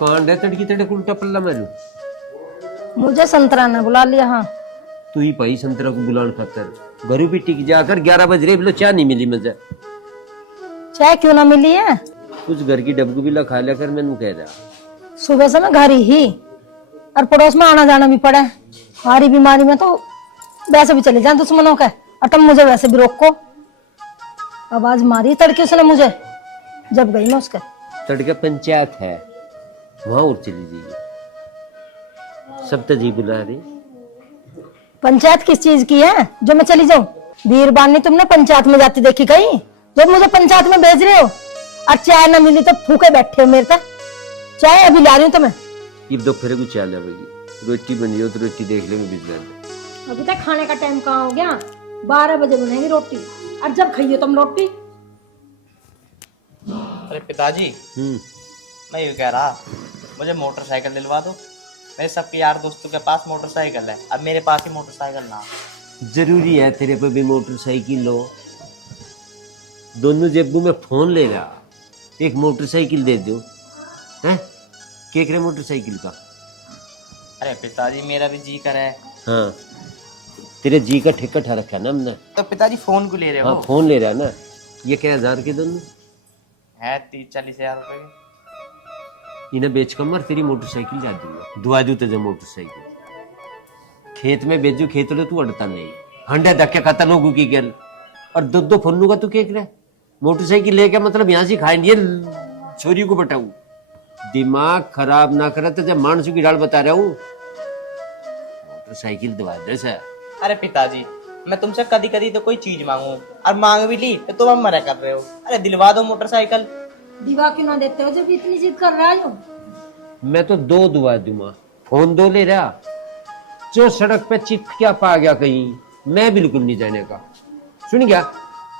कांड है तड़की तड़क उल्टा पल्ला मारू। मुझे संतरा ने बुला लिया। हाँ तू ही भाई संतरा को बुलाने खातर घरू भी टिक जाकर 11 बज रहे बोलो चाय नहीं मिली मुझे। चाय क्यों ना मिली है? कुछ घर की डबकू भी खा लिया कर मैंने कह रहा। सुबह से मैं घर ही और पड़ोस में आना जाना भी पड़ा है। हमारी बीमारी में तो वैसे भी चले जाए दुश्मनों के, और तुम मुझे वैसे भी रोको। आवाज मारी तड़के उसने मुझे जब गई मैं उसके। तड़का पंचायत है वहां और चली जाइए, सब तो जी बुला रही। पंचायत किस चीज की है जो मैं चली जाऊं? वीरबान ने तुमने पंचायत में जाती देखी कहीं जो मुझे पंचायत में भेज रहे हो? और चाय न मिली तो फूके बैठे हो मेरे तक। चाय अभी ला रही हूँ तुम्हें। ये दोपहर को चाय लावेगी, रोटी बनी हो तो रोटी देख लेंगे भिजवा दे। अभी तक खाने का टाइम कहाँ हो गया? 12 बजे बनेगी रोटी, और जब खाइए तुम रोटी। अरे पिताजी, मैं ये कह रहा मुझे मोटरसाइकिल दिलवा दो। मेरे सबके यार दोस्तों के पास मोटरसाइकिल है, अब मेरे पास ही मोटरसाइकिल ना। जरूरी है तेरे पे भी मोटरसाइकिल लो? दोनों जेबों में फोन ले रहा, एक मोटरसाइकिल दे दो। हैं क्या करे मोटरसाइकिल का? अरे पिताजी मेरा भी जी कर है। हाँ तेरे जी का ठेका ठा रखा ना हमने। तो पिताजी फोन को ले रहे हो? हाँ फोन ले रहा ना। ये क्या 1000 के दोनों है 30-40 हजार रुपए के। इन्हें बेच कर मर तेरी मोटरसाइकिल जा दूंगा, दुआ दू तुझे मोटरसाइकिल। खेत में बेचू, खेत लो तू अड़ता नहीं, हंडे धक्के खाता लोगों की गल। और दो फन्नू का तू क्या करे? मोटरसाइकिल लेके मतलब यहाँ से खाएंगे छोरी को बटाऊ। दिमाग खराब ना करे तो जब मानसू की डाल बता रहा हूँ। मोटरसाइकिल दवा दे सर। अरे पिताजी मैं तुमसे कभी कभी तो कोई चीज मांगू और मांग भी ली तो तुम मना कर रहे हो। अरे दिलवा दो मोटरसाइकिल। दिवा क्यों ना देते हो जब इतनी जिद कर रहा हो? मैं तो 2 दुआ दूंगा, फोन 2 ले रहा। जो सड़क पे चिप क्या पा गया कहीं, मैं बिल्कुल नहीं जाने का। सुन गया?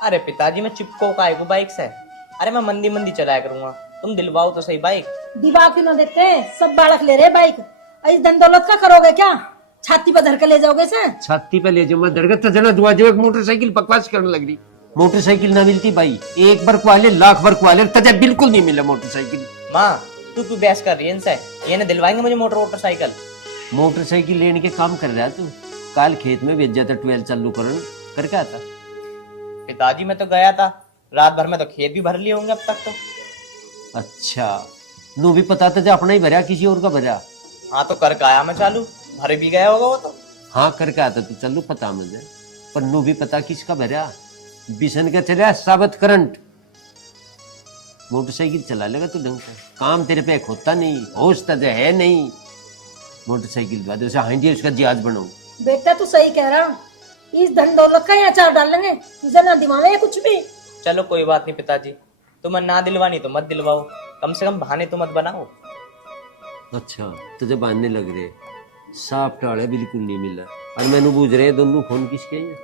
अरे पिताजी मैं चिपको का आएगू बाइक से। अरे मैं मंदी मंदी चलाया करूंगा, तुम दिलवाओ तो सही बाइक। दिवा क्यों ना देते? सब बालक ले रहे बाइक। इस धन दौलत का करोगे क्या? छाती पर धर के ले जाओगे से? छाती पे ले जाओ, मैं दरगत जना दुआ जो एक मोटरसाइकिल बकवास करने लग रही। मोटरसाइकिल ना मिलती भाई, एक बार क्वाले लाख बार क्वाले तुझे बिल्कुल नहीं मिला मोटरसाइकिल। माँ तू क्यों बहस कर रही है इनसे? ये ना दिलवाएंगे मुझे मोटरसाइकिल। मोटरसाइकिल लेने के काम कर रहा है तू? काल खेत में भेज जाता 12 चालू करके आता। पिताजी मैं तो गया था, रात भर में तो खेत भी भर लिए होंगे अब तक तो। अच्छा नू भी पता था अपना ही भरा किसी और का भरा? हाँ तो करके आया मैं चालू, भर भी गया होगा वो तो। हाँ करके आता तू, चलो पता मुझे, पर नू भी पता किसका भरा। बिशन का चला साबित करंट। मोटरसाइकिल चला लेगा तू ढंग से, काम तेरे पे एक होता नहीं, होश तुझे है नहीं। मोटरसाइकिल बाद उसे हांडी उसका जहाज बनाओ। बेटा तू सही कह रहा, इस धन दौलत का ही अचार डाल लेंगे, तुझे ना दिमाग में कुछ भी। चलो कोई बात नहीं पिताजी, तुम्हें ना दिलवानी तो मत दिलवाओ, कम से कम बहाने तो मत बनाओ। अच्छा तुझे बांधने लग रहे, साफ टाड़े बिल्कुल नहीं मिला। और मैंने बूझ रहे दोनों फोन किसके हैं?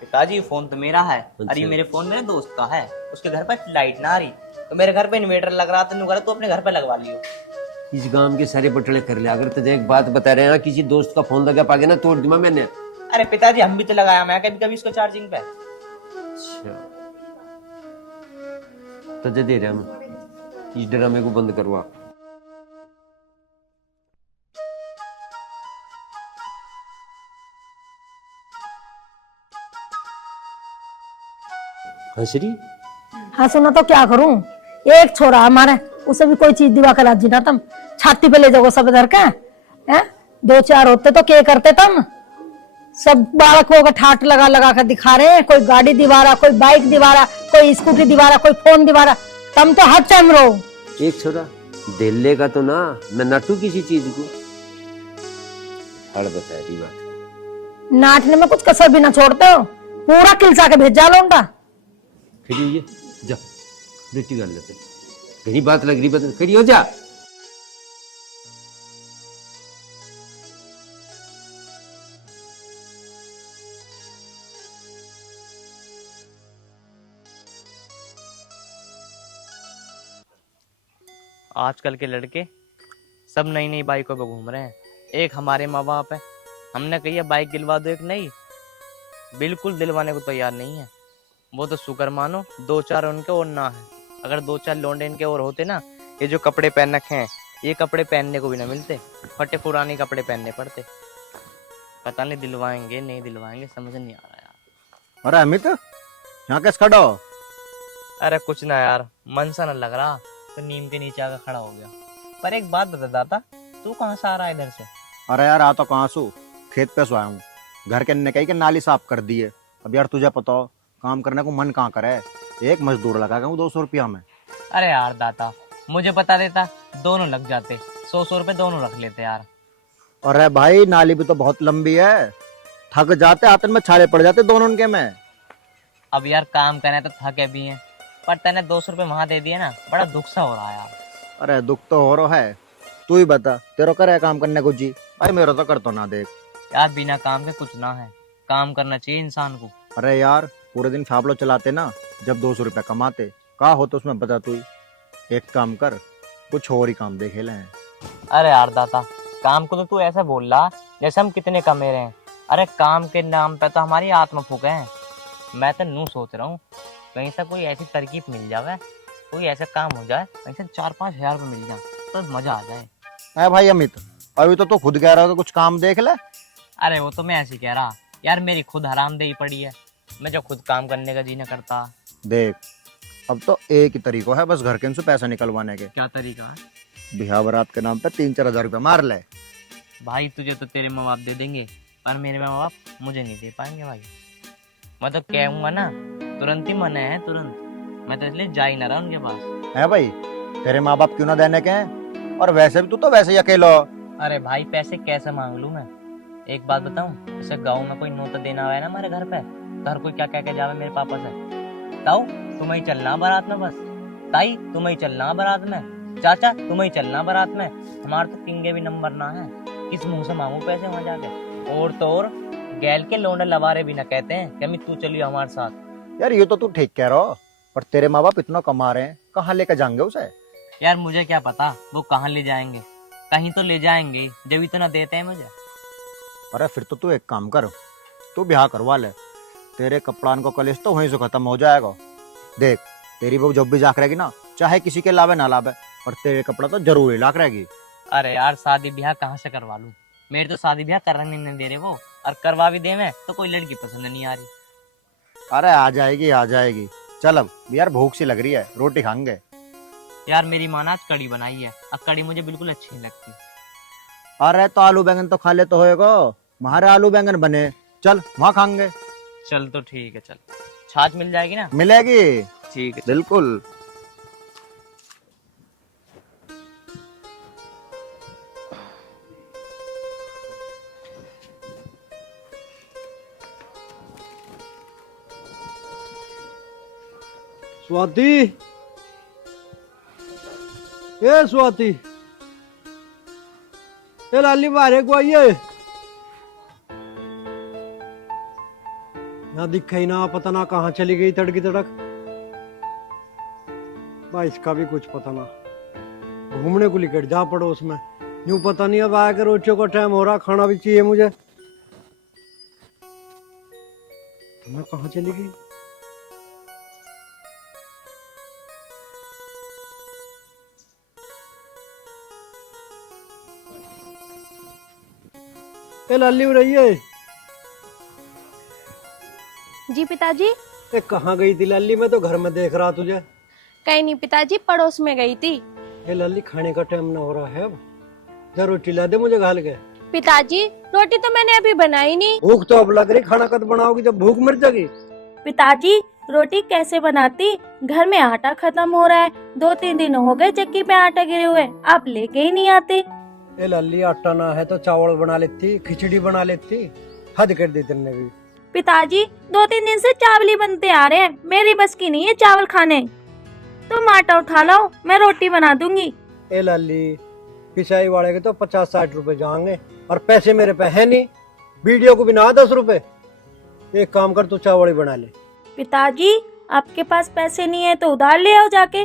पिताजी फोन तो मेरा है, और ये मेरे फोन मेरे दोस्त का है। उसके घर पर लाइट ना आ रही तो मेरे घर पे इन्वर्टर लग रहा था, तो अपने घर पे लगवा लियो। इस गांव के सारे बटले कर ले। अगर तुझे एक बात बता रहे हैं ना, किसी दोस्त का फोन लगा पागे ना तोड़ दूंगा मैंने। अरे पिताजी हम भी तो लगाया मैं कभी कभी इसको चार्जिंग पे। अच्छा तुझे दे रहा मैं, इस ड्रामे को बंद करवा। हंसरी हाँ सुना तो क्या करूं? एक छोरा हमारे, उसे भी कोई चीज दिवा कर राजी ना तुम। छाती पे ले जाओगे सब धर के हैं? 2-4 होते तो क्या करते तुम? सब बालकों का ठाट लगा लगा कर दिखा रहे हैं, कोई गाड़ी दिवा रहा, कोई बाइक दिवा रहा, कोई स्कूटी दिवा रहा, कोई फोन दिवा रहा। तुम तो हर टाइम रहो। एक छोरा दिल लेगा तो ना, मैं नटू किसी चीज को। हड़ बता रही बात, नाटने में कुछ कसर भी ना छोड़ते हो, पूरा किलसा के भेजा लौंडा। फिर ये जा बेटी कर लेते, कहीं बात लग रही, बता खड़ी हो जा। आजकल के लड़के सब नई नई बाइकों पे घूम रहे हैं। एक हमारे माँ बाप है, हमने कही है बाइक दिलवा दो एक नई, बिल्कुल दिलवाने को तैयार नहीं है। वो तो शुक्र मानो 2-4 उनके और ना है, अगर 2-4 लौंडे इनके और होते ना, ये जो कपड़े पहन रखे हैं ये कपड़े पहनने को भी ना मिलते, फटे पुराने कपड़े पहनने पड़ते। पता नहीं दिलवाएंगे नहीं दिलवाएंगे, समझ नहीं आ रहा यार। अरे अमित, यहाँ कैसे खड़ा हो? अरे कुछ ना यार, मन सा न लग रहा तो नीम के नीचे आकर खड़ा हो गया। पर एक बात बता दाता, तू कहाँ से आ रहा है इधर से? अरे यार आ तो कहाँ सू, खेत पे सो आया हूँ। घर के ने कही कि नाली साफ कर दी है। अब यार तुझे पता हो काम करने को मन कहाँ करे, एक मजदूर लगा हूँ 200 रुपया में। अरे यार दाता, मुझे बता देता, दोनों लग जाते, 100 रुपए दोनों रख लेते यार। अरे भाई नाली भी तो बहुत लंबी है, थक जाते हाथन में छाले पड़ जाते दोनों उनके में। अब यार काम करने तो थके भी हैं, पर तैने 200 रुपए वहां दे दिए ना, बड़ा दुख सा हो रहा है यार। अरे दुख तो हो रहा है, तू ही बता तेरा करे काम करने को जी? भाई मेरा तो कर तो ना देख। यार बिना काम के कुछ ना है, काम करना चाहिए इंसान को। अरे यार पूरे दिन फावलो चलाते ना, जब 200 रुपया कमाते कहा हो तो उसमें बता तू ही। एक काम कर, कुछ और ही काम देखे ले। अरे यार दाता, काम को तो तू ऐसा बोल रहा जैसे हम कितने कमे रहे हैं। अरे काम के नाम पे तो हमारी आत्मा फूके हैं। मैं तो नू सोच रहा हूँ कहीं से कोई ऐसी तरकीब मिल जाए, कोई ऐसा काम हो जाए कहीं से 4-5 हजार रुपये मिल जाए तो मजा आ जाए। अरे भाई अमित, अभी तो तू खुद कह रहा हो कुछ काम देख ले। अरे वो तो मैं ऐसे ही कह रहा यार, मेरी खुद हरामदेही पड़ी है, मैं जो खुद काम करने का जी न करता। देख अब तो एक ही तरीका है बस घर के इनसे पैसा निकलवाने के। क्या तरीका है? बिहार बारात के नाम पे 3-4 हजार रुपया मार ले। भाई तुझे तो तेरे माँ बाप दे देंगे, पर मेरे माँ बाप मुझे नहीं दे पाएंगे भाई। मैं तो कहूँगा ना, तुरंत ही मना है तुरंत, मैं तो इसलिए जा ही ना रहा उनके पास। है भाई, तेरे माँ बाप क्यों ना देने के हैं? और वैसे भी तू तो वैसे ही अकेला हो। अरे भाई पैसे कैसे मांग लूं मैं? एक बात बताऊं, जैसे गाँव में कोई नोता देना आया ना हमारे घर पे, तो हर कोई क्या कह के जावे मेरे पापा से, ताऊ तुम्हें ही चलना बारात में, बस ताई तुम्हें ही चलना बारात में, चाचा तुम्हें ही चलना बारात में। हमारे तो किंगे भी नंबर ना है, किस मुंह से मांगू पैसे वहां जाके? और तो और गैल के लौंडे लवारे भी ना कहते हैं कि अम्मी तू चलियो हमारे साथ। यार ये तो तू ठीक कह रहा हो, पर तेरे माँ बाप इतना कमा रहे हैं, कहाँ लेकर जाएंगे उसे? यार मुझे क्या पता वो कहाँ ले जाएंगे, कहीं तो ले जाएंगे, जब इतना देते हैं मुझे। अरे फिर तो तू एक काम कर, तू ब्याह करवा ले, तेरे कपड़ान को कलेश तो वहीं से खत्म हो जाएगा। देख तेरी बहू जब भी जाक रहेगी ना, चाहे किसी के लावे ना लावे, पर तेरे कपड़ा तो जरूर ही लाक रहेगी। अरे यार शादी ब्याह कहाँ से करवा लूं? मेरे तो शादी ब्याह करने नहीं दे रहे वो, और करवा भी दे मैं तो कोई लड़की पसंद नहीं आ रही। अरे आ जाएगी आ जाएगी, चल अब यार भूख सी लग रही है, रोटी खाएंगे। यार मेरी माँ ने आज कड़ी बनाई है, अब कड़ी मुझे बिल्कुल अच्छी नहीं लगती। अरे तो आलू बैंगन तो खा ले तो होएगा, हमारे आलू बैंगन बने, चल वहाँ खाएंगे। चल तो ठीक है, चल छाछ मिल जाएगी ना? मिलेगी, ठीक है। बिल्कुल। स्वाति, ए स्वाति, ये लाली बाहर को आइए। ना दिखा ही ना, पता ना कहाँ चली गई तड़की तड़क। भाई इसका भी कुछ पता ना, घूमने को लेकर जा पड़ो उसमें, यूं पता नहीं अब आकर रोटियों का टाइम हो रहा, खाना भी चाहिए मुझे। मैं कहाँ चली गई? ए लाली हो रही है? जी पिताजी। ए कहाँ गई थी लाली? मैं तो घर में देख रहा तुझे। कहीं नहीं पिताजी, पड़ोस में गई थी। ए लाली खाने का टाइम ना हो रहा है अब, जा रोटी ला दे मुझे घाल के। पिताजी रोटी तो मैंने अभी बनाई नहीं। भूख तो अब लग रही, खाना कब बनाओगी जब भूख मर जाएगी? पिताजी रोटी कैसे बनाती, घर में आटा खत्म हो रहा है, 2-3 दिन हो गए चक्की पे आटा गिरे हुए, आप लेके ही नहीं आते। ए लाली आटा ना है तो चावल बना लेती, खिचड़ी बना लेती, हद कर दी तुमने भी। पिताजी 2-3 दिन से चावल ही बनते आ रहे हैं, मेरी बस की नहीं है चावल खाने। तुम आटा उठा लाओ, मैं रोटी बना दूंगी। ए लाली पिसाई वाले के तो 50-60 रुपए जाएंगे, और पैसे मेरे पे है नहीं, वीडियो को भी ना 10 रुपए। एक काम कर, तू चावल ही बना ले। पिताजी आपके पास पैसे नहीं है तो उधार ले आओ जाके।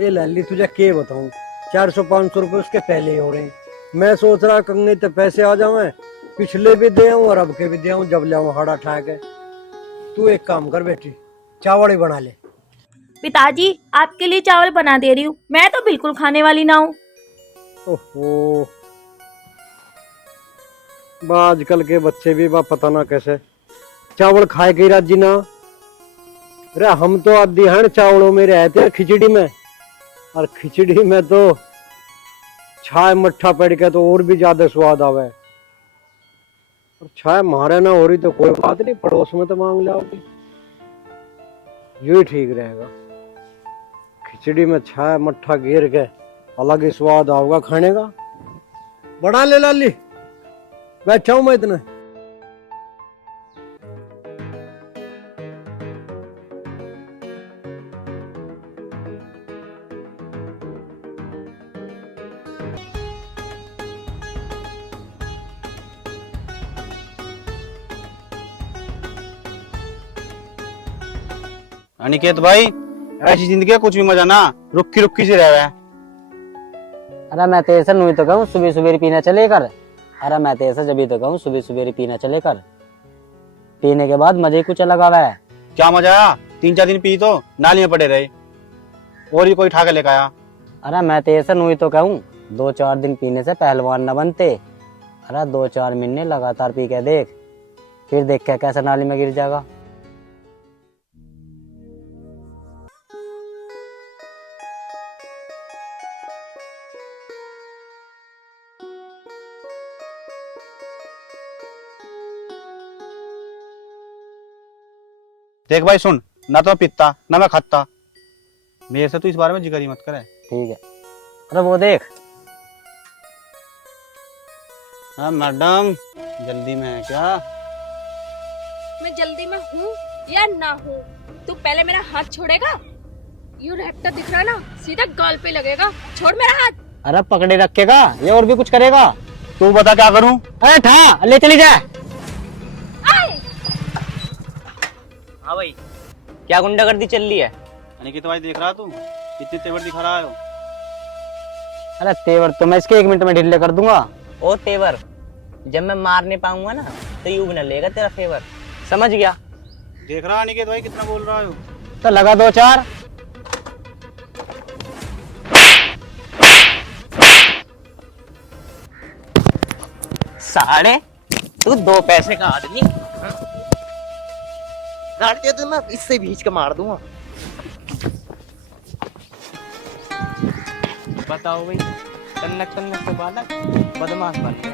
ए लाली तुझे क्या बताऊं, 400-500 रुपए उसके पहले ही हो रहे हैं। मैं सोच रहा कंगने तो पैसे आ जावे, पिछले भी दे आऊं और अब के भी दे आऊं, जब ले आऊं हाड़ा ठा के। तू एक काम कर बेटी, चावल ही बना ले। पिताजी आपके लिए चावल बना दे रही हूँ, मैं तो बिल्कुल खाने वाली ना हूँ। ओहो, बा आजकल के बच्चे भी बा पता ना कैसे चावल खाए के राजी ना। अरे हम तो अध्ययन चावलों में रहते हैं, खिचड़ी में, और खिचड़ी में तो छाय मट्ठा पड़ के तो और भी ज्यादा स्वाद आवे। और छाय मारे ना हो रही तो कोई बात नहीं, पड़ोस में तो मांग लाओगी, ये ठीक रहेगा। खिचड़ी में छाय मट्ठा घेर के अलग ही स्वाद आएगा खाने का। बड़ा ले लाली, बैठा हूं मैं इतना। अनिकेत भाई, ऐसी जिंदगी है कुछ भी मजा ना, रुक्की रुक्की से रह रहा है। अरे मैं तेरे से नहीं तो कहूँ सुबह सुबह पीना चले कर। अरे मैं तेरे से जब तो कहूँ सुबह सुबह पीना चले कर। पीने के बाद मजे कुछ अलग आवा है। क्या मजा आया, 3-4 दिन पी तो नाली में पड़े रहे, और ही कोई उठा के लेकर आया। अरे मैं तेरे से नहीं तो कहूँ 2-4 दिन पीने से पहलवान न बनते। अरे 2-4 महीने लगातार पी के देख, फिर देख के कैसे नाली में गिर जाएगा। देख भाई सुन, ना तो मैं पीता ना मैं खाता, मेरे से तो इस बारे में जिक्र ही मत करे। ठीक है। अरे वो देख। हाँ मैडम, जल्दी में है क्या? मैं जल्दी में हूँ या ना हूँ, तू पहले मेरा हाथ छोड़ेगा? यू रैप्टर दिख रहा ना, सीधा गाल पे लगेगा, छोड़ मेरा हाथ। अरे पकड़े रखेगा ये और भी कुछ करेगा। तू बता क्या करूं? अरे ठा ले चली जा। हाँ भाई, क्या गुंडागर्दी चल रही है? अनिकेत भाई देख रहा तू कितनी तेवर दिखा रहा है वो। अरे तेवर तो मैं इसके 1 मिनट में ढीले कर दूंगा। ओ तेवर, जब मैं मार नहीं पाऊंगा ना तो यूं न लेगा तेरा फेवर, समझ गया? देख रहा अनिकेत भाई कितना बोल रहा है वो। तो लगा 2-4। साढ़े तू 2 पैसे का आदमी, गाड़ी तो मैं इससे भींच के मार दूंगा। बताओ भाई, कन्नक कन्नक के बालक बदमाश बन गए।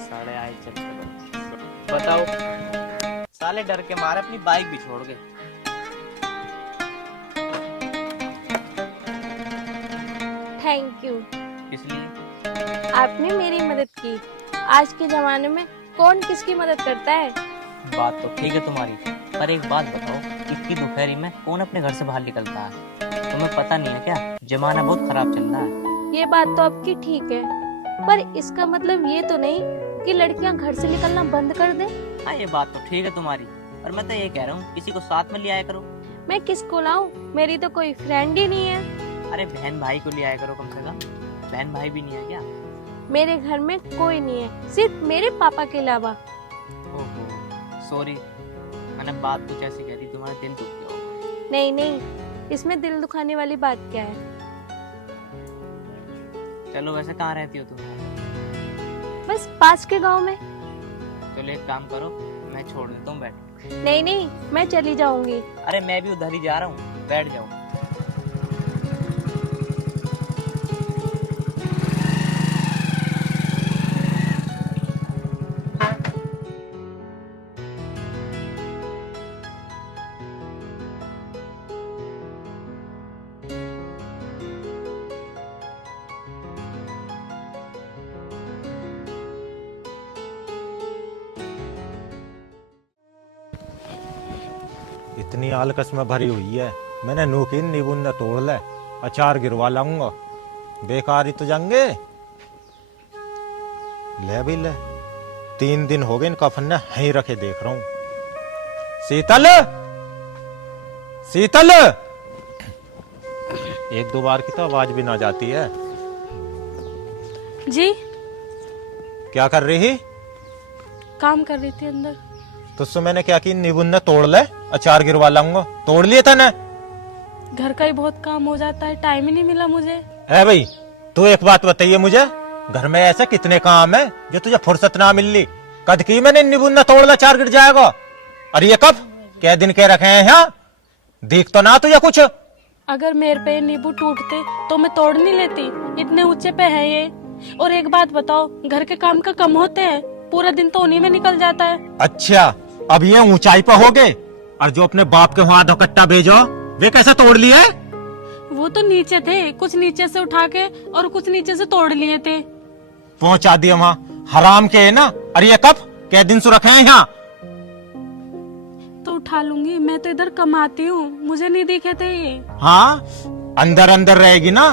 साले आए चल, बताओ साले डर के मारे अपनी बाइक भी छोड़ गए। थैंक यू, इसलिए आपने मेरी मदद की। आज के जमाने में कौन किसकी मदद करता है? बात तो ठीक है तुम्हारी, पर एक बात बताओ, इतनी दोपहरी में कौन अपने घर से बाहर निकलता है? तुम्हें पता नहीं है क्या, जमाना बहुत खराब चल रहा है। ये बात तो आपकी ठीक है, पर इसका मतलब ये तो नहीं कि लड़कियां घर से निकलना बंद कर दें। हाँ ये बात तो ठीक है तुम्हारी, पर मैं तो ये कह रहा हूँ किसी को साथ में ले आया करो। मैं किसको लाऊं? मेरी तो कोई फ्रेंड ही नहीं है। अरे बहन भाई को ले आया करो कम से कम, बहन भाई भी नहीं है क्या? मेरे घर में कोई नहीं है, सिर्फ मेरे पापा के अलावा। ओहो सॉरी, मैंने बात कुछ ऐसी कह दी, तुम्हारा दिल दुख गया होगा। नहीं नहीं, इसमें दिल दुखाने वाली बात क्या है? चलो वैसे कहाँ रहती हो तुम? बस पास के गांव में। चलो एक काम करो, मैं छोड़ देता हूँ, बैठ। नहीं नहीं, मैं चली जाऊंगी। अरे मैं भी उधर ही जा रहा हूँ, बैठ जाओ। इतनी आलकस में भरी हुई है, मैंने नूकीन नींबूंदा तोड़ ले, अचार गिरवा लाऊंगा, बेकार ही तो जाएंगे। ले भी ले, 3 दिन हो गए इन कफन ने यहीं रखे देख रहा हूं। शीतल, शीतल, 1-2 बार की तो आवाज भी ना जाती है। जी, क्या कर रही? काम कर रही थी अंदर। तुझसे मैंने क्या की, नींबू ने तोड़ ले, अचार गिरवा लाऊंगा। तोड़ लिए था ना? घर का ही बहुत काम हो जाता है, टाइम ही नहीं मिला मुझे। है भाई, तू एक बात बताइए मुझे, घर में ऐसे कितने काम है जो तुझे फुर्सत ना मिल ली? कद की मैंने नींबू न तोड़ ला, अचार गिर जाएगा। अरे ये कब क्या दिन के रखे हैं यहाँ? देख तो ना तुझे कुछ। अगर मेरे पे नींबू टूटते तो मैं तोड़ नहीं लेती, इतने ऊंचे पे है ये। और एक बात बताओ, घर के काम का कम होते हैं, पूरा दिन तो उन्हीं में निकल जाता है। अच्छा, अब ये ऊंचाई पर हो गए, और जो अपने बाप के वहां धोकट्टा भेजो, वे कैसे तोड़ लिए? वो तो नीचे थे, कुछ नीचे से उठा के और कुछ नीचे से तोड़ लिए थे। पहुंचा दिए वहां, हराम के है ना। अरे ये कब क्या दिन से रखे हैं यहाँ? तो उठा लूंगी, मैं तो इधर कमाती हूँ, मुझे नहीं दिखे थे ये। हाँ, अंदर अंदर रहेगी ना,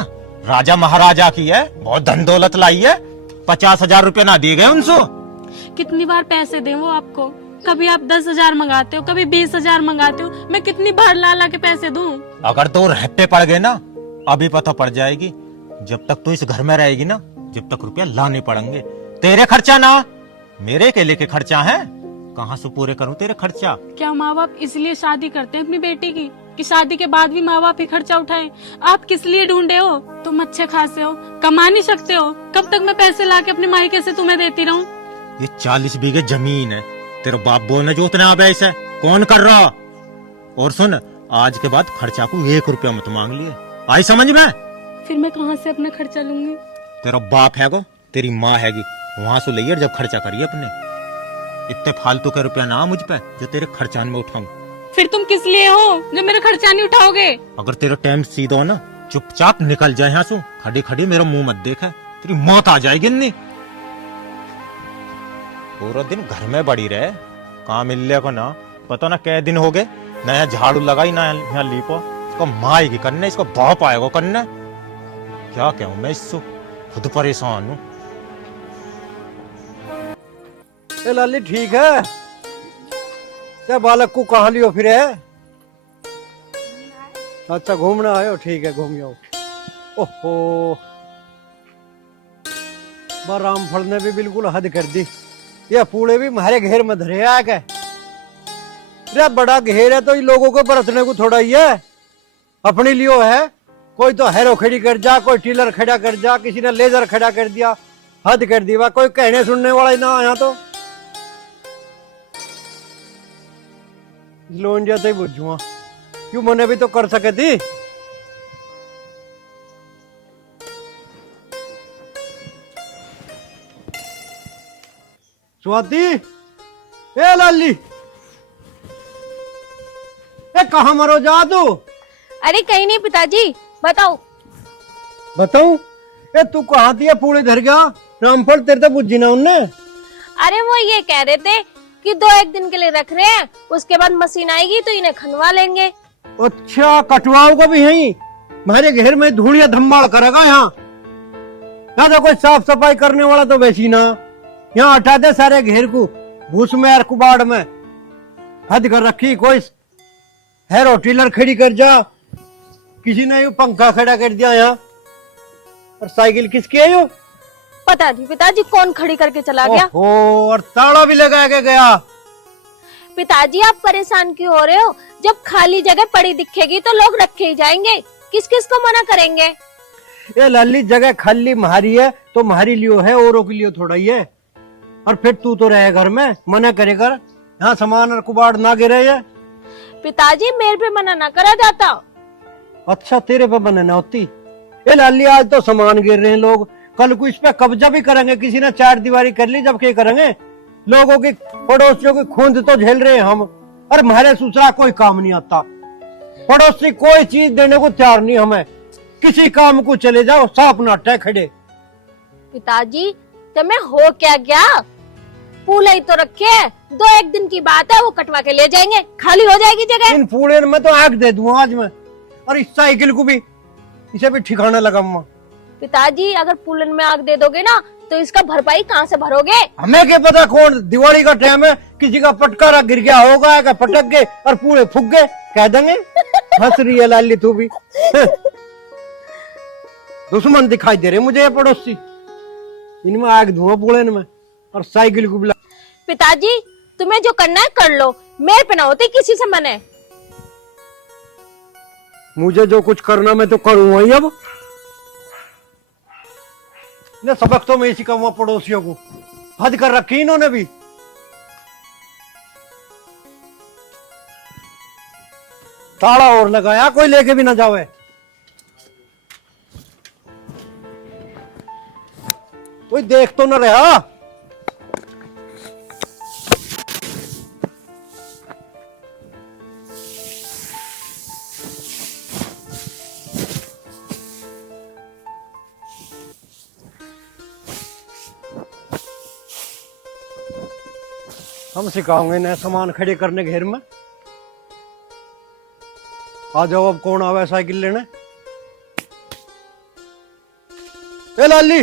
राजा महाराजा की है, बहुत धन दौलत लाई है। 50,000 रुपया ना दिए गए उनसे। कितनी बार पैसे दें वो आपको? कभी आप 10,000 मंगाते हो, कभी 20,000 मंगाते हो, मैं कितनी बार ला के पैसे दूं? अगर 2 रहते पड़ गए ना, अभी पता पड़ जाएगी। जब तक तू इस घर में रहेगी ना, जब तक रुपया लाने पड़ेंगे। तेरे खर्चा ना, मेरे अकेले के खर्चा है, कहाँ से पूरे करूँ तेरे खर्चा? क्या माँ बाप इसलिए शादी करते हैं अपनी बेटी की कि शादी के बाद भी माँ बाप ही खर्चा उठाए? आप किस लिए ढूंढे हो? तुम अच्छे खासे हो, कमा नहीं सकते हो, कब तक मैं पैसे लाके अपने मायके से तुम्हें देती रहूं? ये 40 बीघे जमीन है, तेरा बाप बोलने जो उतना आवेश है, कौन कर रहा? और सुन, आज के बाद खर्चा को 1 रुपया मत मांग लिए, आई समझ में? फिर मैं कहाँ से अपना खर्चा लूंगी? तेरा बाप है को, तेरी माँ हैगी, वहां से ले जब खर्चा करिए अपने। इतने फालतू के रुपया ना मुझ पे जो तेरे खर्चा में उठाऊं। फिर तुम किस लिए हो जो मेरा खर्चा नहीं उठाओगे? अगर तेरा टाइम सीधा हो ना, चुपचाप निकल जाए यहाँ से, खड़ी खड़ी मेरा मुंह मत देखे, तेरी मौत आ जाएगी। नहीं पूरा दिन घर में बड़ी रहे, कहाँ मिलने को ना, पता ना क्या दिन हो गए, ना यहाँ झाड़ू लगाई ना यहाँ लीपो। इसको माँ आएगी करने, इसको बाप आएगा करने। क्या कहूँ मैं इससे, खुद परेशान हूँ। ए लाली ठीक है? क्या बालक को कहाँ लियो फिर है? अच्छा घूमना आयो, ठीक है घूम जाओ। ओहो, रामफल ने भी बिल्कुल हद कर दी। ये पूड़े भी हमारे घेर में धरे आ के। रे बड़ा घेर है तो इन लोगों को बरतने को थोड़ा ही है, अपने लियो है। कोई तो हैरो खड़ी कर जा, कोई टीलर खड़ा कर जा, किसी ने लेजर खड़ा कर दिया, हद कर दी। कोई कहने सुनने वाला ही ना आया तो लोन जाते ही बुझुआ, क्यों मैंने भी तो कर सके थी। स्वाति, ए लाली, ए कहाँ मरो जा तू? अरे कहीं नहीं पिताजी, बताओ। बताऊं? ए तू कहाँ थी? पूरे धर गया रामफल, तेरे तो बुझी ना उनने। अरे वो ये कह रहे थे कि 2-1 दिन के लिए रख रहे हैं, उसके बाद मशीन आएगी तो इन्हें खनवा लेंगे। अच्छा, कटवाओ का भी है? हमारे घर में धूलिया धम्माड़ करेगा यहाँ। तो कोई साफ सफाई करने वाला तो वैसी ना, यहाँ हटा दे सारे घेर को, भूस में और कुबाड़ में हद कर रखी। कोई हैरो टीलर खड़ी कर जा, किसी ने यू पंखा खड़ा कर दिया यहाँ। और साइकिल किसकी है यू? पता नहीं पिताजी, कौन खड़ी करके चला गया। ओहो, और ताला भी लगा के गया। पिताजी आप परेशान क्यों हो रहे हो? जब खाली जगह पड़ी दिखेगी तो लोग रखे ही जाएंगे, किस किस को मना करेंगे? ये लाली जगह खाली मारी है तो मारी लियो है, औरों के लिए थोड़ा ही है। और फिर तू तो रहे घर में, मना करे कर, यहाँ सामान और कुबाड़ ना गिरे है। पिताजी मेरे पे मना ना करा जाता। अच्छा तेरे पे मना ना होती? ये लाली आज तो सामान गिर रहे हैं लोग, कल को इस पे कब्जा भी करेंगे। किसी ने 4 दीवारी कर ली, जब क्या करेंगे? लोगों की पड़ोसियों की खूंद तो झेल रहे हैं हम। और हमारे ससुरा कोई काम नहीं आता, पड़ोसी कोई चीज देने को तैयार नहीं हमें। किसी काम को चले जाओ, साफ नाटे खड़े। पिताजी तुम्हें हो क्या गया? पूले ही तो रखे, 2-1 दिन की बात है, वो कटवा के ले जाएंगे, खाली हो जाएगी जगह। इन पूले में तो आग दे दूंगा आज मैं। और इस साइकिल को भी, इसे भी ठिकाना लगाऊंगा। पिताजी अगर पुलन में आग दे दोगे ना तो इसका भरपाई कहाँ से भरोगे? हमें क्या पता, कौन दिवाली का टाइम है, किसी का पटकारा गिर गया होगा, क्या पटक गए और पूरे फूक गए, कह देंगे। हंस रही है लाली तू भी। दुश्मन दिखाई दे रहे मुझे ये पड़ोसी। इनमें आग धुआं पूरे में, और साइकिल को बुला। पिताजी तुम्हें जो करना है कर लो, मेरे पे ना होती किसी से मने। मुझे जो कुछ करना मैं तो करूंगा ही अब। ने सबक तो मैं ही सिखाऊंगा पड़ोसियों को, हद कर रखी इन्होंने भी। ताला और लगाया, कोई लेके भी ना जावे। कोई देख तो न रहा। हम सिखाओगे ना सामान खड़े करने घर में। आ जाओ, अब कौन आवे साइकिल लेने। ए लाली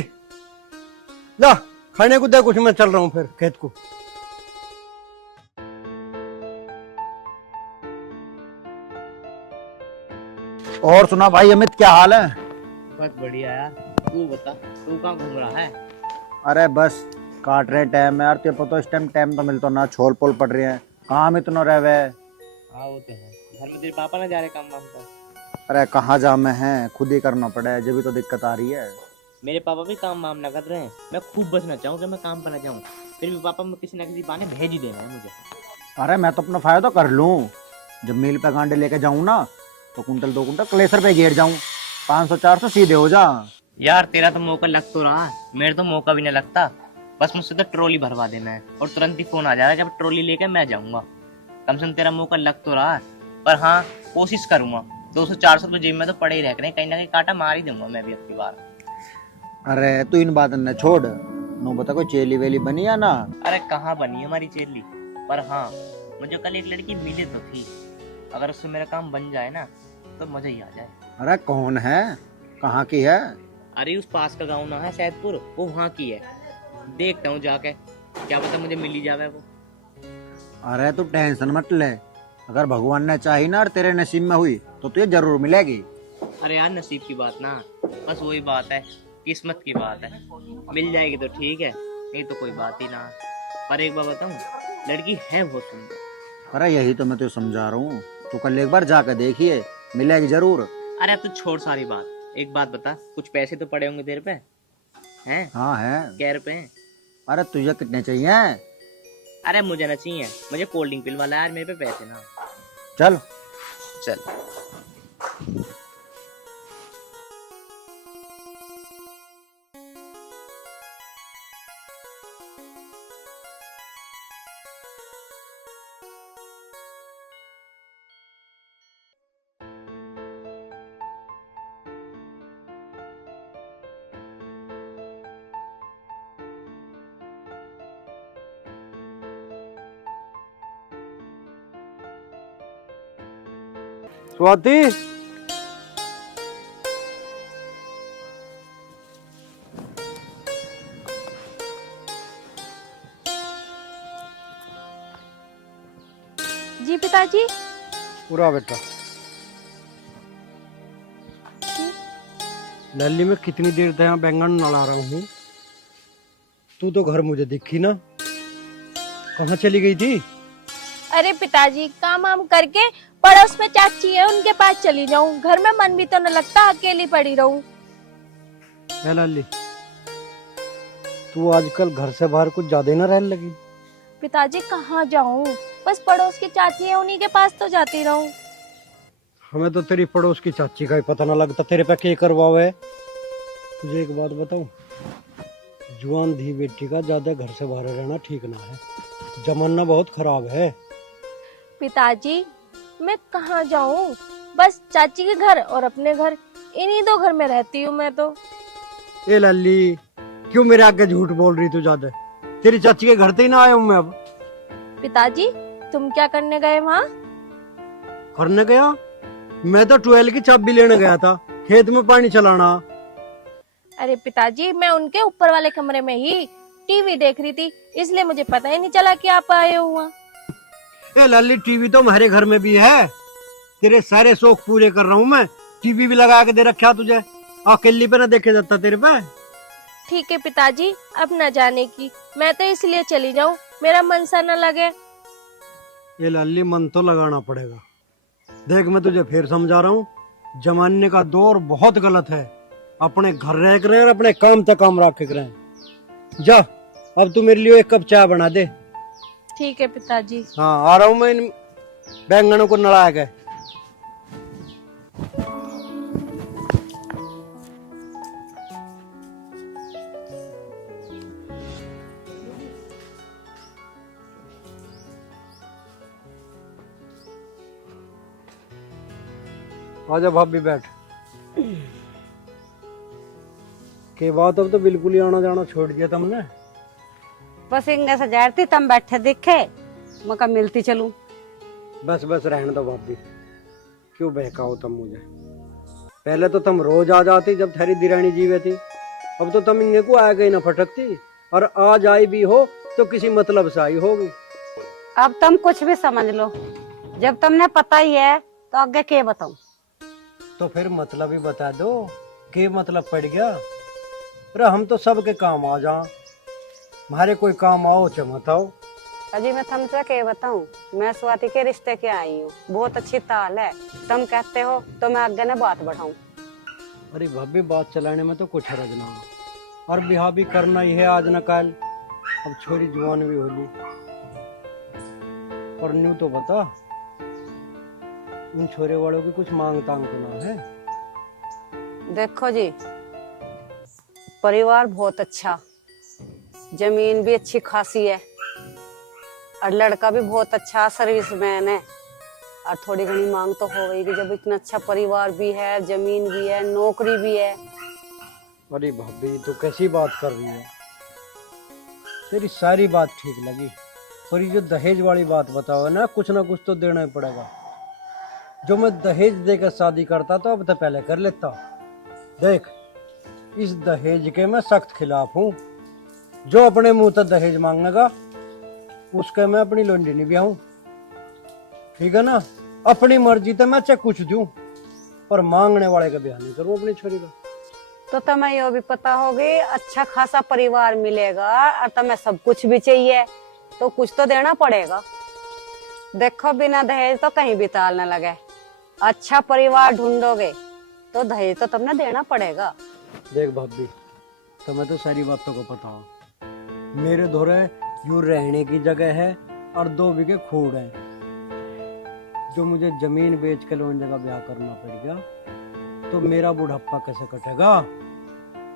जा खाने को दे कुछ, मैं चल रहा हूँ फिर खेत को। और सुना भाई अमित, क्या हाल है? बस बढ़िया यार, तू बता, तू कहाँ घूम रहा है? अरे बस काट रहे टाइम है यार, तुझे पता इस टाइम तो मिलता ना, छोल पोल पड़ रही है। कहाँ में इतना रहे? हाँ वो तो है, घर में तेरे पापा ना जा रहे काम वाम पर? अरे कहाँ जा में है, खुद ही करना पड़ा है, जब भी तो दिक्कत आ रही है। मेरे पापा भी काम वाम ना कर रहे हैं, मैं खूब बचना चाहूँ कि मैं काम पर ना जाऊँ, फिर भी पापा में किसी ना किसी बहाने भेज ही देना है मुझे। अरे मैं तो अपना फायदा कर लूँ, जब मिल पे गांडे लेके जाऊँ ना तो कुंटल 2 कुंटल क्लेसर पे घेर जाऊँ, 500-400 सीधे हो जा। यार तेरा तो मौका लग तो रहा है, मेरे तो मौका भी नहीं लगता। बस मुझसे तो ट्रॉली भरवा देना है और तुरंत ही फोन आ जाएगा जब ट्रॉली लेकर मैं जाऊंगा। कम से कम तेरा मौका लग तो रहा है, पर हाँ कोशिश करूंगा। 200-400 तो जेब में तो पड़े ही रह गए, कहीं ना कहीं काटा मार ही दूंगा मैं भी अब की बार। अरे तू इन बात न छोड़, नो बता कोई चेली वेली बनी या ना? अरे कहाँ बनी हमारी चेली, पर हाँ मुझे कल एक लड़की मिली तो थी, अगर उससे मेरा काम बन जाए ना तो मजा ही आ जाए। अरे कौन है, कहाँ की है? अरे उस पास का गाँव ना है सैदपुर, वो वहाँ की है। देखता हूँ जाके, क्या पता मुझे मिल ही जावे वो। अरे तू टेंशन मत ले, अगर भगवान ने चाही ना और तेरे नसीब में हुई तो तुझे जरूर मिलेगी। अरे यार नसीब की बात ना, बस वही बात है, किस्मत की बात है। मिल जाएगी तो ठीक है, नहीं तो कोई बात ही ना। पर एक बात बताऊँ, लड़की है बहुत सुंदर। अरे यही तो मैं तुझे समझा रहा हूँ, तू कल एक बार जाकर देखिए, मिलेगी जरूर। अरे अब तू छोड़ सारी बात, एक बात बता, कुछ पैसे तो पड़े होंगे तेरे पे? हैं? हाँ है। क्या रुपए हैं? अरे तुझे कितने चाहिए? अरे मुझे ना चाहिए, मुझे कोल्ड ड्रिंक पिलवाना है यार, मेरे पे पैसे ना। चल चल। स्वाति, जी पिताजी। पूरा बेटा। लल्ली मैं कितनी देर से यहाँ बैंगन नला रहा हूँ, तू तो घर मुझे दिखी ना, कहाँ चली गई थी? अरे पिताजी काम वाम करके पड़ोस में चाची है उनके पास चली जाऊं, घर में मन भी तो न लगता, अकेली पड़ी रहूं। है लल्ली, तू आजकल घर से बाहर कुछ ज्यादा ही ना रहने लगी। पिताजी कहाँ जाऊं, बस पड़ोस की चाची है उन्हीं के पास तो जाती रहूं। हमें तो तेरी पड़ोस की चाची का ही पता ना लगता तेरे पे क्या करवावे। तुझे एक बात बताऊं, जुआन धी बेटी का ज्यादा घर से बाहर रहना ठीक ना है, जमाना बहुत खराब है। पिताजी मैं कहाँ जाऊं, बस चाची के घर और अपने घर, इन्हीं दो घर में रहती हूँ मैं तो। ए लल्ली, क्यों मेरे आगे झूठ बोल रही तू ज्यादा? तेरी चाची के घर से ही ना आया हूँ मैं अब। पिताजी तुम क्या करने गए वहाँ? करने गया? मैं तो 12 की चाबी लेने गया था, खेत में पानी चलाना। अरे पिताजी मैं उनके ऊपर वाले कमरे में ही टीवी देख रही थी, इसलिए मुझे पता ही नहीं चला कि आप आए हो वहाँ। ए लल्ली, टीवी तो हमारे घर में भी है, तेरे सारे शौक पूरे कर रहा हूँ मैं, टीवी भी लगा के दे रखा तुझे, अकेली पे ना देखे जाता तेरे पे। ठीक है पिताजी, अब न जाने की, मैं तो इसलिए चली जाऊं मेरा मन सा न लगे। ये लाली मन तो लगाना पड़ेगा। देख मैं तुझे फिर समझा रहा हूँ, जमाने का दौर बहुत गलत है। अपने घर रह कर और अपने काम तक काम रख के रहे। जा अब तू मेरे लिए एक कप चाय बना दे। ठीक है पिताजी। हाँ आ रहा हूँ मैं, इन बैंगनों को नड़ा के। आजा भाभी बैठ। के बात अब तो बिल्कुल ही आना जाना छोड़ दिया तुमने। बस इंगे से जा रही तुम बैठे दिखे, मैं मिलती चलूं। बस बस रहने दो भाभी, क्यों बहकाओ तुम मुझे। पहले तो तुम रोज आ जाती जब थारी दिरानी जीवे थी, अब तो तुम इंगे को आ गई ना फटकती, और आज आई भी हो तो किसी मतलब से आई होगी। अब तुम कुछ भी समझ लो, जब तुमने पता ही है तो आगे क्या बताऊं। तो फिर मतलब ही बता दो, के मतलब पड़ गया। अरे हम तो सबके काम आ जा, हमारे कोई काम आओ चमताओ। अजी मैं तुमसे क्या बताऊं, मैं स्वाति के रिश्ते के आई हूँ, बहुत अच्छी ताल है। तुम कहते हो तो मैं आगे न बात बढ़ाऊं। अरे भाभी बात चलाने में तो कुछ हरज ना, और ब्याह भी करना ही है आज न कल। अब छोरी जवान भी होली, और न्यू तो बता, उन छोरे वालों की कुछ मांग तांग तो ना है। देखो जी, परिवार बहुत अच्छा, जमीन भी अच्छी खासी है, और लड़का भी बहुत अच्छा सर्विसमैन है। और थोड़ी घनी मांग तो हो गई कि जब इतना अच्छा परिवार भी है, जमीन भी है, नौकरी भी है। अरे भाभी तो कैसी बात कर रही है, तेरी सारी बात ठीक लगी, पर ये जो दहेज वाली बात बताओ ना कुछ तो देना ही पड़ेगा। जो मैं दहेज देकर शादी करता तो अब तो पहले कर लेता। देख इस दहेज के मैं सख्त खिलाफ हूँ। जो अपने मुंह तक दहेज मांगेगा उसके मैं अपनी लोंडी नहीं ब्याहूं, ठीक है ना। अपनी मर्जी तो मैं चाहे कुछ दूं, पर मांगने वाले का ब्याह नहीं करूं अपनी छोरी का। तो तुम्हें यो भी पता होगी अच्छा खासा परिवार मिलेगा, और तुम्हें सब कुछ भी चाहिए तो कुछ तो देना पड़ेगा। देखो बिना दहेज तो कहीं भी ताल न लगे। अच्छा परिवार ढूंढोगे तो दहेज तो तुमने देना पड़ेगा। देख भाभी तुम्हें तो सारी बातों को पता हो, मेरे धोरे यूं रहने की जगह है और 2 बीघे खूड़ है। जो मुझे जमीन बेच के लोन जगह ब्याह करना पड़ गया तो मेरा बुढ़ापा कैसे कटेगा।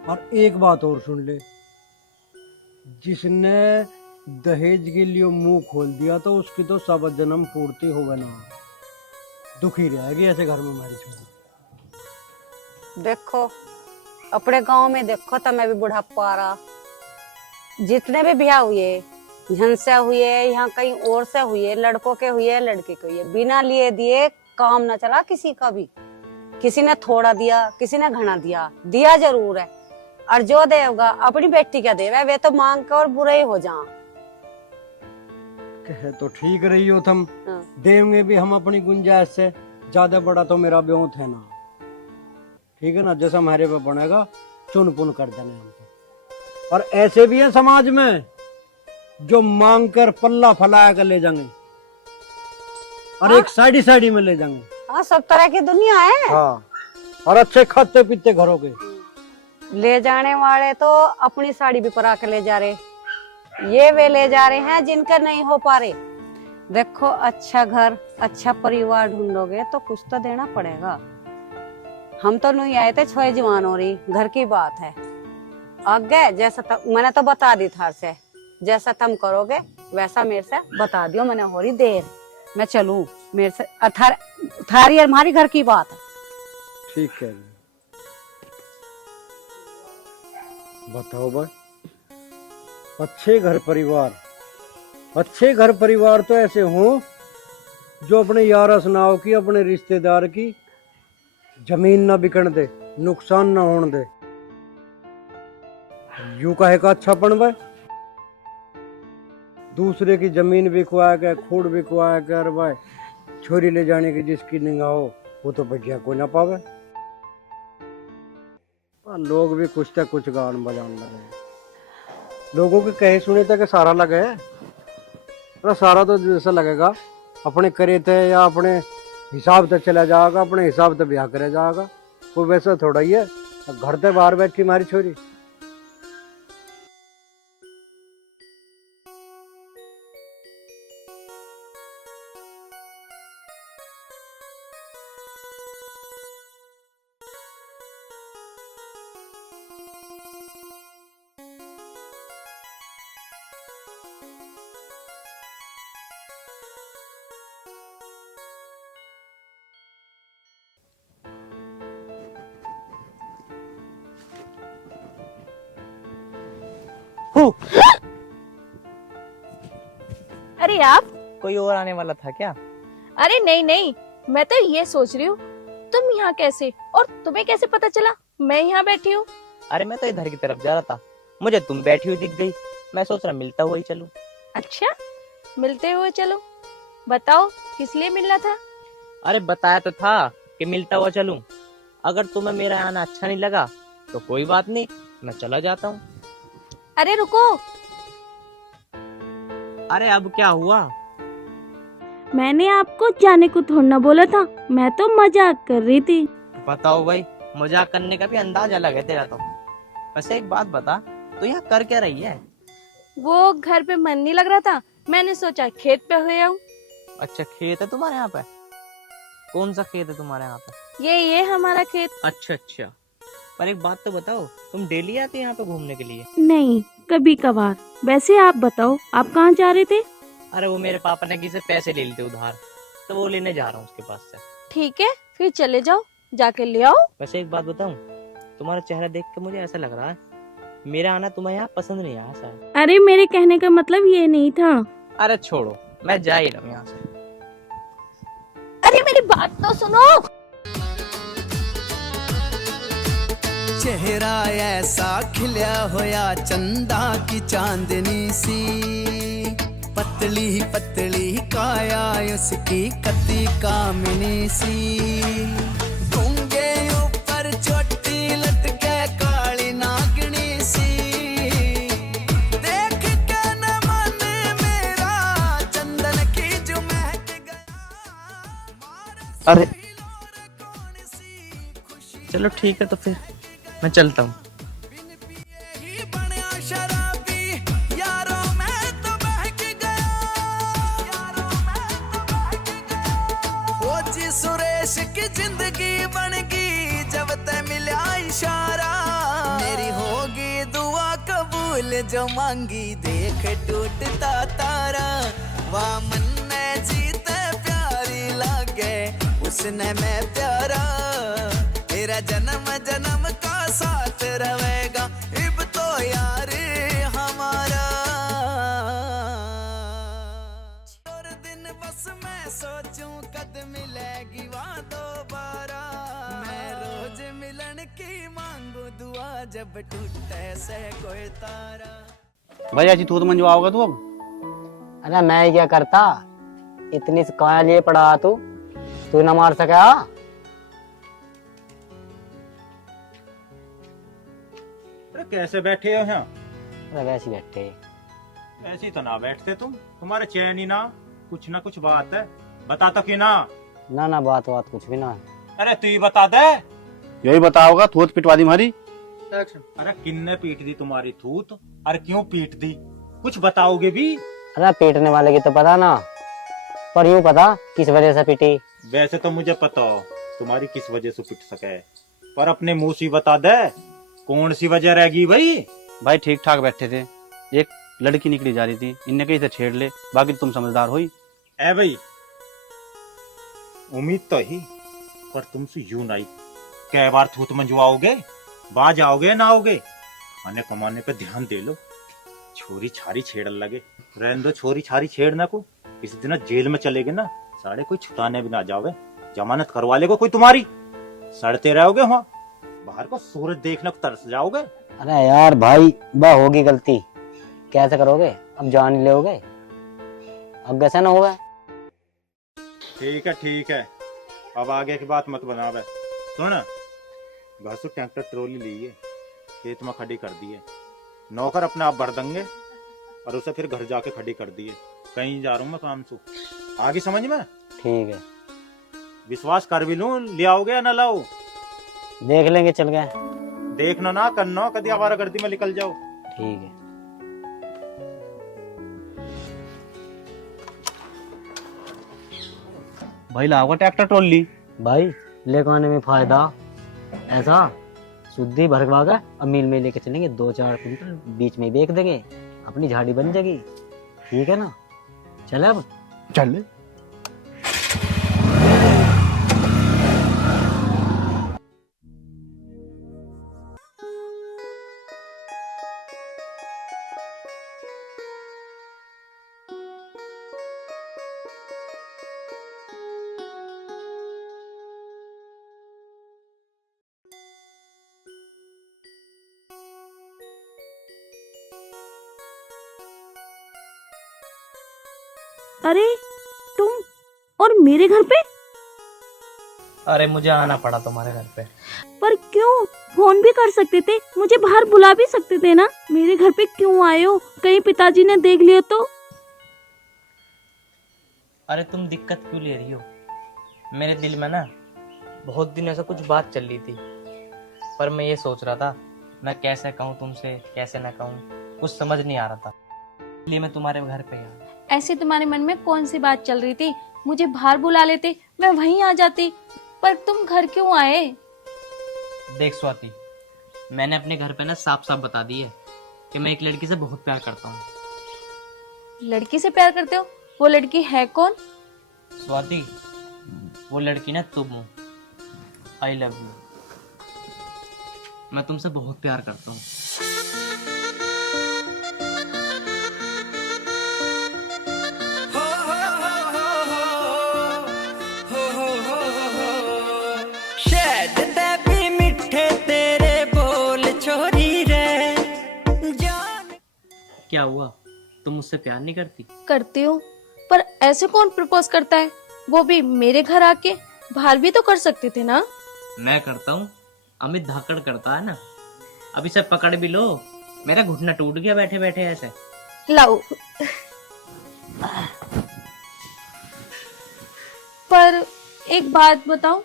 और एक बात और सुन ले, जिसने दहेज के लिए मुंह खोल दिया तो उसकी तो सब जन्म पूर्ति होगा ना, दुखी रहेगी ऐसे घर में हमारी छोरी। देखो अपने गांव में देखो तुम्हें भी बुढ़ापा आ रहा, जितने भी ब्याह हुए, झन से हुए, यहाँ कहीं और से हुए, लड़कों के हुए, लड़के के हुए, बिना लिए दिए काम न चला किसी का भी। किसी ने थोड़ा दिया, किसी ने घना दिया, दिया जरूर है। और जो देगा अपनी बेटी क्या देवे, वे तो मांग के और बुरे ही हो जा। कहे तो ठीक रही हो तुम, हाँ। देंगे भी हम अपनी गुंजाइश से, ज्यादा बड़ा तो मेरा ब्यों है ना, ठीक है ना। जैसा हमारे पे बनेगा चुन पुन कर देने हम तो। और ऐसे भी है समाज में जो मांग कर पल्ला फैला कर ले जाएंगे, और एक साइडी में ले जाएंगे। हाँ सब तरह की दुनिया है। हाँ, और अच्छे खाते पीते घरों के ले जाने वाले तो अपनी साड़ी भी परा के ले जा रहे, ये वे ले जा रहे हैं जिनका नहीं हो पा रहे। देखो अच्छा घर अच्छा परिवार ढूंढोगे तो कुछ तो देना पड़ेगा। हम तो नहीं आए थे, छोए जवान हो रही, घर की बात है। आगे जैसा मैंने तो बता दी थार से, जैसा तुम करोगे वैसा मेरे से बता दियो। मैंने हो रही देर, मैं चलूं, मेरे से थारी और हमारी घर की बात है। ठीक है बताओ भाई। अच्छे घर परिवार तो ऐसे हों जो अपने यारा सुनाओ की, अपने रिश्तेदार की जमीन ना बिकन दे, नुकसान ना होने दे। यूं कहे का अच्छापन भाई, दूसरे की जमीन बिकवा के, खूड़ बिकवा कर भाई छोरी ले जाने की जिसकी निगाह हो वो तो बढ़िया कोई ना पावे। लोग भी कुछ तक कुछ गान बजाने लगे, लोगों के कहे सुने तक सारा लगे। अरे सारा तो जैसा लगेगा अपने करे थे या अपने हिसाब से चला जाएगा, अपने हिसाब से ब्याह करे जाएगा। वो वैसा थोड़ा ही है। घर से बाहर बैठी हमारी छोरी। अरे आप, कोई और आने वाला था क्या? अरे नहीं नहीं, मैं तो ये सोच रही हूँ तुम यहाँ कैसे, और तुम्हें कैसे पता चला मैं यहाँ बैठी हूँ? अरे मैं तो इधर की तरफ जा रहा था, मुझे तुम बैठी हुई दिख गई, मैं सोच रहा मिलता हुआ ही चलूं। अच्छा, मिलते हुए चलो। बताओ किस लिए मिलना था? अरे बताया तो था कि मिलता हुआ चलूं। अगर तुम्हें मेरा आना अच्छा नहीं लगा तो कोई बात नहीं, मैं चला जाता हूँ। अरे रुको, अरे अब क्या हुआ? मैंने आपको जाने को थोड़ा ना बोला था, मैं तो मजाक कर रही थी। बताओ भाई, मजाक करने का भी अंदाज अलग है तेरा तो। वैसे एक बात बता, तो यहाँ कर क्या रही है? वो घर पे मन नहीं लग रहा था, मैंने सोचा खेत पे हुए हूँ। अच्छा, खेत है तुम्हारे यहाँ पे? कौन सा खेत है तुम्हारे यहाँ पे? ये हमारा खेत। अच्छा अच्छा, पर एक बात तो बताओ, तुम डेली आते यहाँ पे घूमने के लिए? नहीं, कभी कभार। वैसे आप बताओ, आप कहाँ जा रहे थे? अरे वो मेरे पापा ने किसी से पैसे ले लिए थे उधार, तो वो लेने जा रहा हूँ उसके पास से। ठीक है, फिर चले जाओ, जाके ले आओ। वैसे एक बात बताऊं, तुम्हारा चेहरा देख के मुझे ऐसा लग रहा है मेरा आना तुम्हें यहाँ पसंद नहीं आया शायद। अरे मेरे कहने का मतलब ये नहीं था। अरे छोड़ो, मैं जा ही रहा हूँ यहाँ से। अरे मेरी बात तो सुनो। चेहरा ऐसा खिलिया होया चंदा की चांदनी सी, पतली पतली काया उसकी कति कामिनी सी, गूंगे ऊपर चोटी लटके काली नागनी सी, देख के न मन मेरा चंदन की जो महक गया। अरे चलो ठीक है, तो फिर मैं चलता हूँ। सुरेश की जिंदगी बन गई जब ते मिला इशारा, मेरी होगी दुआ कबूल जो मांगी देख टूटता तारा, वाह मन ने जीते प्यारी लागे उसने मैं प्यारा, तेरा जन्म जन्म का साथ रहेगा इब तो यार हमारा, और दिन बस मैं सोचूं कद मिलेगी वहाँ दोबारा, मैं रोज मिलन की मांगू दुआ जब टूटे से कोई तारा। भाई ऐसी तू तो मंजवाओगा तू अब? अरे मैं क्या करता, इतनी कहाँ लिए पड़ा तू ना मार सका। अरे कैसे बैठे हो यहाँ? अरे वैसे बैठे। ऐसे ही तो ना बैठते तुम, तुम्हारे चैन ही ना, कुछ ना कुछ बात है, बता तो कि ना। ना बात कुछ भी ना है। अरे तू ही बता दे। यही बताओगा, थूत पिटवा दी हमारी। अरे किन्ने पीट दी तुम्हारी थूत? अरे क्यों पीट दी, कुछ बताओगे भी? अरे पीटने वाले की तो पता ना, पर यूँ पता किस वजह से पीटी। वैसे तो मुझे पता हो तुम्हारी किस वजह से पिट सके, पर अपने मुंह से बता दे कौन सी वजह रहेगी भाई? भाई ठीक ठाक बैठे थे, एक लड़की निकली जा रही थी, इनने कहीं से छेड़ ले, बाकी तुम समझदार हो ही। ए भाई, उम्मीद तो ही, पर तुमसे यूं नहीं, कै बार थूत मंजवाओगे, बाज आओगे ना आओगे? खाने कमाने पे ध्यान दे लो, छोरी छारी छेड़ लगे, रहने दो छोरी छारी छेड़ना को, किसी दिन जेल में चलेगे ना, साढ़े कोई छुटाने भी ना जाओगे, जमानत करवा लेगा कोई तुम्हारी, सड़ते रहोगे वहाँ, बाहर को सूरज देखने को तरस जाओगे। अरे यार भाई, वह होगी गलती, कैसे करोगे, अब जान ही लोगे, अब कैसे ना होगा। ठीक है, अब आगे की बात मत बनावे। सुन, घासू ट्रैक्टर ट्रॉली ली है, खेत में खड़ी कर दी है, नौकर अपने आप भर देंगे और उसे फिर घर जाके खड़ी कर दिए, कहीं जा रहा हूँ मैं काम से, आगे समझ में। ठीक है, विश्वास कर भी लूं, ले आओगे या ना लाओ? देख लेंगे, चल गए। देखना ना करना, कभी आवारा गर्दी में निकल जाओ। ठीक है। भाई लाओगे ट्रैक्टर ट्रॉली? भाई लेकर आने में फायदा ऐसा, शुद्धि भरवा कर अब मिल में लेके चलेंगे, 2-4 क्विंटल बीच में बेच देंगे, अपनी झाड़ी बन जाएगी। ठीक है ना, चले अब। चल। अरे तुम और मेरे घर पे? अरे मुझे आना पड़ा तुम्हारे घर पे। पर क्यों? फोन भी कर सकते थे, मुझे बाहर बुला भी सकते थे ना। मेरे घर पे क्यों आए हो? कहीं पिताजी ने देख लिया तो? अरे तुम दिक्कत क्यों ले रही हो? मेरे दिल में ना बहुत दिन ऐसा कुछ बात चल रही थी, पर मैं ये सोच रहा था मैं कैसे कहूँ तुमसे, कैसे ना कहूँ, कुछ समझ नहीं आ रहा था, इसलिए मैं तुम्हारे घर पे आया। ऐसे तुम्हारे मन में कौन सी बात चल रही थी? मुझे बाहर बुला लेते, मैं वहीं आ जाती। पर तुम घर क्यों आए? देख स्वाति, मैंने अपने घर पे ना साफ साफ बता दी है कि मैं एक लड़की से बहुत प्यार करता हूँ। लड़की से प्यार करते हो? वो लड़की है कौन? स्वाति, वो लड़की ना तुम हो। I love you. मैं तुमसे बहुत प्यार करता हूँ। क्या हुआ, तुम मुझसे प्यार नहीं करती? करती हूँ, पर ऐसे कौन प्रपोज करता है? वो भी मेरे घर आके। बाहर भी तो कर सकते थे ना। मैं करता हूँ, अमित धाकड़ करता है ना। अभी से पकड़ भी लो, मेरा घुटना टूट गया बैठे बैठे ऐसे। लाओ। पर एक बात बताओ,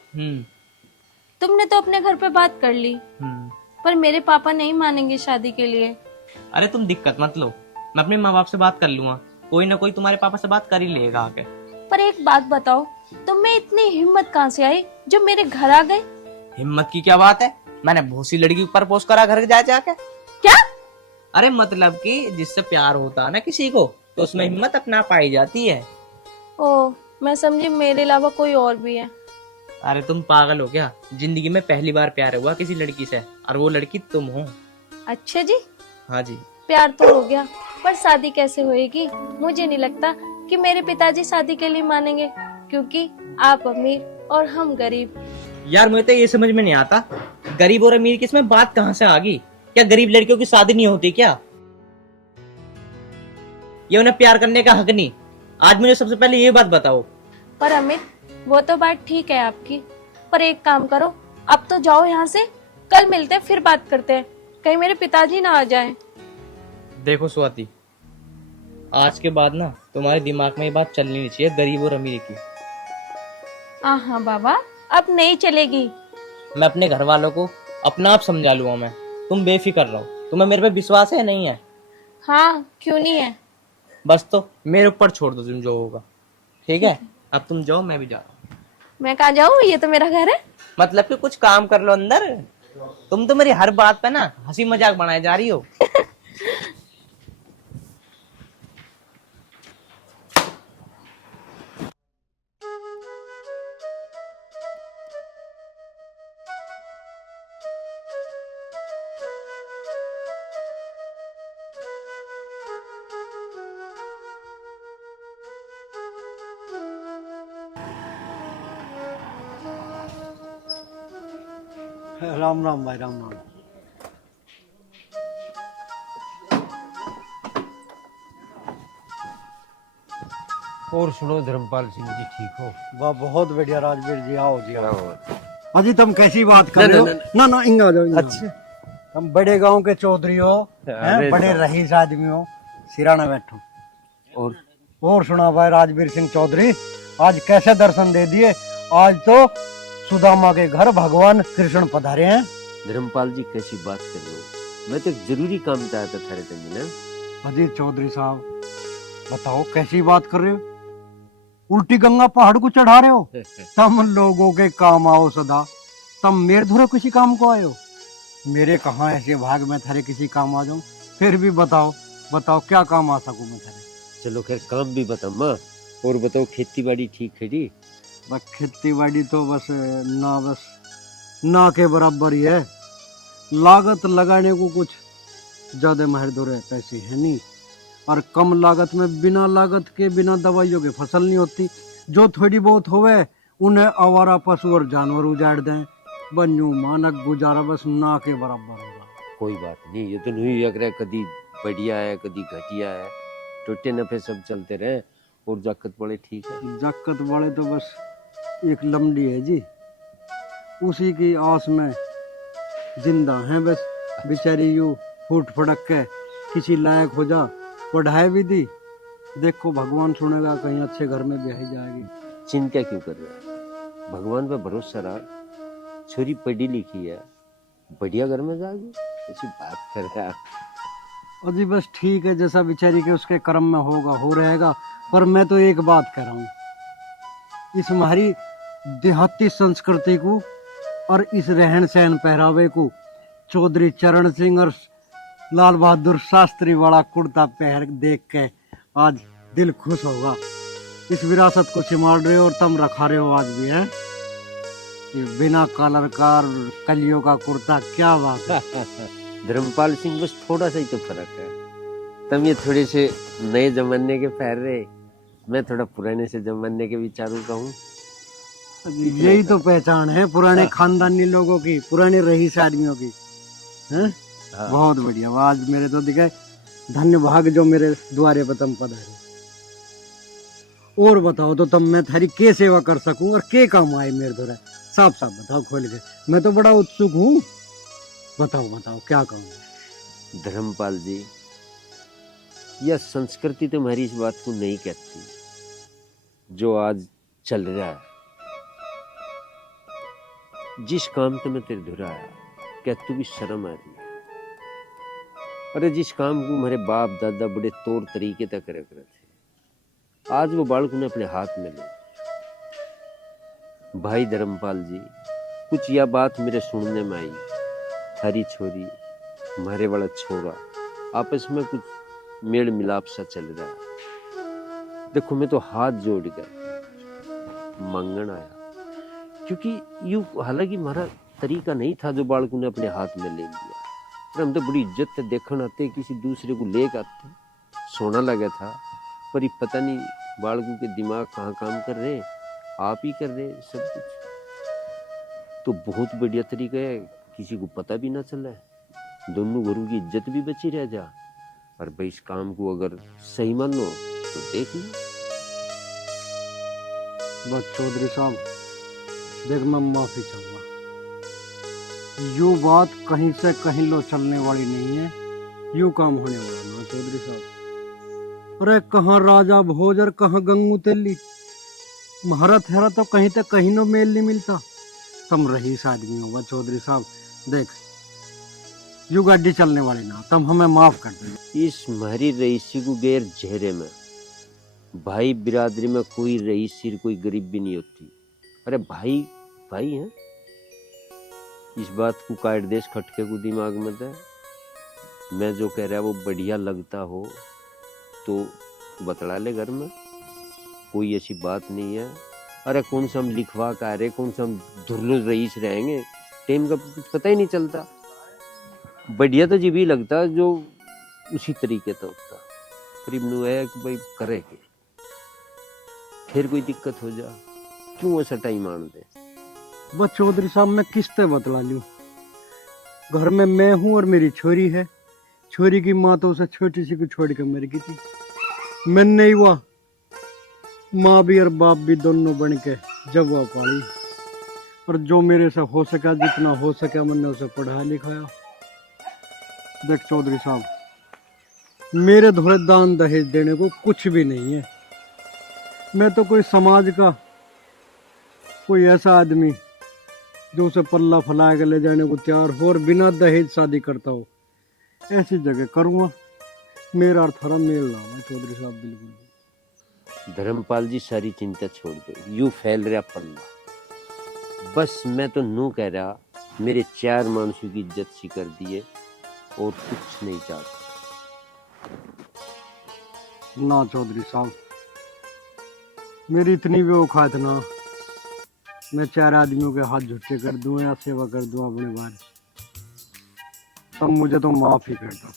तुमने तो अपने घर पे बात कर ली, पर मेरे पापा नहीं मानेंगे शादी के लिए। अरे तुम दिक्कत मत लो, मैं अपने माँ बाप से बात कर लूंगा, कोई ना कोई तुम्हारे पापा से बात कर ही लेगा आके। पर एक बात बताओ, तुम में इतनी हिम्मत कहाँ से आई जो मेरे घर आ गए? हिम्मत की क्या बात है, मैंने बहुत सी लड़की पर पोस्ट करा घर जा जाके। क्या? अरे मतलब कि जिससे प्यार होता है ना किसी को, तो उसमें हिम्मत अपना पाई जाती है। ओ, मैं समझी मेरे अलावा कोई और भी है। अरे तुम पागल हो क्या? जिंदगी में पहली बार प्यार हुआ किसी लड़की से, और वो लड़की तुम हो। अच्छा जी। हाँ जी। प्यार तो हो गया, पर शादी कैसे होएगी? मुझे नहीं लगता कि मेरे पिताजी शादी के लिए मानेंगे, क्योंकि आप अमीर और हम गरीब। यार मुझे तो ये समझ में नहीं आता, गरीब और अमीर की इसमें बात कहाँ से आ गई? क्या गरीब लड़कियों की शादी नहीं होती क्या? ये उन्हें प्यार करने का हक नहीं। आज मुझे सबसे पहले ये बात बताओ। पर अमित, वो तो बात ठीक है आपकी, पर एक काम करो, अब तो जाओ यहाँ से, कल मिलते हैं, फिर बात करते हैं, कहीं मेरे पिताजी ना आ जाएं। देखो स्वाति, आज के बाद ना तुम्हारे दिमाग में ये बात चलनी नहीं चाहिए गरीब और अमीर की। हाँ बाबा, अब नहीं चलेगी। मैं अपने घर वालों को अपना आप समझा लूंगा मैं, तुम बेफिक्र रहो। तुम्हें मेरे पे विश्वास है नहीं है? हाँ, क्यों नहीं है। बस तो मेरे ऊपर छोड़ दो, तुम जो होगा। ठीक है, अब तुम जाओ, मैं भी जा रहा हूँ। मैं कहाँ जाऊँ, ये तो मेरा घर है। मतलब कि कुछ काम कर लो अंदर। तुम तो मेरी हर बात पे ना हंसी मजाक बनाए जा रही हो। राम राम भाई, राम राम। और सुनो धर्मपाल सिंह जी, ठीक हो? वाह, बहुत बढ़िया राजवीर जी, आओ जी आओ। अजी तुम कैसी बात कर रहे हो? ना ना, इंगा आ जाओ। अच्छा, तुम बड़े गांव के चौधरी हो, हैं? बड़े रईस आदमी हो, सिराना बैठो। और और सुना भाई राजवीर सिंह चौधरी, आज कैसे दर्शन दे दिए। आज तो सुदामा के घर भगवान कृष्ण पधारे हैं। धर्मपाल जी कैसी बात कर रहे हो, मैं तो एक जरूरी काम चाहता था थारे से मिलना। अजीत चौधरी साहब बताओ कैसी बात कर रहे हो, उल्टी गंगा पहाड़ को चढ़ा रहे हो। तुम लोगों के काम आओ सदा, तुम मेरे धुरे किसी काम को आए हो। मेरे कहाँ ऐसे भाग में थारे किसी काम आ जाऊं। फिर भी बताओ बताओ क्या काम आ सकूं मैं थारे। चलो खैर काम भी बताओ माँ, और बताओ खेती बाड़ी ठीक है जी। बस खेती बाड़ी तो बस ना के बराबर ही है। लागत लगाने को कुछ ज्यादा महर दो रहे पैसे है नहीं, और कम लागत में बिना लागत के बिना दवाइयों के फसल नहीं होती। जो थोड़ी बहुत होवे उन्हें आवारा पशु और जानवर उजाड़ दें, बनू मानक गुजारा बस ना के बराबर होगा। कोई बात नहीं, ये तो नहीं लग रहा है कभी बढ़िया है कभी घटिया है, टोटे नफे सब चलते रहे। और जाकत बड़े ठीक है। जाकत वाले तो बस एक लमड़ी है जी, उसी की आस में जिंदा है बस। बेचारी यू फूट फड़क के किसी लायक हो जा, पढ़ाई भी दी, देखो भगवान सुनेगा कहीं अच्छे घर में ब्याही जाएगी। चिंता क्यों कर रहा है, भगवान पे भरोसा रहा। छोरी पढ़ी लिखी है, बढ़िया घर में जाएगी, ऐसी बात कर रहा है। अजी बस ठीक है, जैसा बेचारी के उसके कर्म में होगा हो रहेगा। पर मैं तो एक बात कह रहा हूँ, इस हमारी देहाती संस्कृति को और इस रहन सहन पहरावे को चौधरी चरण सिंह और लाल बहादुर शास्त्री वाला कुर्ता पहन देख के आज दिल खुश होगा। इस विरासत को संभाल रहे हो और तुम रखा रहे हो आज भी है। ये बिना कलर का कलियों का कुर्ता, क्या बात है। धर्मपाल सिंह बस थोड़ा सा ही तो फर्क है, तुम ये थोड़े से नए जमाने के पैर रहे, मैं थोड़ा पुराने से जमाने के विचारों का हूँ। यही तो पहचान है पुराने खानदानी लोगों की, पुराने रईस आदमियों की है। बहुत बढ़िया, आज मेरे तो दिखे धन्य भाग जो मेरे द्वारे पर तुम पधारे। और बताओ तो तुम मैं थारी के सेवा कर सकूं और के काम आए मेरे द्वारा, साफ साफ बताओ खोल के। मैं तो बड़ा उत्सुक हूँ, बताओ बताओ क्या काम है। धर्मपाल जी, यह संस्कृति तुम्हारी इस बात को नहीं कहती जो आज चल रहा है। जिस काम पे मैं तेरे धुरा आया, क्या तू भी शर्म आ रही है? अरे जिस काम को मेरे बाप दादा बड़े तौर तरीके तक रख रहे थे, आज वो बालक ने अपने हाथ में ले। भाई धर्मपाल जी, कुछ यह बात मेरे सुनने में आई, हरी छोरी मारे वाला छोरा आपस में कुछ मेल मिलाप सा चल रहा है। देखो मैं तो हाथ जोड़ कर मांगन आया, क्योंकि यू हालांकि हमारा तरीका नहीं था जो बालक ने अपने हाथ में ले लिया। पर हम तो बड़ी इज्जत से देखने आते, किसी दूसरे को ले आते, सोना लगा था। पर ये पता नहीं बालकों के दिमाग कहाँ काम कर रहे, आप ही कर रहे सब कुछ। तो बहुत बढ़िया तरीका है, किसी को पता भी ना चला, दोनों घरों की इज्जत भी बची रह जा। और भाई इस काम को अगर सही मानो तो देख लो। बस चौधरी साहब देख, मैं माफी चाहूंगा, यू बात कहीं से कहीं लो चलने वाली नहीं है, यू काम होने वाला ना चौधरी साहब। अरे कहाँ राजा भोज और कहाँ गंगू तेली, महारत हेरा तो कहीं तक कहीं नो मेल नहीं मिलता। तुम रईस आदमी होगा चौधरी साहब, देख यू गाड़ी चलने वाली ना, तुम हमें माफ कर दे। इस महरी रईसी को गैर चेहरे में भाई बिरादरी में कोई रईस सिर कोई गरीब भी नहीं होती। अरे भाई भाई हैं, इस बात को काट देश खटके को दिमाग में दे। मैं जो कह रहा वो बढ़िया लगता हो तो बतला ले घर में, कोई ऐसी बात नहीं है। अरे कौन सा हम लिखवा का रहे, कौन सा हम धुरलुस रईस रहेंगे, टाइम का कुछ पता ही नहीं चलता। बढ़िया तो जी भी लगता जो उसी तरीके से होता। करीब नु है कि भाई करे के फिर कोई दिक्कत हो जा, क्यों ऐसा टाइम मान दे। बस चौधरी साहब मैं किस्ते बतला लूं, घर में मैं हूं और मेरी छोरी है। छोरी की माँ तो उसे छोटी सी को छोड़ के मर गई थी, मैं नहीं हुआ, माँ भी और बाप भी दोनों बन के जब वो पाली। और जो मेरे से हो सका, जितना हो सका मैंने उसे पढ़ाया लिखाया। देख चौधरी साहब, मेरे धोरे दान दहेज देने को कुछ भी नहीं है, मैं तो कोई समाज का कोई ऐसा आदमी जो उसे पल्ला फैला के ले जाने को तैयार हो और बिना दहेज शादी करता हो, ऐसी जगह करूँगा। मेरा और थारा मेल ना है चौधरी साहब, बिल्कुल। धर्मपाल जी सारी चिंता छोड़ दो, यू फैल रहा पल्ला। बस मैं तो नू कह रहा, मेरे 4 मानुषों की इज्जत सी कर दिए और कुछ नहीं चाहता। ना चौधरी साहब, मेरी इतनी भी औकात ना मैं 4 आदमियों के हाथ झुट्टे कर दूं या सेवा कर दूं अपने बारे, तब मुझे तो माफ ही कर दो।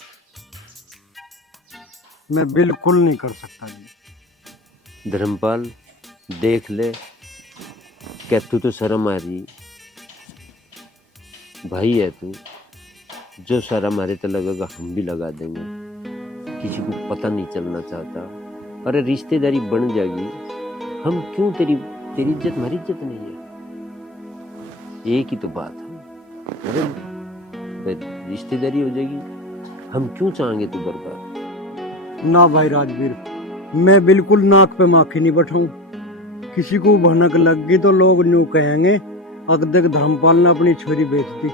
मैं बिल्कुल नहीं कर सकता जी। धर्मपाल देख ले, क्या तू तो शर्म आ रही, भाई है तू, जो सारा हमारे तो लगेगा हम भी लगा देंगे, किसी को पता नहीं चलना चाहता। अरे रिश्तेदारी बन जाएगी, हम क्यों, तेरी इज्जत हमारी इज्जत नहीं है, एक ही तो बात है। अरे रिश्तेदारी हो जाएगी, हम क्यों चाहेंगे तू बर्बाद। ना भाई राजवीर, मैं बिल्कुल नाक पे माखी नहीं बैठाऊं। किसी को भनक लग गई तो लोग न्यू कहेंगे अगदक धर्मपाल ने अपनी छोरी बेच दी,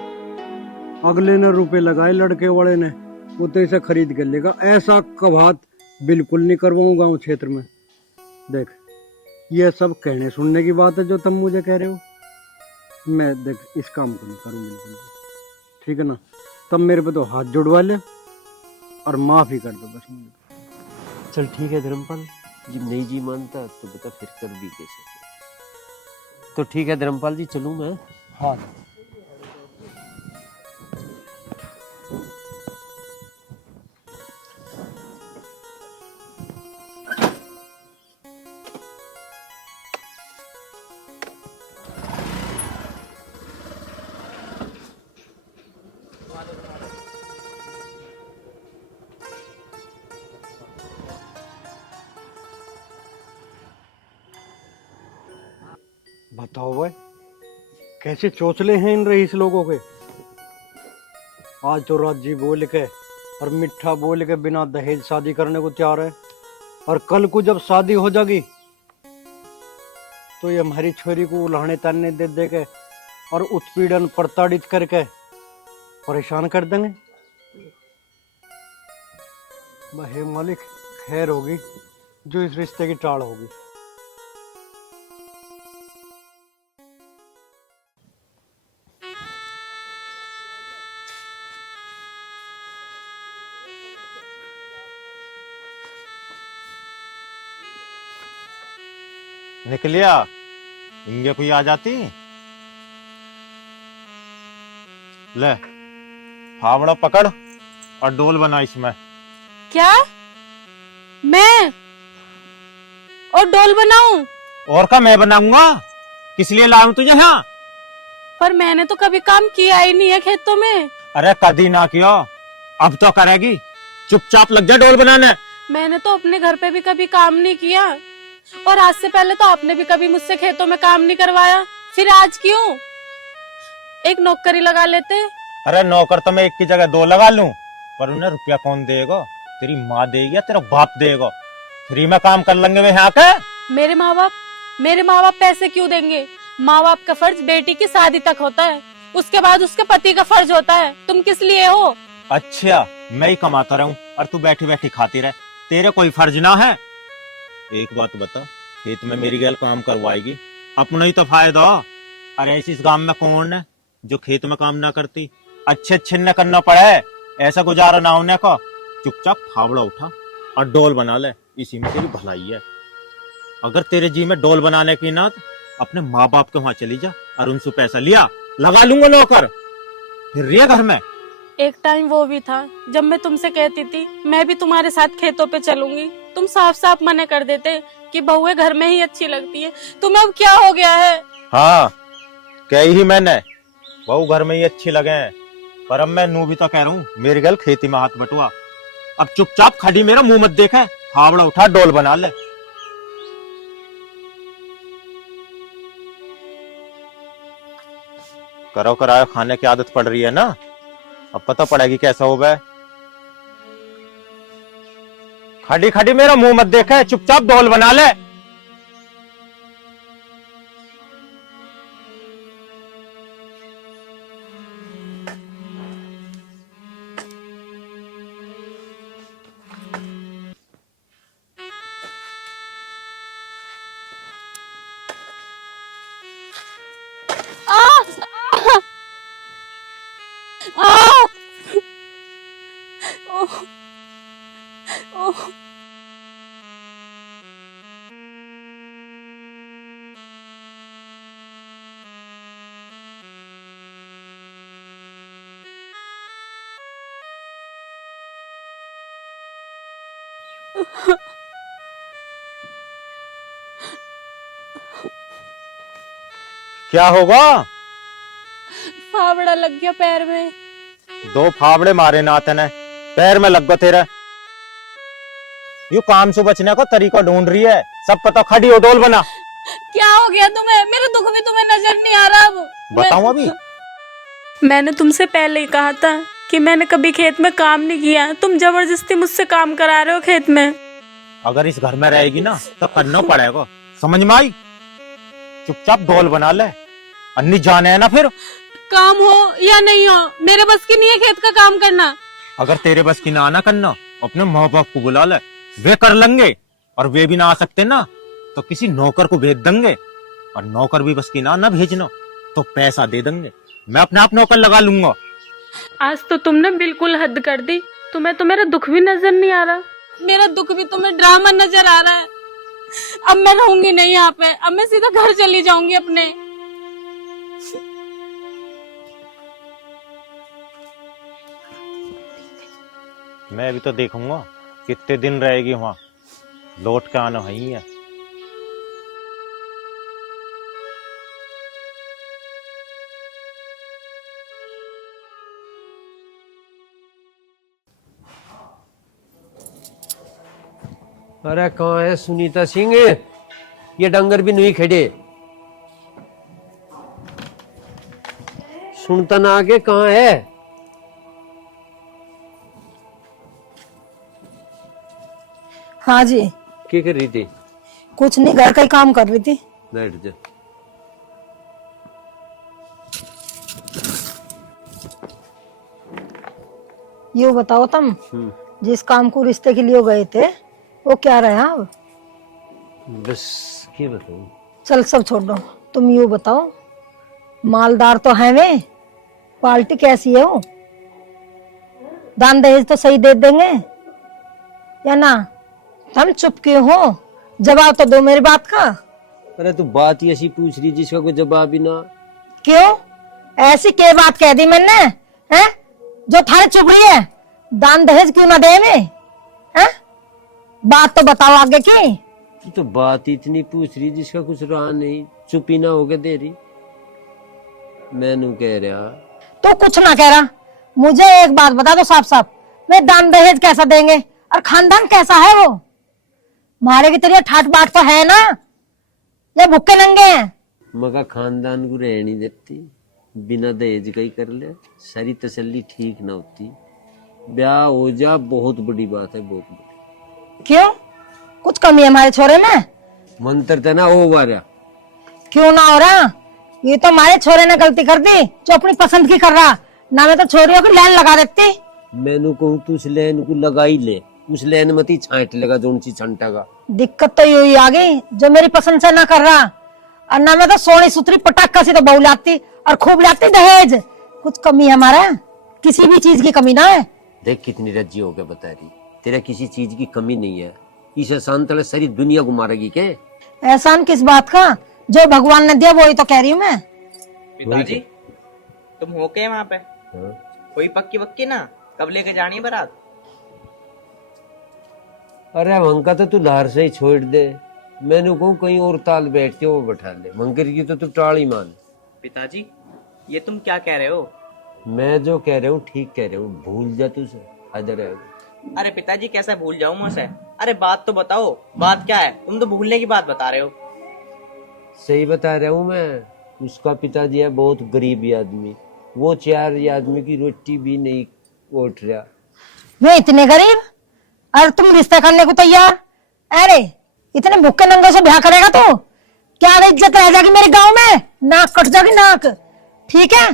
अगले ने रुपए लगाए लड़के वाले ने, वो तो इसे खरीद कर लेगा। ऐसा कबात बिल्कुल नहीं करवाऊंगा गाँव क्षेत्र में। देख, ये सब कहने सुनने की बात है जो तुम मुझे कह रहे हो। मैं देख इस काम को नहीं करूँ बिल्कुल, ठीक है ना। तब मेरे पे तो हाथ जुड़वा ले और माफ ही कर दो बस मुझे। चल ठीक है धर्मपाल, जब नहीं जी मानता तो बता फिर कर भी कैसे। तो ठीक है धर्मपाल जी, चलूं मैं। हाँ बताओ भाई, कैसे चोचले हैं इन रईस लोगों के। आज तो राजी बोल के और मिठा बोल के बिना दहेज शादी करने को तैयार है, और कल को जब शादी हो जाएगी तो ये हमारी छोरी को उल्हाने ताने दे दे के और उत्पीड़न प्रताड़ित करके परेशान कर देंगे। हे मालिक, खैर होगी जो इस रिश्ते की टाल होगी। निकलिया, इंगे कोई आ जाती। ले फावड़ा पकड़ और डोल बना इसमें। क्या मैं और डोल बनाऊं? और का मैं बनाऊंगा, किस लिए लाऊं तुझे यहाँ? पर मैंने तो कभी काम किया ही नहीं है खेतों में। अरे कभी ना किया, अब तो करेगी। चुपचाप लग जा डोल बनाने। मैंने तो अपने घर पे भी कभी काम नहीं किया, और आज से पहले तो आपने भी कभी मुझसे खेतों में काम नहीं करवाया, फिर आज क्यों? एक नौकरी लगा लेते। अरे नौकर तो मैं एक की जगह 2 लगा लूं, पर उन्हें रुपया कौन देगा? तेरी माँ देगी या तेरा बाप देगा? फ्री में काम कर लेंगे वे यहाँ के। मेरे माँ बाप पैसे क्यों देंगे? माँ बाप का फर्ज बेटी की शादी तक होता है, उसके बाद उसके पति का फर्ज होता है। तुम किस लिए हो? अच्छा, मैं ही कमाता रहूं और तू बैठी बैठी खाती रहे, तेरे कोई फर्ज ना है? एक बात बता, खेत में मेरी गैल काम करवाएगी, अपना ही तो फायदा। अरे ऐसी इस गांव में कौन है जो खेत में काम ना करती? अच्छे न करना पड़े, ऐसा गुजारा ना होने का। चुपचाप फावड़ा उठा और डोल बना ले, इसी में तेरी भलाई है। अगर तेरे जी में डोल बनाने की ना, तो अपने माँ बाप के वहां चली जा और उनसे पैसा लिया, लगा लूंगा नौकर, फिर रहिए घर में। एक टाइम वो भी था जब मैं तुमसे कहती थी मैं भी तुम्हारे साथ खेतों पे चलूंगी, तुम साफ साफ मना कर देते कि बहुएं घर में ही अच्छी लगती है। तुम्हें अब क्या हो गया है? हाँ, कही ही मैंने, बहू घर में ही अच्छी लगे हैं, पर अब मैं नू भी तो कह रहा हूँ मेरी गल खेती में हाथ बटुआ। अब चुपचाप खड़ी मेरा मुंह मत देखा, फावड़ा उठा डोल बना ले। करो करायो खाने की आदत पड़ रही है ना, अब पता पड़ेगी कैसा हो गए। खड़ी खड़ी मेरा मुंह मत देखा, चुपचाप डोल बना ले। ओह, ओह। क्या होगा? फावड़ा लग गया पैर में। 2 फावड़े मारे नाते ने, पैर में लग गया तेरे। यू काम से बचने का तरीका ढूंढ रही है, सब पता। खड़ी हो, डोल बना। क्या हो गया तुम्हें? मेरा दुख भी तुम्हें नजर नहीं आ रहा अब? बताऊं अभी? मैंने तुमसे पहले ही कहा था कि मैंने कभी खेत में काम नहीं किया। तुम जबरदस्ती मुझसे काम करा रहे हो खेत में। अगर इस घर में रहेगी ना तो करना पड़ेगा, समझ में आई? चुपचाप डोल बना ले, अन्नी जाने है ना फिर। काम हो या नहीं हो, मेरे बस की नहीं है खेत का काम करना। अगर तेरे बस की ना आना करना, अपने माँ बाप को बुला ले, वे कर लेंगे। और वे भी ना आ सकते ना तो किसी नौकर को भेज देंगे। और नौकर भी बस की ना भेजना तो पैसा दे देंगे, मैं अपने आप नौकर लगा लूंगा। आज तो तुमने बिल्कुल हद कर दी। तुम्हें तो मेरा दुख भी नजर नहीं आ रहा। मेरा दुख भी तुम्हें ड्रामा नजर आ रहा है। अब मैं रहूंगी नहीं यहाँ पे, अब मैं सीधा घर चली जाऊंगी अपने। मैं भी तो देखूंगा कितने दिन रहेगी वहां, लौट के आना ही है। अरे कहाँ है सुनीता सिंह? ये डंगर भी नहीं खड़े, सुनता ना आगे। कहाँ है? हाँ जी। क्या कर रही थी? कुछ नहीं, घर का ही काम कर रही थी। बैठ जा। ये बताओ तुम, जिस काम को रिश्ते के लिए गए थे वो क्या रहा अब? बस क्या बताऊं? चल सब छोड़ दो, तुम ये बताओ, मालदार तो है वे, पार्टी कैसी है वो? दान दहेज तो सही दे देंगे या ना? तुम चुप क्यों हो? जवाब तो दो मेरी बात का। अरे तू बात ही ऐसी पूछ रही जिसका कोई जवाब ही ना। क्यों? ऐसी क्या बात कह दी मैंने हैं जो थारे चुप रही है? दान दहेज क्यों ना दे में? हैं? बात तो बताओ आगे की। तू तो बात इतनी पूछ रही जिसका कुछ रहा नहीं, चुप ही ना होके दे रही। मैनू कह रहा तो कुछ ना कह रहा। मुझे एक बात बता दो साफ साफ, वे दान दहेज कैसा देंगे और खानदान कैसा है वो? मारे की तरह ठाट बाट तो है ना, या भुक्के नंगे हैं? मगा खानदान को रह नहीं देती, बिना दहेज का ही कर ले, सारी तसल्ली ठीक ना होती। ब्याह हो जा, बहुत बड़ी बात है, बहुत बड़ी। क्यों? कुछ कमी है हमारे छोरे में? मंत्र था ना हो वारा। क्यों ना हो रहा? ये तो हमारे छोरे ने गलती कर दी जो अपनी पसंद की कर रहा, ना मैं तो छोरियों की लाइन लगा देती। मैनू कहूँ तू उस लैन को लगा ही ले, उस लैन मत ही छांट लगा जोन सी छंटा का। दिक्कत तो यही आ गई जो मेरी पसंद से ना कर रहा, और ना मैं तो सोनी सुथरी पटाखा सी तो बहू लाती और खूब लाती दहेज। कुछ कमी है हमारा? किसी भी चीज की कमी ना है। देख कितनी रज्जी हो गया बता रही, तेरा किसी चीज की कमी नहीं है। इस एहसान तले सारी दुनिया को मारेगी के? एहसान किस बात का? जो भगवान ने दिया वही तो कह रही हूँ मैं। पिताजी तुम हो के वहाँ पे? हाँ? कोई पक्की वक्की ना? कब लेके जानी है बारात? अरे वंका तो तू लार से ही छोड़ दे, मैंने कहूँ कहीं और ताल बैठते हो वो बैठा ले, मंकर की तो तू टाल ही मान। पिताजी ये तुम क्या कह रहे हो? मैं जो कह रहा हूँ ठीक कह रहा हूँ, भूल जा तू से इधर है। अरे पिताजी कैसे भूल जाऊं मैं उसे? अरे बात तो बताओ, बात क्या है? तुम तो भूलने की बात बता रहे हो। सही बता रहा हूँ मैं। उसका पिताजी है बहुत गरीब आदमी, वो 4 आदमी की रोटी भी नहीं उठ रहा। वे इतने गरीब और तुम रिश्ता करने को तैयार? अरे इतने भूखे नंगे से ब्याह करेगा तो क्या इज्जत रह जाएगी मेरे गांव में? नाक कट जाएगी नाक। ठीक है,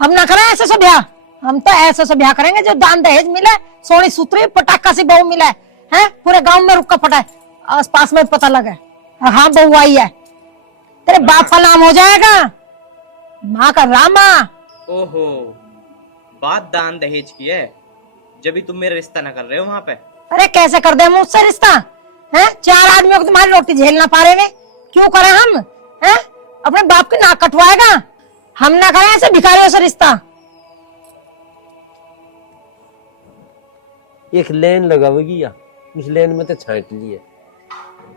हम ना करें ऐसे से ब्याह, हम तो ऐसे से ब्याह करेंगे जो दान दहेज मिले, सोनी सूत्री पटाखा सी बहू मिले, हैं पूरे गांव में रुका पड़ा है, आस पास में पता लगा हाँ बहू आई है, तेरे बाप का नाम हो जाएगा। माँ का रामा। ओहो, बात दान दहेज की है, जब भी तुम मेरा रिश्ता ना कर रहे हो वहां पे। अरे कैसे कर दे मुझसे रिश्ता? है 4 आदमियों को तुम्हारी रोटी झेलना पा रहे हैं, क्यों करें हम? हैं अपने बाप की नाक कटवाएगा? हम ना करें ऐसे भिखारियों से रिश्ता। एक लेन लगावेगी या उस लेन में तो छांट ली है।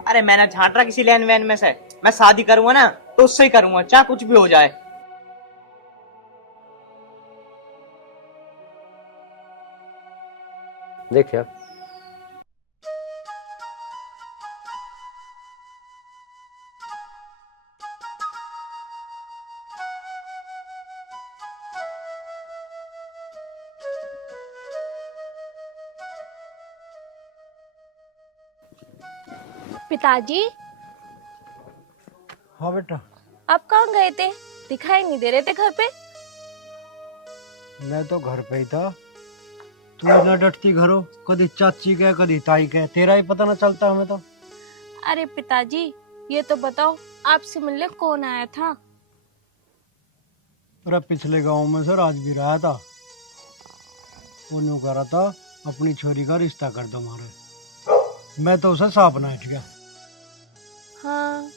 अरे मैंने झाट रहा किसी लेन वैन में से, मैं शादी करूंगा ना तो उससे ही करूंगा, चाहे कुछ भी हो जाए। देख यार, पिताजी, हाँ बेटा, आप कहाँ गए थे? दिखाई नहीं दे रहे थे घर पे। मैं तो घर पे ही था। तू ना डटती घरों, कभी चाची के कभी ताई के, तेरा ही पता ना चलता हमें तो। अरे पिताजी, ये तो बताओ आपसे मिलने कौन आया था? अरे पिछले गांव में से राज भी रहा था, उन्होंने कह रहा था अपनी छोरी का रिश्ता कर दो हमारे। मैं तो उसे साफ ना हट गया। हाँ,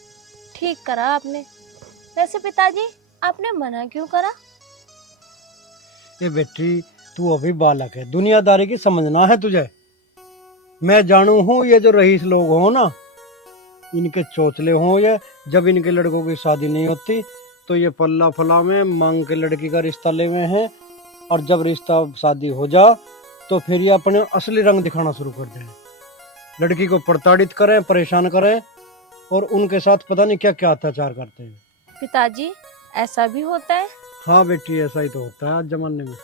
ठीक करा आपने। वैसे पिताजी, आपने मना क्यों करा? ये बेटी, तू अभी बालक है, दुनियादारी की समझना है तुझे। मैं जानू हूँ ये जो रईस लोग हो ना, इनके चोचले हो, ये जब इनके लड़कों की शादी नहीं होती तो ये पल्ला फला में मांग के लड़की का रिश्ता ले हुए हैं, और जब रिश्ता शादी हो जा तो फिर ये अपने असली रंग दिखाना शुरू कर दें। लड़की को प्रताड़ित करें, परेशान करें, और उनके साथ पता नहीं क्या क्या अत्याचार करते हैं। पिताजी, ऐसा भी होता है? हाँ बेटी, ऐसा ही तो होता है आज जमाने में।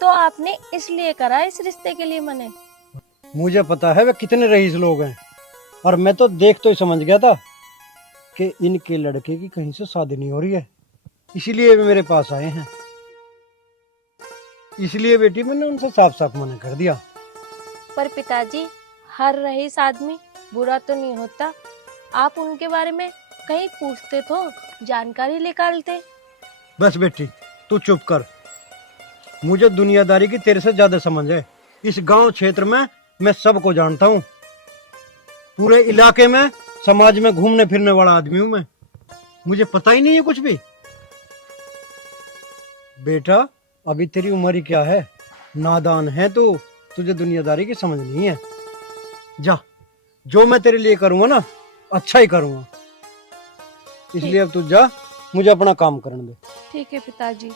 तो आपने इसलिए करा इस रिश्ते के लिए मने? मुझे पता है वे कितने रईस लोग हैं, और मैं तो देख तो ही समझ गया था कि इनके लड़के की कहीं से शादी नहीं हो रही है, इसीलिए वे मेरे पास आए हैं। इसलिए बेटी मैंने उनसे साफ साफ मना कर दिया। पर पिताजी, हर रईस आदमी बुरा तो नहीं होता। आप उनके बारे में कहीं पूछते तो जानकारी निकालते। बस बेटी, तू चुप कर। मुझे दुनियादारी की तेरे से ज्यादा समझ है। इस गांव क्षेत्र में मैं सबको जानता हूँ, पूरे इलाके में समाज में घूमने फिरने वाला आदमी हूँ मैं। मुझे पता ही नहीं है कुछ भी। बेटा, अभी तेरी उम्र ही क्या है, नादान है तू, तुझे दुनियादारी की समझ नहीं है। जा, जो मैं तेरे लिए करूंगा ना, अच्छा ही करूंगा। इसलिए अब तू जा, मुझे अपना काम करने दे। ठीक है पिताजी।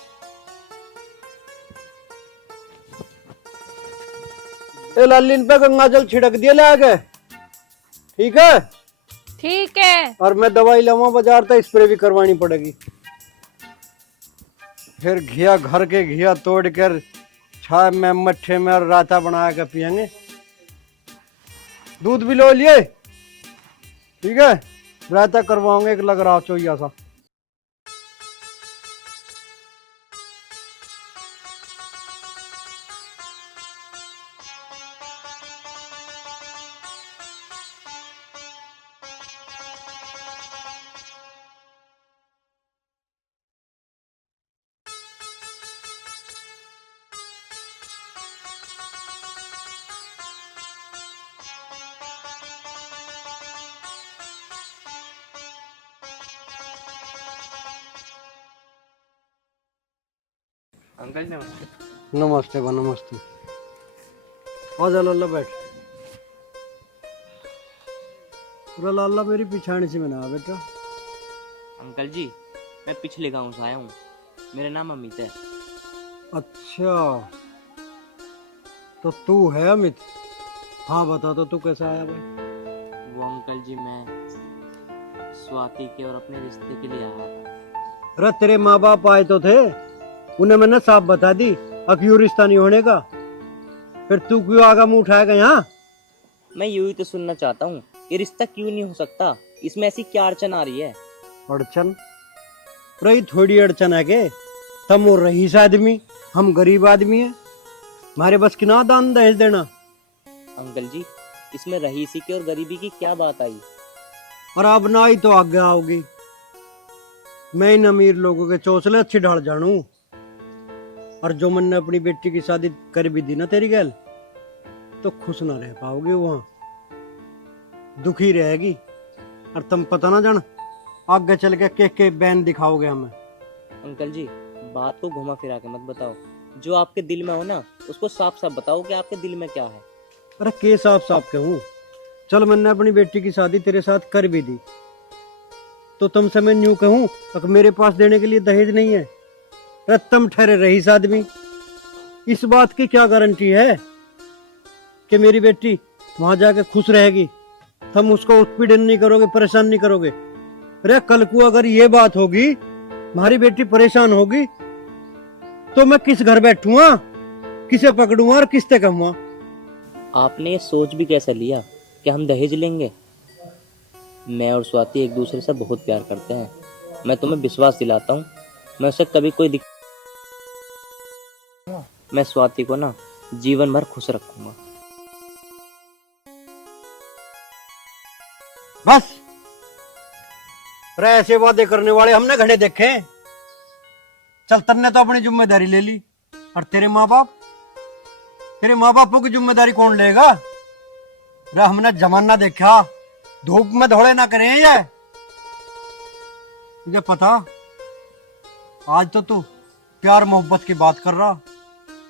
ए लालिन पे गंगा जल छिड़क दिया ले आके, ठीक है? ठीक है। और मैं दवाई लाऊंगा बाजार से, स्प्रे भी करवानी पड़ेगी। फिर घिया, घर के घिया तोड़ कर छाछ में, मट्ठे में और रायता बना के पियेंगे। दूध भी लो लिए, ठीक है? रायता करवाऊंगे एक लग रहा चोइया सा। अंकल ने नमस्ते बा, नमस्ते। आजा लाला, बैठ। पूरा लाला मेरी पिछाड़ी से बना बेटा। अंकल जी, मैं पिछले गांव से आया हूँ, मेरा नाम अमित है। अच्छा, तो तू है अमित? हाँ बता, तो तू कैसा आया भाई? वो अंकल जी, मैं स्वाति के और अपने रिश्ते के लिए आया था। अरे तेरे माँ बाप आए तो थे, उन्हें मैंने साफ बता दी अब क्यों रिश्ता नहीं होने का। फिर तू क्यों आगा मुंह उठाएगा यहाँ? मैं यूं ही तो सुनना चाहता हूँ, ये रिश्ता क्यों नहीं हो सकता? इसमें ऐसी क्या अड़चन आ रही है? अड़चन रही, थोड़ी अड़चन है के? तुम और रईस आदमी, हम गरीब आदमी हैं, हमारे बस की ना दान दहेज देना। अंकल जी, इसमें रईसी की और गरीबी की क्या बात आई? और अब ना ही तो आगे आओगी। मैं इन अमीर लोगों के चौसले अच्छी ढाल जानू। और जो मैंने अपनी बेटी की शादी कर भी दी ना तेरी गैल, तो खुश ना रह पाओगे, वहां दुखी रहेगी। और तुम पता ना जान आगे चल के बैन दिखाओगे हमें। अंकल जी, बात को घुमा फिरा के मत बताओ, जो आपके दिल में हो ना उसको साफ साफ बताओ कि आपके दिल में क्या है। अरे के साफ साफ कहूँ, चल मैंने अपनी बेटी की शादी तेरे साथ कर भी दी, तो तुमसे मैं यूं कहूँ अगर मेरे पास देने के लिए दहेज नहीं है। अरे तुम ठहरे रईस आदमी, इस बात की क्या गारंटी है कि मेरी बेटी वहां जाके खुश रहेगी? तुम उसको उत्पीड़न नहीं करोगे, परेशान नहीं करोगे। अरे कल को अगर ये बात होगी, हमारी बेटी परेशान होगी, तो मैं किस घर बैठूंगा, किसे पकड़ूंगा और किससे कहूंगा? आपने ये सोच भी कैसे लिया कि हम दहेज लेंगे? मैं और स्वाति एक दूसरे से बहुत प्यार करते हैं। मैं तुम्हें विश्वास दिलाता हूँ, मैं उसे कभी कोई मैं स्वाति को ना जीवन भर खुश रखूंगा। बस अरे ऐसे वादे करने वाले हमने घड़े देखे। चल तन्ने तो अपनी जिम्मेदारी ले ली, और तेरे माँ बापों की जिम्मेदारी कौन लेगा? अरे हमने जमाना देखा, धूप में धोड़े ना करें ये। मुझे पता आज तो तू प्यार मोहब्बत की बात कर रहा।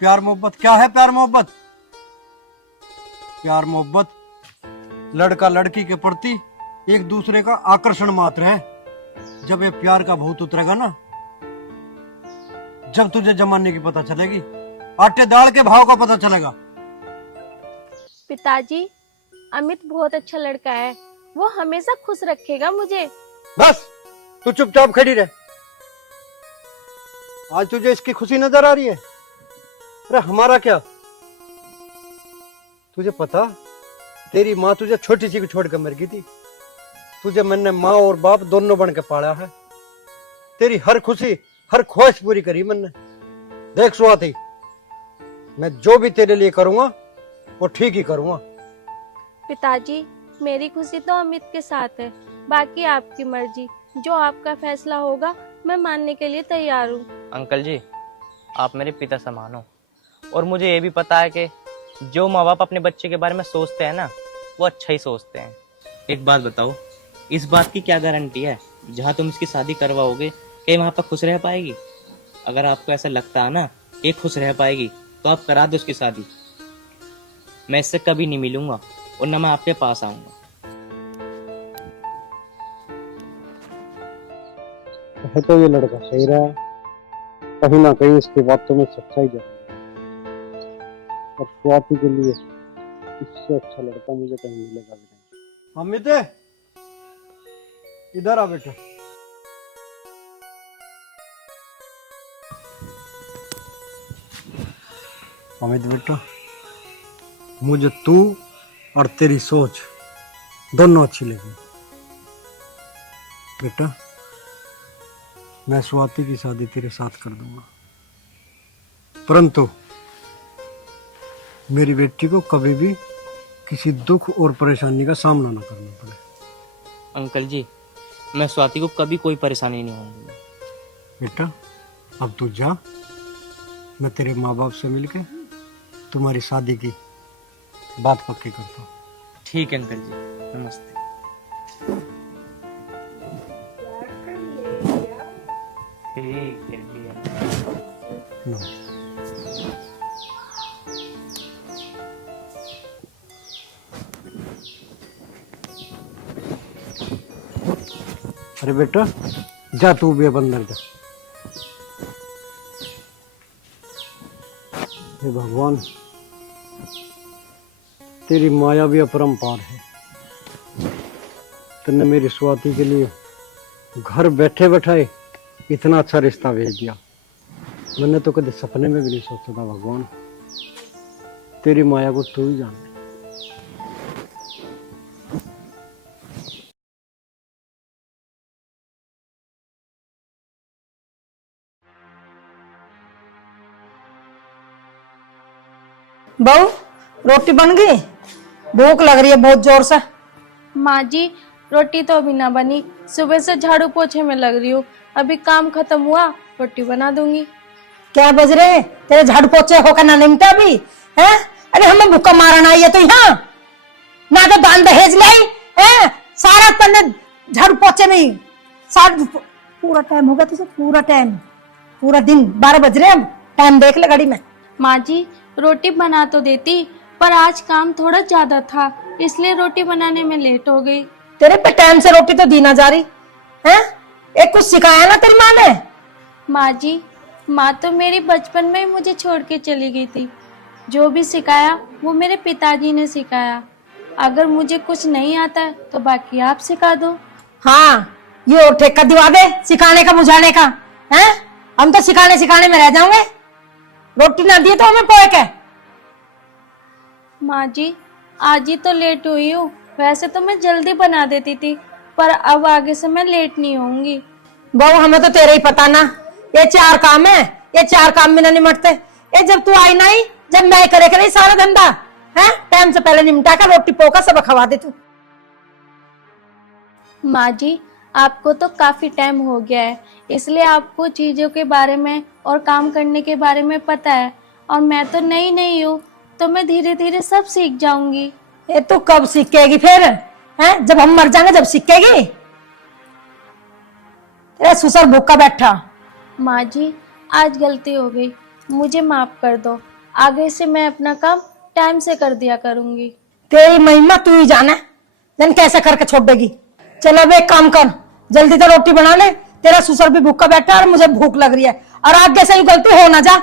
प्यार मोहब्बत क्या है? प्यार मोहब्बत लड़का लड़की के प्रति एक दूसरे का आकर्षण मात्र है। जब ये प्यार का भूत उतरेगा ना, जब तुझे जमाने की पता चलेगी, आटे दाल के भाव का पता चलेगा। पिताजी, अमित बहुत अच्छा लड़का है, वो हमेशा खुश रखेगा मुझे। बस तू चुपचाप खड़ी रह। आज तुझे इसकी खुशी नजर आ रही है? अरे हमारा क्या? तुझे पता तेरी माँ तुझे छोटी सी को छोड़कर मर गई थी। तुझे मैंने माँ और बाप दोनों बन के पाला है। तेरी हर खुशी हर ख्वाहिश पूरी करी मैंने। देख स्वाति, मैं जो भी तेरे लिए करूंगा वो ठीक ही करूंगा। पिताजी, मेरी खुशी तो अमित के साथ है, बाकी आपकी मर्जी। जो आपका फैसला होगा मैं मानने के लिए तैयार हूँ। अंकल जी, आप मेरे पिता समान हो, और मुझे ये भी पता है कि जो माँ बाप अपने बच्चे के बारे में सोचते हैं ना, वो अच्छा ही सोचते हैं। एक बात बताओ, इस बात की क्या गारंटी है जहाँ तुम इसकी शादी करवाओगे कि वहाँ पर खुश रह पाएगी? अगर आपको ऐसा लगता है ना ये खुश रह पाएगी, तो आप करा दो उसकी शादी। मैं इससे कभी नहीं मिलूंगा और न मैं आपके पास आऊंगा। है तो ये लड़का सही रहा, कहीं ना कहीं इसकी बातों में सच्चाई जरूर है। और स्वाति के लिए इससे अच्छा लड़का मुझे कहीं मिलेगा भी नहीं। अमित, इधर आ बेटा। अमित बेटा, मुझे तू और तेरी सोच दोनों अच्छी लगी। बेटा, मैं स्वाति की शादी तेरे साथ कर दूंगा, परंतु मेरी बेटी को कभी भी किसी दुख और परेशानी का सामना ना करना पड़े। अंकल जी, मैं स्वाति को कभी कोई परेशानी नहीं होगी। बेटा अब तू जा, मैं तेरे माँ बाप से मिलके तुम्हारी शादी की बात पक्की करता हूँ। ठीक है अंकल जी, नमस्ते। ठीक है नमस्ते। अरे बेटा जा, तू भी अब अंदर जा। हे भगवान, तेरी माया भी अपरंपार है। तुमने मेरी स्वाति के लिए घर बैठे बैठाए इतना अच्छा रिश्ता भेज दिया। मैंने तो कभी सपने में भी नहीं सोचा था। भगवान, तेरी माया को तू ही जान। बहू, रोटी बन गई? भूख लग रही है बहुत जोर से। माँ जी, रोटी तो अभी ना बनी, सुबह से झाड़ू पोछे में लग रही हूँ। अभी काम खत्म हुआ रोटी बना दूंगी। क्या बज रहे तेरे झाड़ू पोछे होकर ना निमटा अभी है? अरे हमें भूखा मारना आई है तो यहाँ ना तो दान दहेज लाई है, सारा पन्ने झाड़ू पोछे में ही सारा पूरा टाइम होगा तुझे, पूरा दिन 12 बज रहे हैं, टाइम देख ले घड़ी में। माँ जी रोटी बना तो देती, पर आज काम थोड़ा ज्यादा था, इसलिए रोटी बनाने में लेट हो गई। तेरे पे टाइम से रोटी तो दी ना जा रही है? एक कुछ सिखाया ना तेरी माँ ने? माँ जी, माँ तो मेरी बचपन में ही मुझे छोड़ के चली गई थी। जो भी सिखाया वो मेरे पिताजी ने सिखाया। अगर मुझे कुछ नहीं आता है तो बाकी आप सिखा दो। हाँ, ये और ठेका दिवा दे सिखाने का बुझाने का है? हम तो सिखाने में रह जाओगे, रोटी ना दिए तो हमें पोए के। माँ जी आज ही तो लेट हुई हूँ, वैसे तो मैं जल्दी बना देती थी, पर अब आगे से मैं लेट नहीं होऊंगी। बहू हमें तो तेरे ही पता ना, ये 4 काम है, ये 4 काम में ना निमटते। ये जब तू आई नहीं, जब मैं करे सारा धंधा है, टाइम से पहले निमटा कर रोटी पोका सब खवा दे तू। माँ जी आपको तो काफी टाइम हो गया है, इसलिए आपको चीजों के बारे में और काम करने के बारे में पता है, और मैं तो नई हूँ, तो मैं धीरे धीरे सब सीख जाऊंगी। ये तू कब सीखेगी फिर है? जब हम मर जाएंगे जब सीखेगी? तेरा ससुर भूखा बैठा। माँ जी आज गलती हो गई, मुझे माफ कर दो। आगे से मैं अपना काम टाइम से कर दिया करूंगी। तेरी महिमा तू ही जाने, जन कैसे करके छोड़ देगी। चल अब एक काम कर, जल्दी तो रोटी बना ले, तेरा ससुर भी भूखा बैठा है और मुझे भूख लग रही है, और आगे से गलती हो ना जा।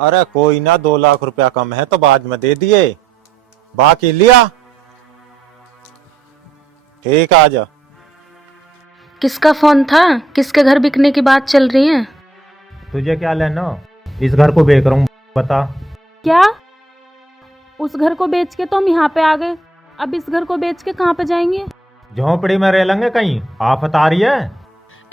अरे कोई ना, 2 लाख रुपया कम है तो बाद में दे दिए, बाकी लिया। ठीक आ जा। किसका फोन था? किसके घर बिकने की बात चल रही है? तुझे क्या लेना, इस घर को बेच रहा हूँ, बता। क्या? उस घर को बेच के तो हम यहाँ पे आ गए, अब इस घर को बेच के कहाँ पे जाएंगे? झोंपड़ी में रह लेंगे, कहीं आफत आ रही है।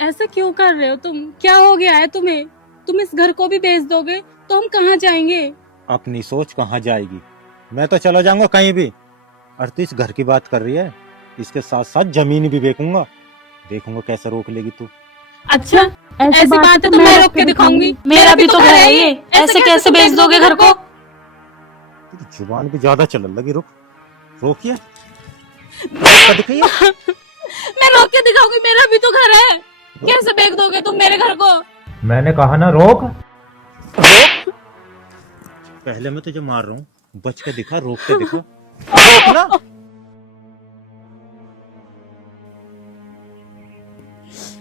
ऐसा क्यों कर रहे हो तुम? क्या हो गया है तुम्हें? तुम इस घर को भी बेच दोगे तो हम कहाँ जाएंगे? अपनी सोच कहाँ जाएगी, मैं तो चला जाऊंगा कहीं भी। और तू इस घर की बात कर रही है, इसके साथ साथ जमीन भी बेचूंगा, देखूंगा कैसे रोक लेगी तू। अच्छा ऐसी बात है तो मैं रोक के दिखाऊंगी, मेरा भी तो घर है ये, ऐसे कैसे बेच दोगे घर को? तेरी जुबान भी ज्यादा चलने लगी, रोकिए, रोक कर दिखाइए। मैं रोक के दिखाऊंगी, मेरा भी तो घर है, कैसे बेच दोगे तुम मेरे घर को? मैंने कहा ना रोक। पहले मैं तुझे मार रहा हूँ, बच के दिखा, रोक के दिखा, रोक ना।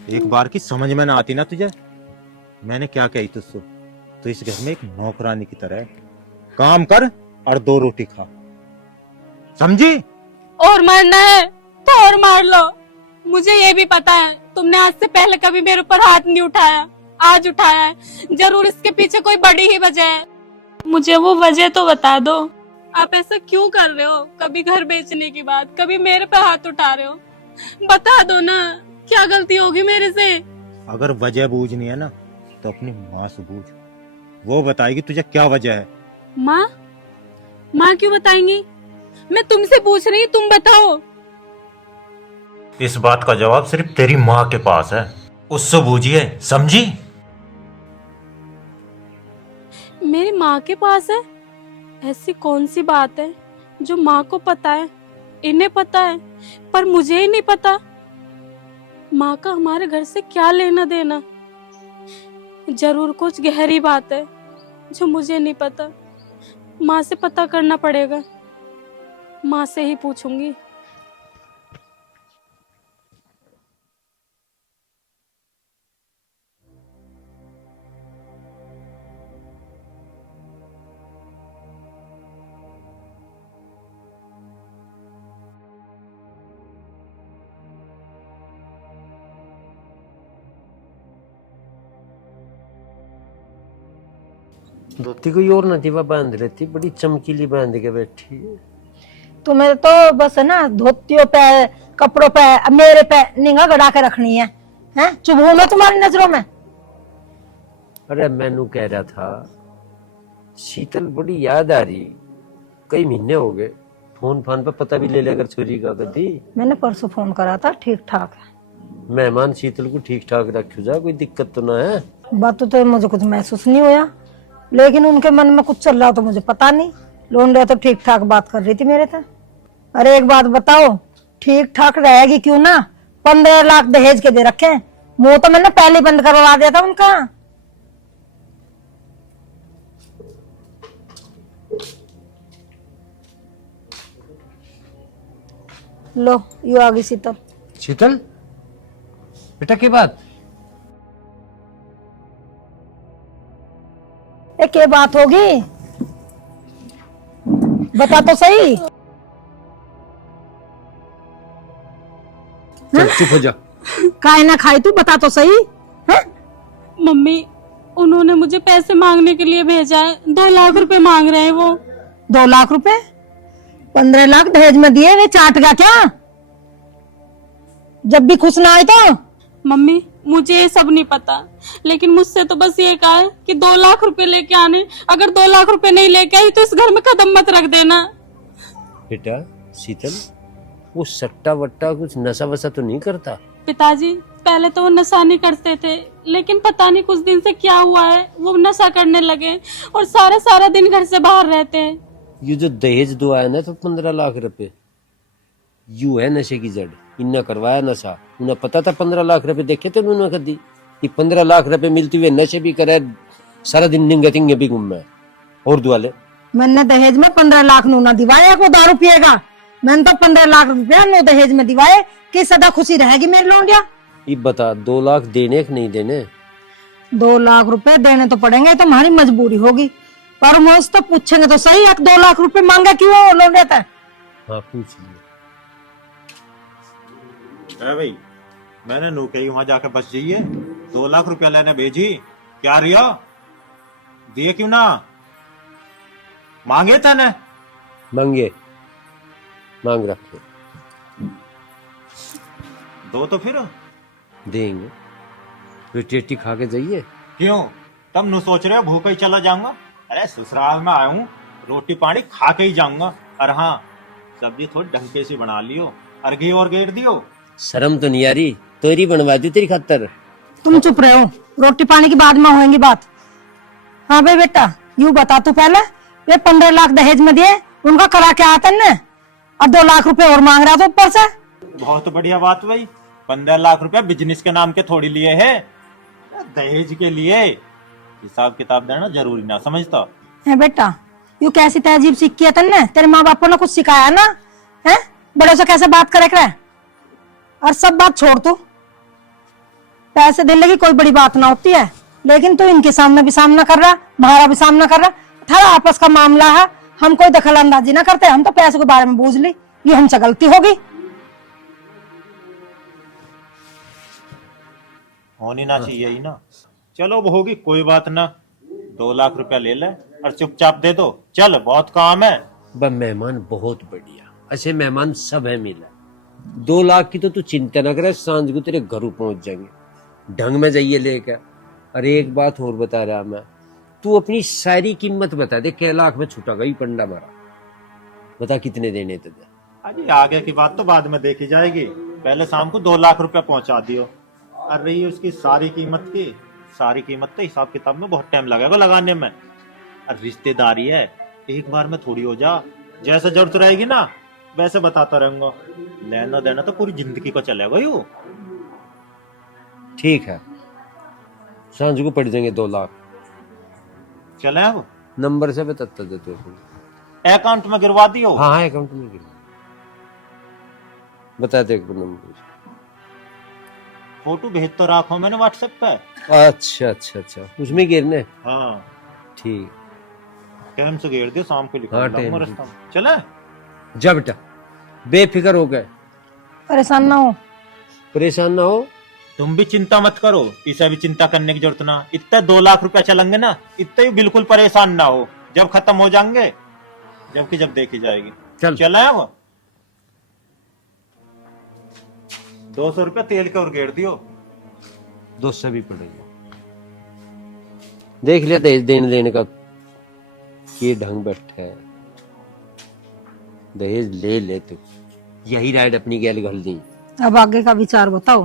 एक बार की समझ में ना आती ना तुझे, मैंने क्या कही तुझसे? तो इस घर में एक नौकरानी की तरह है, काम कर और 2 रोटी खा, समझी? और मारना है तो और मार लो, मुझे ये भी पता है तुमने आज से पहले कभी मेरे ऊपर हाथ नहीं उठाया, आज उठाया है, जरूर इसके पीछे कोई बड़ी ही वजह है। मुझे वो वजह तो बता दो। आप ऐसा क्यों कर रहे हो? कभी घर बेचने की बात, कभी मेरे पे हाथ उठा रहे हो, बता दो ना, क्या गलती होगी मेरे से? अगर वजह बूझनी है ना तो अपनी माँ से बूझ, वो बताएगी तुझे क्या वजह है। माँ? माँ क्यों बताएंगी? मैं तुमसे पूछ रही, तुम बताओ। इस बात का जवाब सिर्फ तेरी माँ के पास है, उससे बूझिए, समझी? मेरी माँ के पास है? ऐसी कौन सी बात है जो माँ को पता है, इन्हें पता है, पर मुझे ही नहीं पता? माँ का हमारे घर से क्या लेना देना? जरूर कुछ गहरी बात है जो मुझे नहीं पता। माँ से पता करना पड़ेगा, माँ से ही पूछूंगी। धोती कोई और ना थी, वह बांध रहती, बड़ी चमकीली बांध के बैठी है। तुम्हें तो बस है ना धोतियों पे कपड़ों पे मेरे पे निगाह गड़ा के रखनी है, हैं? चुभू में तुम्हारी नजरों में? अरे मैनू कह रहा था शीतल बड़ी याद आ रही, कई महीने हो गए, फोन फान पे पता भी ले लिया कर छोरी का कदी। मैंने परसों फोन करा था, ठीक ठाक है। मेहमान शीतल को ठीक ठाक रखो जा, कोई दिक्कत तो ना है? बात तो मुझे कुछ महसूस नहीं हुआ, लेकिन उनके मन में कुछ चल रहा तो मुझे पता नहीं। लोंडिया तो ठीक ठाक बात कर रही थी मेरे से। अरे एक बात बताओ, ठीक ठाक रहेगी क्यों ना? 15 लाख दहेज के दे रखे, मुंह तो मैंने पहले बंद करवा दिया था उनका। लो यू आ गई शीतल। शीतल बेटा की बात? क्या बात होगी, बता तो सही। चल चुप हो जा। काहे ना खाई तू, बता तो सही। मम्मी उन्होंने मुझे पैसे मांगने के लिए भेजा है, 2 लाख रुपए मांग रहे हैं वो। 2 लाख रुपए? 15 लाख दहेज में दिए, वे चाट गया क्या? जब भी खुश ना आए तो? मम्मी मुझे ये सब नहीं पता, लेकिन मुझसे तो बस ये कहा है कि 2 लाख रुपए लेके आने। अगर 2 लाख रुपए नहीं लेके आई तो इस घर में कदम मत रख देना। बेटा शीतल, वो सट्टा वट्टा कुछ नशा वशा तो नहीं करता? पिताजी पहले तो वो नशा नहीं करते थे, लेकिन पता नहीं कुछ दिन से क्या हुआ है, वो नशा करने लगे और सारा दिन घर से बाहर रहते हैं। ये जो दहेज दो आया ना तो 15 लाख रुपए, यू है नशे की जड़। इन्ना करवाया नशा, उन्हें पता था 15 लाख रुपए देखे थे उन्होंने कदी कि 15 लाख रुपए मिलती हुए नशे भी करे, सारा दिन निंगे तिंगे भी घूम में और दुआ ले। मैंने दहेज में 15 लाख नू ना दिवाया, को दारू पिएगा। मैंने तो 15 लाख रुपया नो दहेज में दिवाए कि सदा खुशी रहेगी मेरी लोंडिया। ये बता 2 लाख देने कि नहीं देने? 2 लाख रुपए देने तो पड़ेंगे, तो हमारी मजबूरी होगी, पर मुझसे तो पूछेंगे तो सही, 2 लाख रुपए मांगा क्यों लोंडिया था? हाँ पूछ लिया। अरे भाई मैंने नू कही वहां जाके बस जाइए, 2 लाख रुपया लेने भेजी, क्या रिया दिए क्यों ना? मांगे तने? मांगे, मांग रखे, दो तो फिर देंगे। रोटी खा के जाइए। क्यों तब नु सोच रहे हो भूखा ही चला जाऊंगा? अरे ससुराल में आया हूँ, रोटी पानी खा के ही जाऊंगा। और हाँ सब्जी थोड़ी ढंग के सी बना लियो और घी और गेर दियो। शर्म तो नहीं आ रही? तेरी बनवा दी तेरी खातर। तुम चुप रहे हो, रोटी पानी की बाद में होंगी बात। हाँ भाई बेटा यू बता तू पहले, ये 15 लाख दहेज में दिए, उनका करा क्या आता ने? और 2 लाख रुपए और मांग रहा था ऊपर से। बहुत बढ़िया बात भाई, 15 लाख रुपया बिजनेस के नाम के थोड़ी लिए है, दहेज के लिए। हिसाब किताब देना जरूरी ना समझता है बेटा। यू कैसी तहजीब सीखी है तन्ने? तेरे माँ बाप ने कुछ सिखाया ना है? बड़ों से कैसे बात करे कर? और सब बात छोड़ तू, पैसे देने की कोई बड़ी बात ना होती है, लेकिन तू इनके सामने भी सामना कर रहा, हमारा भी सामना कर रहा। थारा आपस का मामला है, हम कोई दखल अंदाजी ना करते, हम तो पैसे के बारे में बूझ ली, ये हमसे गलती होगी। होनी ना चाहिए ही ना। चलो वो होगी कोई बात ना, 2 लाख रुपया ले ले और चुपचाप दे दो, चल बहुत काम है। बस मेहमान बहुत बढ़िया, अच्छे मेहमान सब है मिला। 2 लाख की तो तू चिंता ना करे, सांझ को तेरे घर पहुंच जाएंगे, ढंग में जाइए लेकर। और एक बात और बता रहा मैं, तू अपनी सारी कीमत बता दे, कै लाख में छूटा गई पंडा मारा, बता कितने देने तुझे? अरे आगे की बात तो बाद में देखी जाएगी, पहले शाम को 2 लाख रुपया पहुंचा दियो। और रही उसकी सारी कीमत की, सारी कीमत तो हिसाब किताब में बहुत टाइम लगेगा लगाने में। और रिश्तेदारी है, एक बार में थोड़ी हो जा, जैसे जरूरत रहेगी ना वैसे बताता रहूंगा। लेना देना तो पूरी जिंदगी को चलेगा यू। ठीक है, सांझ को पड़ जाएंगे 2 लाख। चले अब नंबर से बताता दे तू, अकाउंट में गिरवा दियो। हाँ हाँ अकाउंट में गिरवा बता दे नंबर। फोटो भेज तो रखो मैंने व्हाट्सएप पे। अच्छा अच्छा अच्छा, उसमें गिरने? हाँ ठीक, टाइम से घेर दियो, शाम को लिखा हाँ, दूंगा टाइम रास्ता में। चले जा बेटा, बेफिक्र हो गए, परेशान ना हो। परेशान ना हो। तुम भी चिंता मत करो, इसे भी चिंता करने की जरूरत ना। इतने 2 लाख रुपया चलेंगे ना, इतने ही बिल्कुल परेशान ना हो, जब खत्म हो जाएंगे जबकि जब देखी जाएगी। चल चले अब 200 रुपया तेल के और घेर दियो। 200 भी पड़ेगा। देख लिया दहेज देने लेने का ये ढंग बैठा है। दहेज ले ले तू, यही राइड अपनी गैल घल दी। अब आगे का विचार बताओ।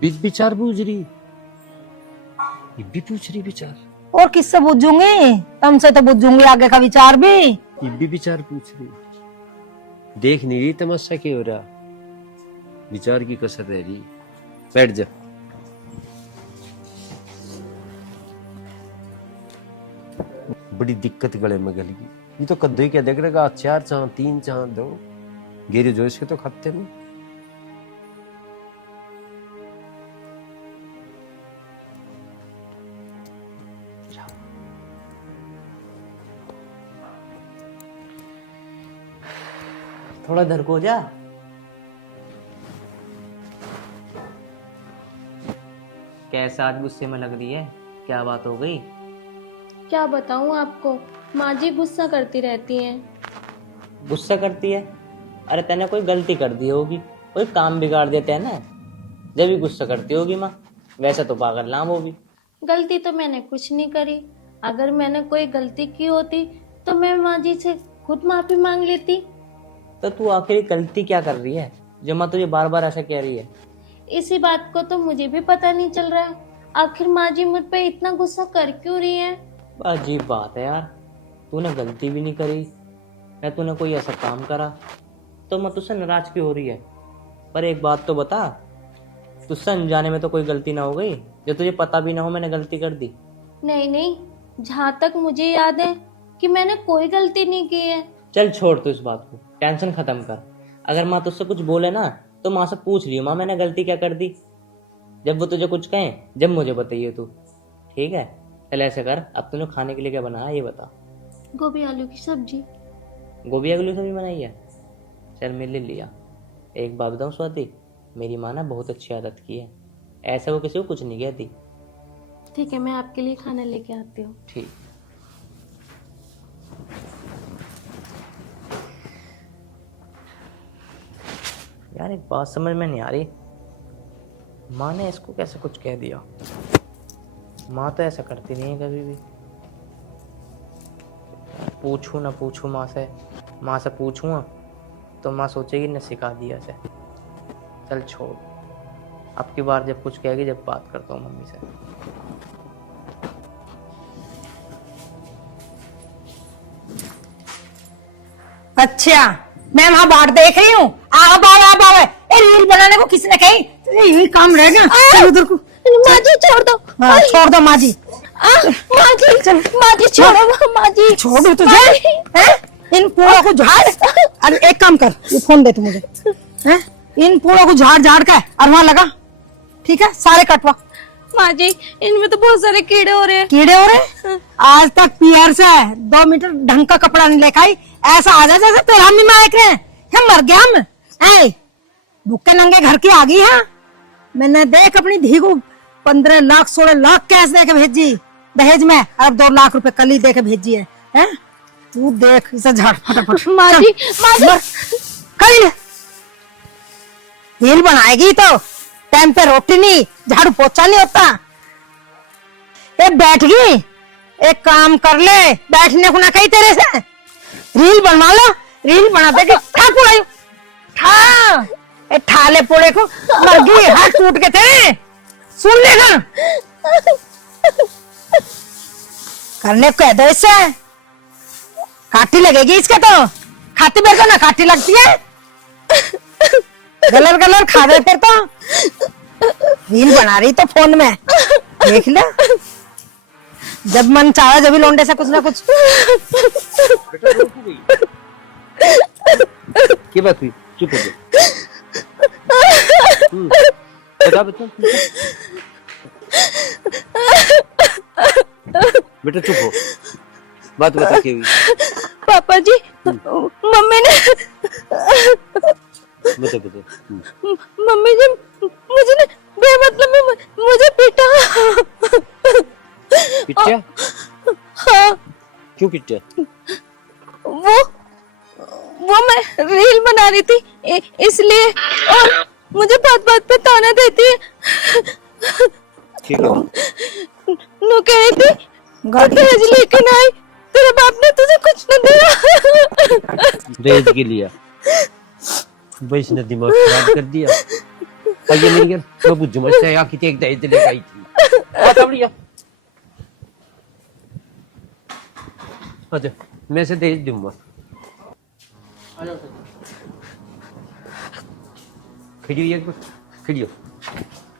बीच विचार पूछ रही, ये भी पूछ रही विचार। और किससे पूछूंगी? तुमसे तो पूछूंगी आगे का विचार भी। ये भी विचार पूछ रही। देख नहीं रही तमाशा क्या हो रहा, विचार की कसर रह रही। बैठ जा। बड़ी दिक्कत गले में गल गई। ये तो कद्दू ही क्या देख रहेगा, 4 चांद 3 चांद दो गेरे जो इसके तो खाते में। थोड़ा इधर को जा। कैसा आज गुस्से में लग रही है, क्या बात हो गई? क्या बताऊं आपको, माँ जी गुस्सा करती रहती हैं। गुस्सा करती है? अरे तैने कोई गलती कर दी होगी, कोई काम बिगाड़ देते हैं ना, जब भी गुस्सा करती होगी माँ। वैसे तो पागल ना वो भी। गलती तो मैंने कुछ नहीं करी। अगर मैंने कोई गलती की होती तो मैं माँ जी से खुद माफी मांग लेती। तो तू आखिर गलती क्या कर रही है जो माँ तुझे बार बार ऐसा कह रही है? इसी बात को तो मुझे भी पता नहीं चल रहा है, आखिर माँ जी मुझ पे इतना गुस्सा कर क्यों रही है। अजीब बात है यार, तूने गलती भी नहीं करी या तूने कोई ऐसा काम करा तो मैं तुझसे नाराज क्यों हो रही है? पर एक बात तो बता, तुझसे अनजाने में तो कोई गलती ना हो गई जो तुझे पता भी ना हो मैंने गलती कर दी? नहीं नहीं, जहाँ तक मुझे याद है कि मैंने कोई गलती नहीं की है। चल छोड़ तू इस बात को, टेंशन खत्म कर। अगर माँ तुझसे कुछ बोले ना तो माँ से पूछ लियो, माँ मैंने गलती क्या कर दी। जब वो तुझे कुछ कहें जब मुझे बताइए तू, ठीक है? चल ऐसे कर, अब तूने खाने के लिए क्या बनाया ये बता। गोभी आलू की सब्जी। गोभी आलू की सब्जी बनाई है? चल मेरे लिए लिया। एक बात बताऊँ स्वाति, मेरी माँ ना बहुत अच्छी आदत की है, ऐसा वो किसी को कुछ नहीं कहती। ठीक है, मैं आपके लिए खाना लेके आती हूँ। ठीक। यार एक बात समझ में नहीं आ रही, माँ ने इसको कैसे कुछ कह दिया? माँ तो ऐसा करती नहीं है कभी भी। पूछूं ना पूछूं माँ से पूछूंगा तो माँ सोचेगी ने सिखा दिया से। चल छोड़, अब की बार जब कुछ कहेगी जब बात करता हूँ मम्मी से। अच्छा, मैं वहाँ बाहर देख रही हूँ। अब आवे ये रील बनाने को किसने कही? यही काम रहेगा। चल उधर को। माँ जी छोड़ दो। हाँ, छोड़ दो माँ जी। माँ जी छोड़ो। माँ जी छोड़ो तुझे हैं? इन पूरा को झाड़। अरे एक काम कर, ये फोन दे तू मुझे हैं? इन पूरा को झाड़ झाड़ के और वहाँ लगा, ठीक है? सारे कटवा। माँ जी इनमें तो बहुत सारे कीड़े हो रहे हैं। कीड़े हो रहे? आज तक पियर से 2 मीटर ढंग का कपड़ा नहीं लेकर आई, ऐसा आ जा जैसे तेरा हम मायक रहे हम मर गए हम। भूखे नंगे घर की आ गई है। मैंने देख अपनी धी को 15 लाख 16 लाख कैश दे के भेजी दहेज में, अब 2 लाख रुपए कल ही दे के भेजी है। तू देख इसे झाड़ फटाफट। माँ जी कल हील बनाएगी तो टाइम पे रोटी नहीं, झाड़ू पोछा नहीं होता। ये बैठ गई, एक काम कर ले, बैठने को ना कही तेरे से। रील बनवा लो, रील बना देगी। ठाले पोड़े को मर गई, हाथ टूट के थे। सुन लेना, करने को कह दो इससे, काठी लगेगी इसके तो। खाती बेर को ना काठी लगती है, गलर गलर खा दे फिर तो। रील बना रही तो फोन में देख ले, जब मन चाहे जब भी लौंडे से कुछ ना कुछ। क्या बात हुई? चुप हो जा। बता बेटा, चुप हो, बात बता क्या हुई? पापा जी मम्मी ने बता। मम्मी जी मुझे ने बेमतलब में मुझे पीटा। पिट्या? हाँ। क्यों पिट्या? वो मैं रील बना रही थी इसलिए, और मुझे बात बात पे ताना देती है। ठीक है, नो कह रही थी दहेज लेकर आई, तेरे बाप ने तुझे कुछ न दिया। दहेज के लिया बस ने दिमाग खराब कर दिया। और ये मेरी बाबू जुमर से आया कि एक दहेज लेकर आई थी। आता बढ़िया अच्छा मैं से दहेज दूंगा। खड़ियो एक बार खड़ियो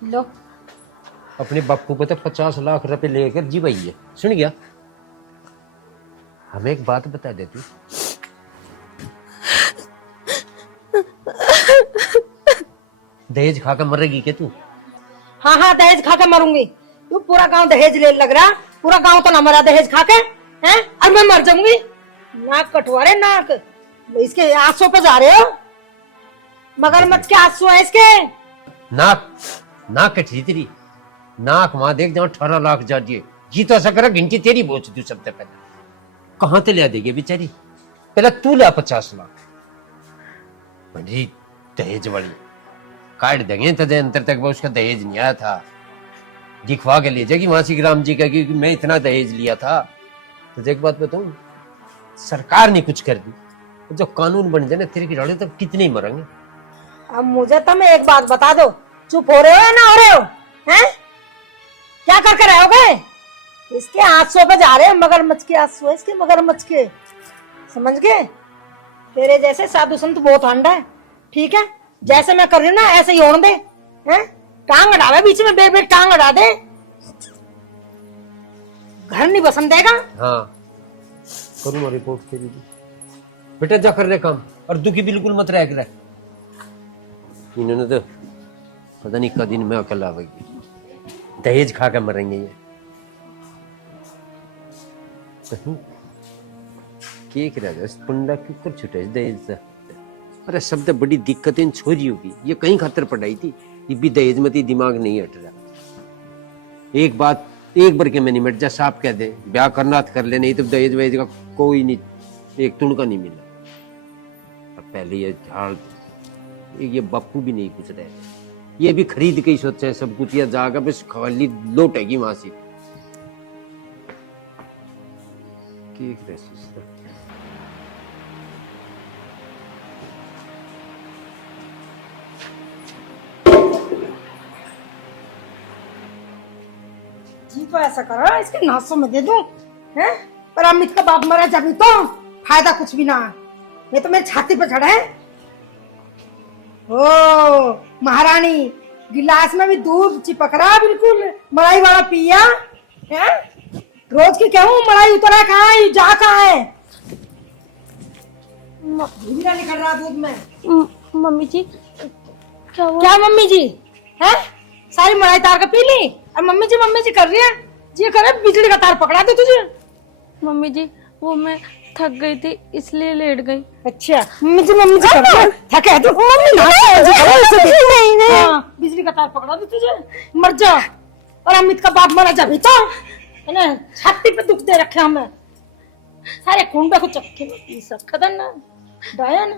लो अपने बापू को तो 50 लाख रुपए लेकर जी भाई है। सुन गया? हमें एक बात बता देती, दहेज खाकर मरेगी क्या तू? हाँ हाँ दहेज खा के मरूंगी। तू पूरा गांव दहेज ले लग रहा, पूरा गांव तो ना मरा दहेज खा के हैं, और मैं मर जाऊंगी। नाक कटवा रहे नाक, इसके आंसू पे जा रहे हो। मगरमच्छ के आंसू है इसके। नाक नाक कटी तेरी नाक वहां देख जाओ 18 लाख जा दिए जी तो ऐसा करा घंटी तेरी बोच दू सबसे पहले। कहां से ले देगी बेचारी? पहले तू ला 50 लाख बड़ी दहेज वाली काट देंगे तदे अंतर तक वो उसका दहेज नहीं आया था। दिखवा के ले जाएगी मासी राम जी का कि मैं इतना दहेज लिया था। तो एक बात बताऊं, सरकार ने कुछ कर दी जो कानून बन जाए ना तेरे की लड़े तो कितने ही मरेंगे। अब मुझे तुम एक बात बता दो, चुप हो रहे हो या ना हो रहे हो? हैं? क्या करके रहोगे? इसके आंसू पे जा रहे हैं, मगरमच्छ के आंसू है इसके, मगरमच्छ के। समझ गए? तेरे जैसे साधु संत बहुत हंड है। ठीक है, जैसे मैं कर रही हूँ ना ऐसे ही होने दे। हैं? टांग अड़ावे बीच में, बे टांग अड़ा दे, घर नहीं बसन देगा। हाँ करूंगा रिपोर्ट तेरी भी। बेटा जा कर रहे काम और दुखी बिल्कुल मत रह कर। इन्होंने तो पता नहीं कब दिन में अकल आवेगी, दहेज खा कर मरेंगे ये। कहीं केक रह गया पुंडा के ऊपर छुटे दहेज से। अरे शब्द बड़ी दिक्कतें छोरी होगी, ये कहीं खातर पढ़ाई थी, ये भी दहेज मत ही दिमाग नहीं हट रहा। एक बात एक बार के में निमट जा, साफ कह दे ब्याह करना तो कर ले, नहीं तो दहेज वहेज का कोई नहीं, एक तुणका नहीं मिला। और पहले ये झाड़ ये बापू भी नहीं कुछ रहे, ये भी खरीद के ही सोचे सब कुछ, या जाकर बस खाली लौटेगी वहां से। केक रेसिस्ट जी तो ऐसा करो इसके नासों में दे दूं, हैं? पर अमित का बाप मरा जब तो फायदा कुछ भी ना, ये तो मेरी छाती पे चढ़ा है। ओ महारानी, गिलास में भी दूध चिपक रहा बिल्कुल, मलाई वाला पिया है। रोज की कहूँ मलाई उतरा कहाँ है, जा कहाँ है? धीरा निकल रहा दूध में। मम्मी जी क्या हुआ? क्या मम्मी जी है? सारी मलाई तार का पी ली और मम्मी जी कर रही है। जी करे बिजली का तार पकड़ा दे तुझे। मम्मी जी वो मैं थक गई थी इसलिए लेट गई। अच्छा मम्मी जी कर रही है, थके है तो मम्मी हाँ, बिजली का तार पकड़ा दे तुझे, मर जा। और अमित का बाप मरा जा भी तो है ना, छाती पे दुख दे रखे हमें, सारे खून पे कुछ चक्के में पी सब खतरनाक डायन।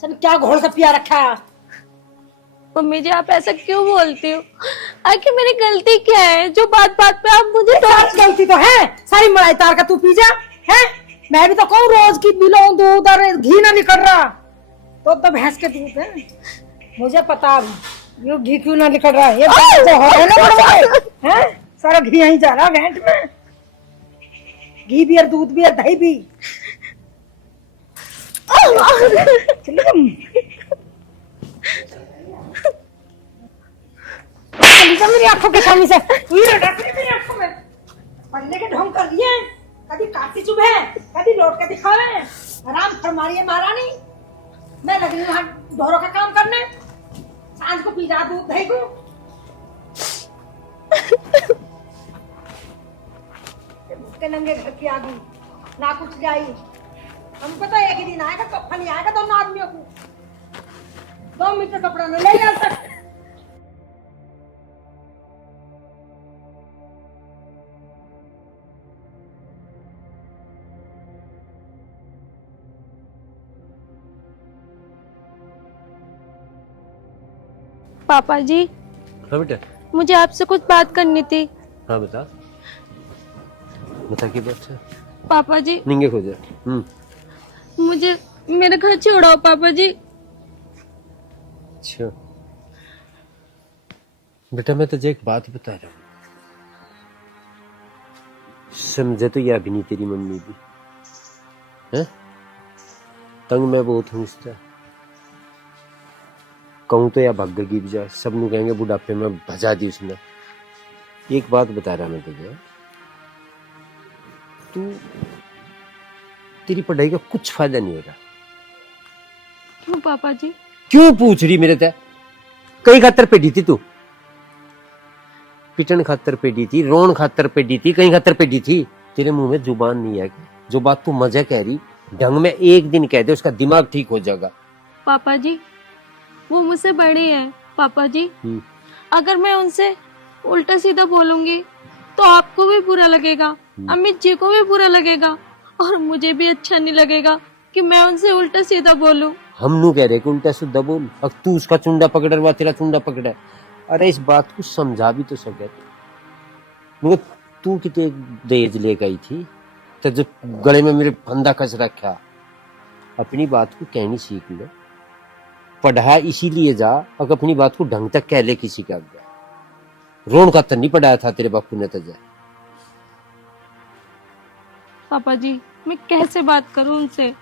चल क्या घोल का पिया रखा है? मम्मी जी आप ऐसा क्यों बोलती हो? आखिर मेरी गलती क्या है जो बात बात पे आप मुझे गलती तो है, सारी मलाई तार का तू पी जा है। मैं भी तो कहूँ रोज की बिलों दूध और घी ना निकल रहा, तो भैंस के दूध है, मुझे पता ये घी क्यों ना निकल रहा है। ये तो है ना है, सारा घी यहीं जा रहा वेंट में, घी भी और दूध भी और दही भी। मेरी आंखों के सामने से मेरी आंखों में पढ़ने के ढोंग कर दिए, कभी काटी चुप है, कभी लौट के दिखावे। आराम फरमारी है महारानी, मैं लग रही हूँ ढोरों का काम करने, सांझ को पी रहा दूध दही को। के नंगे घर की आगी ना कुछ जाई, हमको तो एक ही दिन आएगा, कफन नहीं आएगा दोनों आदमियों को, 2 मीटर कपड़ा न ले जा सकते। पापा जी हाँ बेटा। मुझे आपसे कुछ बात करनी थी। हाँ बता। बता के बैठा पापा जी निंगे खो जा। मुझे मेरे घर छोड़ाओ पापा जी। अच्छा बेटा मैं तुझे एक बात बता रहा हूँ, समझे तो यह भी नहीं तेरी मम्मी भी है, तंग मैं बहुत हूँ इसका। कहूँ तो या भागेगी भी जा, सब नु कहेंगे बुढ़ापे में भजा दी उसने। एक बात बता रहा मैं तुझे, तू तेरी पढ़ाई का कुछ फायदा नहीं हो रहा। क्यों पापा जी? क्यों पूछ रही मेरे ते? कई खातर पेडी थी तू, पिटन खातर पेडी थी, रोन खातर पेडी थी, कई खातर पेडी थी। तेरे मुंह में जुबान नहीं है, जो बात तू मजे कह रही ढंग में एक दिन कह दे, उसका दिमाग ठीक हो जाएगा। पापा जी वो मुझसे बड़े हैं पापा जी, अगर मैं उनसे उल्टा सीधा बोलूंगी तो आपको भी बुरा लगेगा, अम्मी जी को भी बुरा लगेगा, और मुझे भी अच्छा नहीं लगेगा कि मैं उनसे उल्टा सीधा बोलूं। हम नु कह रहे कि उल्टा सीधा बोल, अब तू उसका चुंडा पकड़ वा तेरा चुंडा पकड़ा। अरे इस बात को समझा भी तो सके। मुझे तू कितने दहेज लेकर आई थी तो जो गले में मेरे फंदा कस रखा। अपनी बात को कहनी सीख ले, पढ़ा इसीलिए जा और अपनी बात को ढंग तक कह ले किसी के आगे। रोन का तो नहीं पढ़ाया था तेरे बापू ने तुझे। पापा जी मैं कैसे बात करूं उनसे?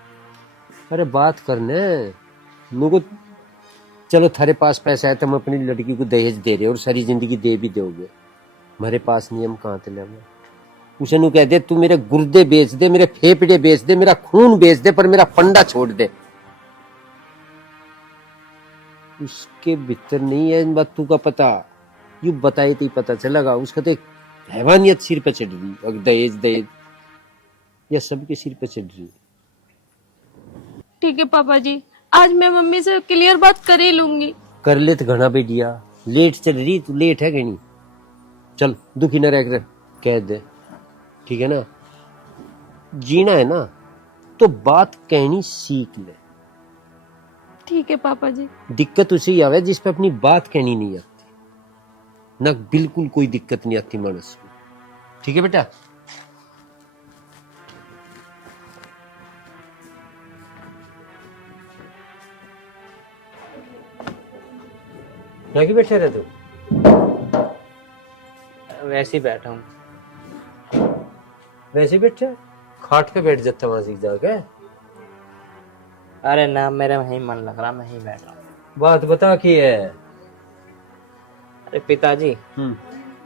अरे बात करने मुझको, चलो थारे पास पैसा है तो हम अपनी लड़की को दहेज दे रहे और सारी जिंदगी दे भी दोगे, हमारे पास नहीं, हम कहाँ ले। उसे नु कह दे तू मेरे गुर्दे बेच दे, मेरे फेफड़े बेच दे, मेरा खून बेच दे, पर मेरा फंडा छोड़ दे। उसके भीतर नहीं है इन बातों का पता, यू बताए तो ही पता चलेगा। उसका तो एक हैवानियत सिर पे चढ़ रही, और दहेज दहेज यह सबके सिर पे चढ़ रही। ठीक है पापा जी, आज मैं मम्मी से क्लियर बात कर ही लूंगी। कर ले तो घना बेटिया, लेट चल रही तू, लेट है गणी। चल दुखी न रह कर कह दे, ठीक है ना। जीना है ना तो बात कहनी सीख ले। ठीक है पापा जी। दिक्कत उसे ही आवे जिस पे अपनी बात कहनी नहीं आती, ना बिल्कुल कोई दिक्कत नहीं आती मानस में, ठीक है बेटा। यहाँ की बैठे रहे तू? वैसे ही बैठा हूँ। वैसे बैठे खाट पे बैठ जाता वहां से जाके। अरे ना मेरा वहीं मन लग रहा, मैं ही बैठा हूँ। बात बता की है। अरे पिताजी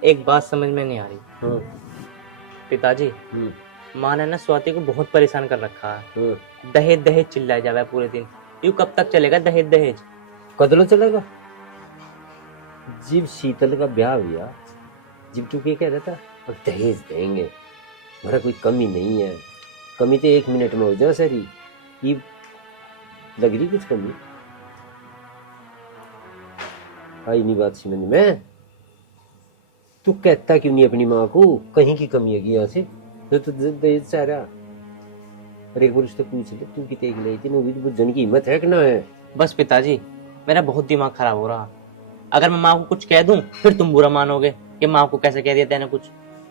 एक बात समझ में नहीं आ रही। पिताजी माँ ने ना स्वाति को बहुत परेशान कर रखा है। दहेज दहेज चिल्लाया जा रहा है पूरे दिन। यूं कब तक चलेगा दहेज दहेज? कदलो चलेगा। जब शीतल का ब्याह हुआ, जब तू क्या कह रहा था अब दहेज देंगे, हमारा कोई कमी नहीं है, कमी तो 1 मिनट में हो जाए सारी, ये लग रही कुछ कमी आई नहीं बात समझ में। तू कहता क्यों नहीं अपनी माँ को कहीं की कमी है यहाँ से तो दहेज चाह रहा। अरे एक बार उससे पूछ ले तू कितने की लाई थी, वो भी बुझन की हिम्मत है कि ना है। बस पिताजी मेरा बहुत दिमाग खराब हो रहा। अगर मैं माँ को कुछ कह दूं फिर तुम बुरा मानोगे कि माँ को कैसे कह दिया तेने कुछ।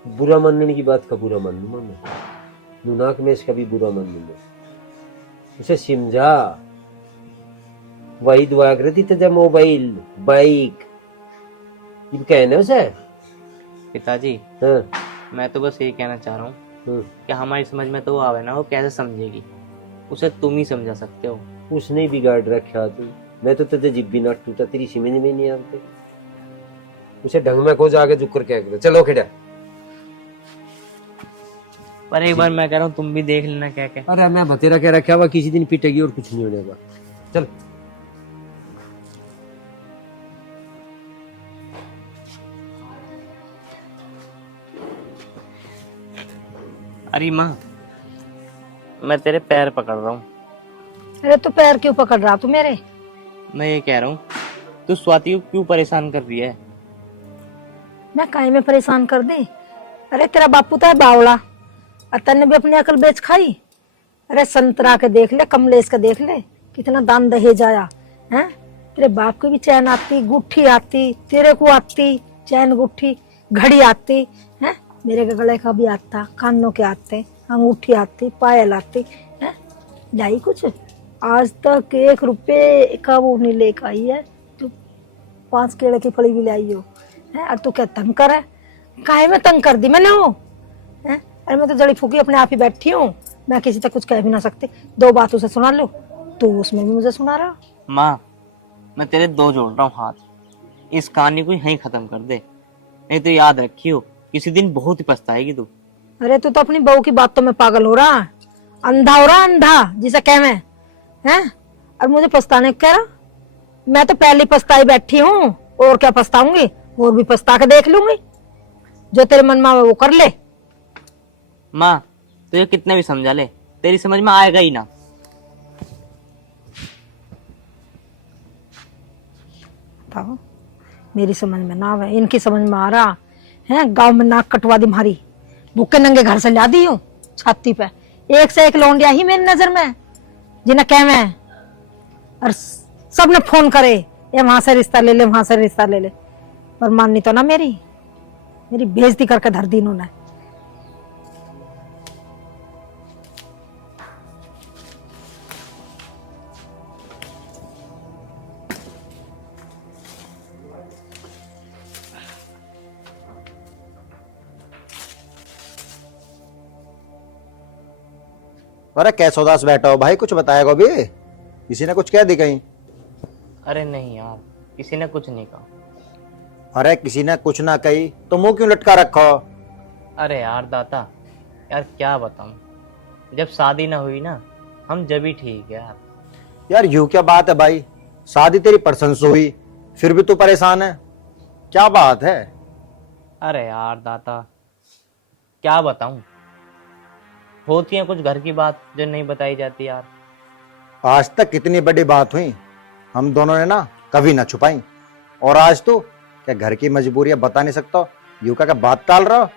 बुरा मानने की बात का बुरा मान लू मैं, मुनाक में इसका भी बुरा मान लूंगा। उसे समझा, वही दुआ कर दी तुझे मोबाइल बाइक ये कहना उसे। पिताजी हाँ। मैं तो बस यही कहना चाह रहा हूँ कि हमारी समझ में तो वो आवे ना, वो कैसे समझेगी, उसे तुम ही समझा सकते हो। उसने बिगाड़ रखा तू, मैं तो तुझे जिब भी ना टूटा, तेरी समझ में नहीं आते। उसे ढंग में को जाके जुकर क्या कर। चलो खेड़ा। पर एक बार मैं कह रहा हूँ तुम भी देख लेना क्या क्या। अरे मैं बतेरा क्या रखा हुआ, किसी दिन पिटेगी और कुछ नहीं होने का। चल अरे माँ मैं तेरे पैर पकड़ रहा हूँ। अरे तो पैर क्यों पकड़ रहा तू मेरे? मैं ये कह रहा हूँ तू स्वाति को क्यों परेशान कर रही है? मैं काहे में परेशान कर दी? अरे तेरा बापू तो है बावला, और तन्ने भी अपनी अकल बेच खाई। अरे संतरा के देख ले, कमलेश के देख ले, कितना दान दहेज आया है। तेरे बाप को भी चैन आती, गुट्ठी आती, तेरे को आती चैन गुट्ठी, घड़ी आती है। मेरे गले का भी आता, कानों के आते, अंगूठी आती, पायल आती है, लाई कुछ आज तक 1 रुपये का वो नहीं लेकर आई है। तू 5 केले की फली भी लाई हो है, और तू क्या तंग कर है? काहे में तंग कर दी मैंने वो है? अरे मैं तो जड़ी फूकी अपने आप ही बैठी हूँ, मैं किसी तक कुछ कह भी ना सकती। 2 बात उसे सुना लो, तू उसमें भी मुझे सुना रहा। माँ, मैं तेरे 2 जोड़ रहा हूँ हाथ, इस कहानी को यहीं खत्म कर दे, नहीं तो याद रखियो किसी दिन बहुत ही पछताएगी तू। अरे तू तो अपनी बहू की बातों में पागल हो रहा है, अंधा हो रहा, अंधा जिसे कह मैं है, और मुझे पछताने को कह रहा। मैं तो पहले पछताई बैठी हूँ, और क्या पछताऊंगी, और भी पछता के देख लूंगी, जो तेरे मन में आवे वो कर ले। माँ, तुझे कितने भी समझा ले, तेरी समझ में आएगा ही ना। बताओ, मेरी समझ में ना आवे, इनकी समझ में आ रहा है। गांव में नाक कटवा दी मारी, भूखे नंगे घर से ला दी हूँ छाती पे, 1 से 1 लौंडिया ही मेरी नजर में, जिन्हें कह मैं, और सबने फोन करे ये वहां से रिश्ता ले ले, वहां से रिश्ता ले ले, पर माननी तो ना मेरी बेइज्जती करके धर दी इन्होंने। अरे कैसे उदास बैठा हो भाई, कुछ बताएगा भी? किसी ने कुछ कह दी कहीं? अरे नहीं यार, किसी ने कुछ नहीं कहा। अरे किसी ने कुछ ना कही तो मुंह क्यों लटका रखा हो? अरे यार दाता, यार क्या बताऊं, जब शादी ना हुई ना, हम जब ही ठीक है यार। यार यूं क्या बात है भाई, शादी तेरी परसों से हुई, फिर भी तू परेशान है, क्या बात है? अरे यार दाता, क्या बताऊं, होती है कुछ घर की बात जो नहीं बताई जाती यार। आज तक कितनी बड़ी बात हुई, हम दोनों ने ना कभी ना छुपाई, और आज तू क्या घर की मजबूरियां बता नहीं सकता, यूं क्या बात टाल रहा?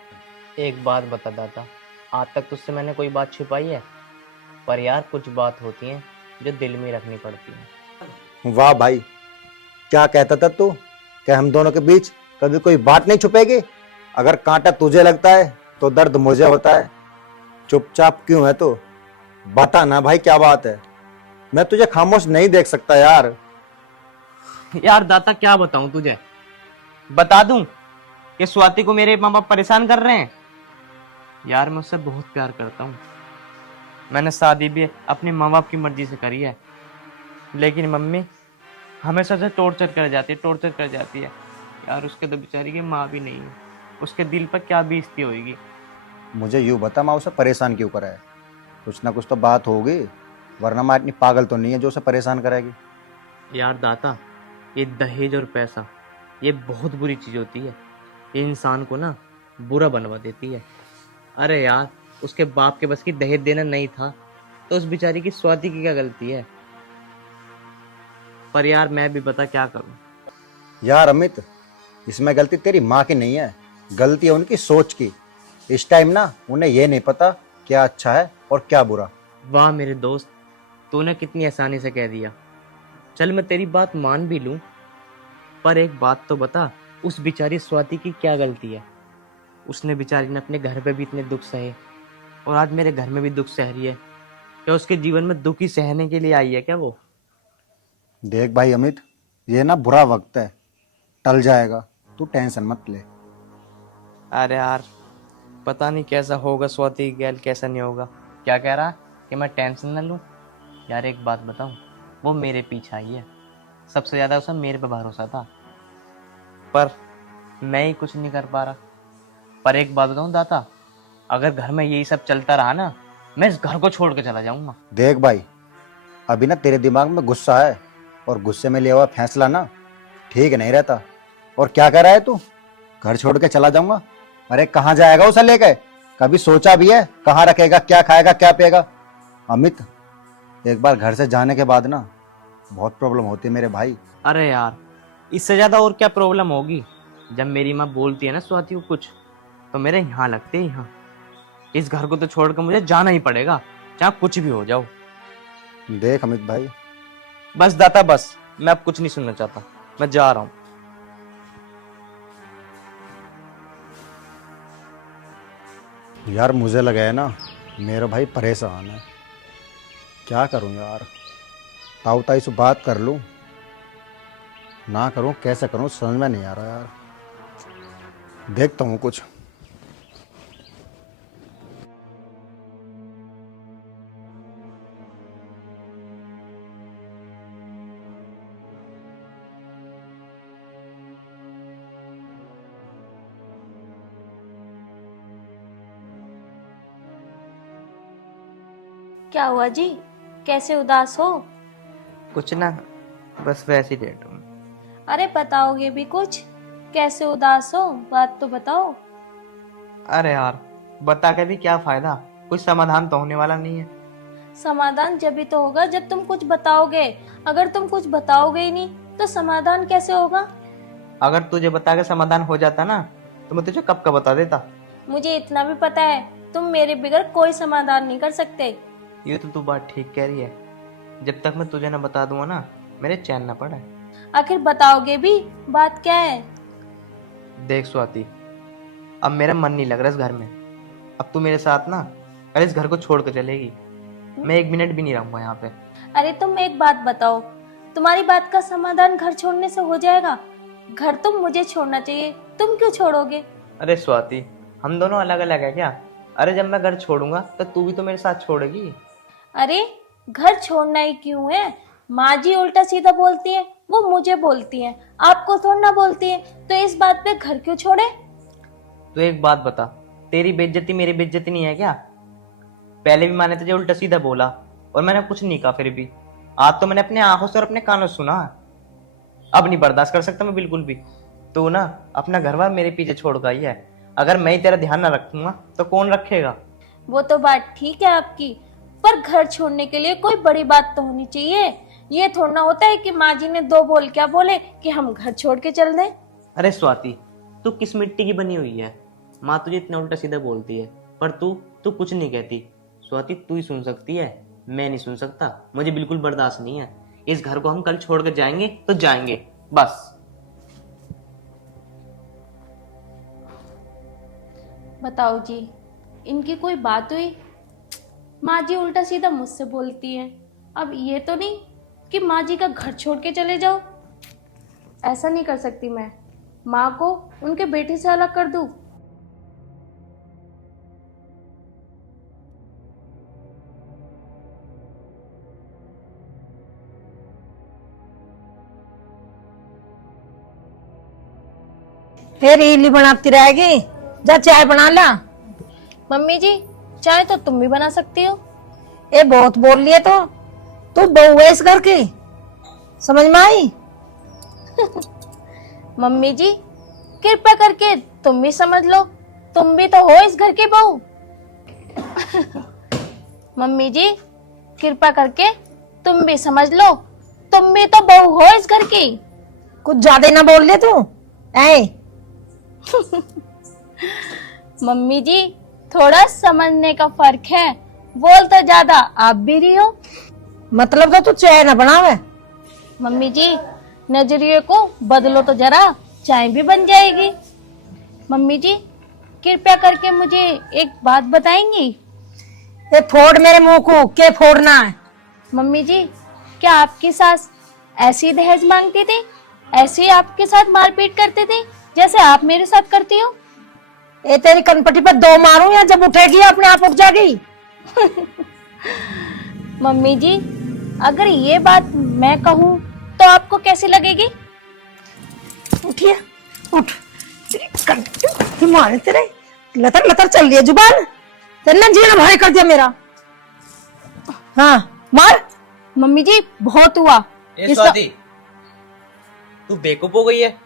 एक बात बता दाता, आज तक तुझसे मैंने कोई बात छिपाई है? पर यार कुछ बात होती है जो दिल में रखनी पड़ती है। वाह भाई, क्या कहता था तू कि हम दोनों के बीच कभी कोई बात नहीं छुपेगी? अगर कांटा तुझे लगता है तो दर्द मुझे होता है। चुपचाप क्यों है तू? बता ना भाई, क्या बात है? मैं तुझे खामोश नहीं देख सकता यार। यार दाता क्या बताऊं तुझे, बता दूं कि स्वाति को मेरे माँ बाप परेशान कर रहे हैं? यार मैं उससे बहुत प्यार करता हूँ, मैंने शादी भी अपने माँ बाप की मर्जी से करी है, लेकिन मम्मी हमेशा से टॉर्चर कर जाती है। यार उसके तो बेचारी की माँ भी नहीं है, उसके दिल पर क्या बीतती होगी। मुझे यूं बता, माँ उसे परेशान क्यों करा है? कुछ ना कुछ तो बात होगी, वरना माँ इतनी पागल तो नहीं है जो उसे परेशान करेगी। यार दाता, ये दहेज और पैसा ये बहुत बुरी चीज होती है, ये इंसान को ना बुरा बनवा देती है। अरे यार उसके बाप के बस की दहेज देना नहीं था तो उस बेचारी की स्वाति की क्या गलती है? पर यार मैं भी बता क्या करूं। यार अमित, इसमें गलती तेरी माँ की नहीं है, गलती है उनकी सोच की। इस टाइम ना उन्हें ये नहीं पता क्या अच्छा है और क्या बुरा। वाह मेरे दोस्त, तूने कितनी आसानी से कह दिया। चल मैं तेरी बात मान भी लूं, पर एक बात तो बता, उस बेचारी स्वाति की क्या गलती है? उसने बेचारी ने अपने घर पे भी इतने दुख सहे, और आज मेरे घर में भी दुख सह रही है। क्या उसके जीवन में दुख ही सहने के लिए आई है क्या वो? देख भाई अमित, ये ना बुरा वक्त है, टल जाएगा, तू टेंशन मत ले। अरे यार पता नहीं कैसा होगा स्वाति गैल, कैसा नहीं होगा। क्या कह रहा कि मैं टेंशन न लूं? यार एक बात बताऊं, वो मेरे पीछे आई है, सबसे ज्यादा उसे मेरे पे भरोसा था, पर मैं ही कुछ नहीं कर पा रहा। पर एक बात बताऊं दाता, अगर घर में यही सब चलता रहा ना, मैं इस घर को छोड़ के चला जाऊंगा। देख भाई, अभी ना तेरे दिमाग में गुस्सा है, और गुस्से में लिया हुआ फैसला ना ठीक नहीं रहता। और क्या कर रहा है तू? घर छोड़ के चला जाऊंगा? अरे कहाँ जाएगा उसे लेके? कभी सोचा भी है कहाँ रखेगा, क्या खाएगा, क्या पिएगा? अमित, एक बार घर से जाने के बाद ना बहुत प्रॉब्लम होती है मेरे भाई। अरे यार इससे ज्यादा और क्या प्रॉब्लम होगी? जब मेरी माँ बोलती है ना स्वाति को कुछ, तो मेरे यहाँ लगते हैं यहाँ। इस घर को तो छोड़कर मुझे जाना ही पड़ेगा, चाहे कुछ भी हो जाओ। देख अमित भाई, बस दाता बस, मैं अब कुछ नहीं सुनना चाहता, मैं जा रहा हूँ। यार मुझे लगा है ना मेरा भाई परेशान है, क्या करूं यार। ताऊ ताई से बात कर लूं ना करूं, कैसे करूं समझ में नहीं आ रहा यार। देखता हूं कुछ। क्या हुआ जी, कैसे उदास हो? कुछ ना, बस वैसे ही लेट हूँ। अरे बताओगे भी कुछ? कैसे उदास हो, बात तो बताओ। अरे यार, बता के भी क्या फायदा, कुछ समाधान तो होने वाला नहीं है। समाधान जब भी तो होगा जब तुम कुछ बताओगे। अगर तुम कुछ बताओगे ही नहीं तो समाधान कैसे होगा? अगर तुझे बता के समाधान हो जाता ना तो मैं तुझे कब का बता देता। मुझे इतना भी पता है तुम मेरे बगैर कोई समाधान नहीं कर सकते। ये तो तू बात ठीक कह रही है, जब तक मैं तुझे ना बता दूंगा ना मेरे चैन ना पड़ा है। आखिर बताओगे भी, बात क्या है? देख स्वाति, अब मेरा मन नहीं लग रहा इस घर में। अब तू मेरे साथ ना कल इस घर को छोड़ कर चलेगी, मैं 1 मिनट भी नहीं रहूंगा यहाँ पे। अरे तुम एक बात बताओ, तुम्हारी बात का समाधान घर छोड़ने से हो जाएगा? घर तो मुझे छोड़ना चाहिए, तुम क्यों छोड़ोगे? अरे स्वाति, हम दोनों अलग अलग है क्या? अरे जब मैं घर छोड़ूंगा तो तू भी तो मेरे साथ छोड़ेगी। अरे घर छोड़ना ही क्यों है? माँ जी उल्टा सीधा बोलती है, वो मुझे बोलती है, आपको थोड़ा ना बोलती है, तो इस बात पे घर क्यों छोड़े? तो एक बात बता, तेरी बेइज्जती मेरी बेइज्जती नहीं है क्या? पहले भी मैंने तुझे उल्टा सीधा बोला और मैंने कुछ नहीं कहा, फिर भी आज तो मैंने अपने आंखों से और अपने कानों से सुना। अब नहीं बर्दाश्त कर सकता मैं बिल्कुल भी। तू ना अपना घर बार मेरे पीछे छोड़ गई है, अगर मैं ही तेरा ध्यान ना रखूंगा तो कौन रखेगा? वो तो बात ठीक है आपकी, पर घर छोड़ने के लिए कोई बड़ी बात तो होनी चाहिए। ये थोड़ा ना होता है कि माँ जी ने 2 बोल क्या बोले कि हम घर छोड़ के चल दें। अरे स्वाति, तू किस मिट्टी की बनी हुई है? माँ तुझे इतना उल्टा सीधा बोलती है पर तू कुछ नहीं कहती। स्वाति, तू ही सुन सकती है, मैं नहीं सुन सकता। मुझे बिल्कुल बर्दाश्त नहीं है। इस घर को हम कल छोड़ कर जाएंगे तो जाएंगे, बस। बताओ जी, इनकी कोई बात हुई? माँ जी उल्टा सीधा मुझसे बोलती है। अब ये तो नहीं कि माँ जी का घर छोड़ के चले जाओ। ऐसा नहीं कर सकती मैं, माँ को उनके बेटे से अलग कर दूं। फिर इडली बनाती रहेगी, जा चाय बना ला। मम्मी जी, चाय तो तुम भी बना सकती हो। ये बहुत बोल लिए तो, तू बहू है इस घर की, समझ में आई? मम्मी जी, कृपया करके तुम भी समझ लो, तुम भी तो हो इस घर की बहू। मम्मी जी, कृपया करके तुम भी समझ लो, तुम भी तो बहू हो इस घर की। कुछ ज्यादा ना बोल ले तू। ऐ मम्मी जी, थोड़ा समझने का फर्क है, बोल तो ज्यादा आप भी रही हो। मतलब तो तू चाय ना बनावे। मम्मी जी, नजरिए को बदलो तो जरा, चाय भी बन जाएगी। मम्मी जी, कृपया करके मुझे एक बात बताएंगी? ये फोड़ मेरे मुंह को, क्या फोड़ना है? मम्मी जी, क्या आपकी सास ऐसी दहेज मांगती थी? ऐसे ही आपके साथ मारपीट करती थी जैसे आप मेरे साथ करती हो? ये तेरी कनपट्टी पर 2 मारूं या जब उठेगी अपने आप उठ जाएगी। मम्मी जी, अगर ये बात मैं कहूँ तो आपको कैसी लगेगी? उठिए, उठ। मारे तेरे लतर लतर चल रही है जुबान, तेरे ना जीना भारी कर दिया मेरा। हाँ मार। मम्मी जी, बहुत हुआ। स्वाति, तू बेवकूफ हो गई है।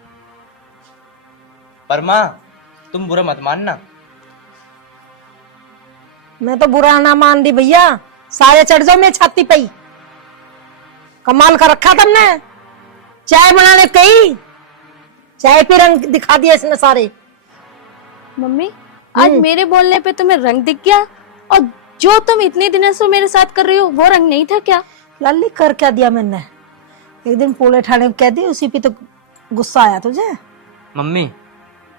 पर माँ, तुम बुरा मत मानना। मैं तो बुरा ना मान दी भैया, सारे चढ़ जाओ मेरी छाती पे ही। कमाल का रखा तुमने, चाय बनाने कही, चाय पे रंग दिखा दिया इसने सारे। मम्मी, आज मेरे बोलने पे तुम्हें रंग दिख गया, और जो तुम इतने दिनों से मेरे साथ कर रही हो वो रंग नहीं था क्या? लाली कर क्या दिया मैंने? एक दिन पूले ठाणे कह दी, उसी पे तो गुस्सा आया तुझे। मम्मी,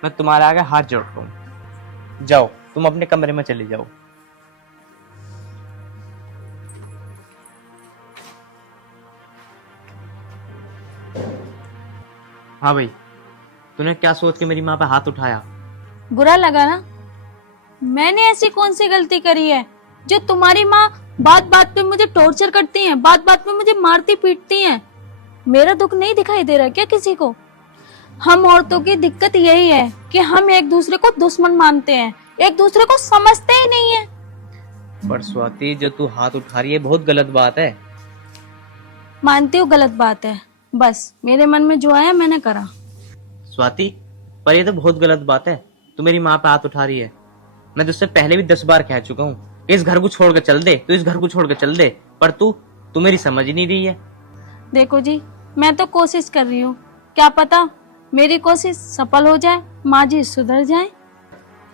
मैं तुम्हारे आगे हाथ जोड़ता हूँ, जाओ तुम अपने कमरे में चली जाओ। हाँ भाई, तूने क्या सोच के मेरी माँ पे हाथ उठाया? बुरा लगा ना? मैंने ऐसी कौन सी गलती करी है जो तुम्हारी माँ बात बात पे मुझे टॉर्चर करती हैं, बात बात पे मुझे मारती पीटती हैं? मेरा दुख नहीं दिखाई दे रहा क्या किसी को? हम औरतों की दिक्कत यही है कि हम एक दूसरे को दुश्मन मानते हैं, एक दूसरे को समझते ही नहीं है। पर स्वाति, जो तू हाथ उठा रही है बहुत गलत बात है। मानती हूँ गलत बात है, बस मेरे मन में जो आया मैंने करा। स्वाति, पर ये तो बहुत गलत बात है, तू मेरी माँ पे हाथ उठा रही है। मैं तुझसे पहले भी 10 बार कह चुका हूँ इस घर को छोड़ के चल दे, तू इस घर को छोड़ के चल दे, पर तू मेरी समझ ही नहीं रही है। देखो जी, मैं तो कोशिश कर रही हूँ, क्या पता मेरी कोशिश सफल हो जाए, माँ जी सुधर जाए।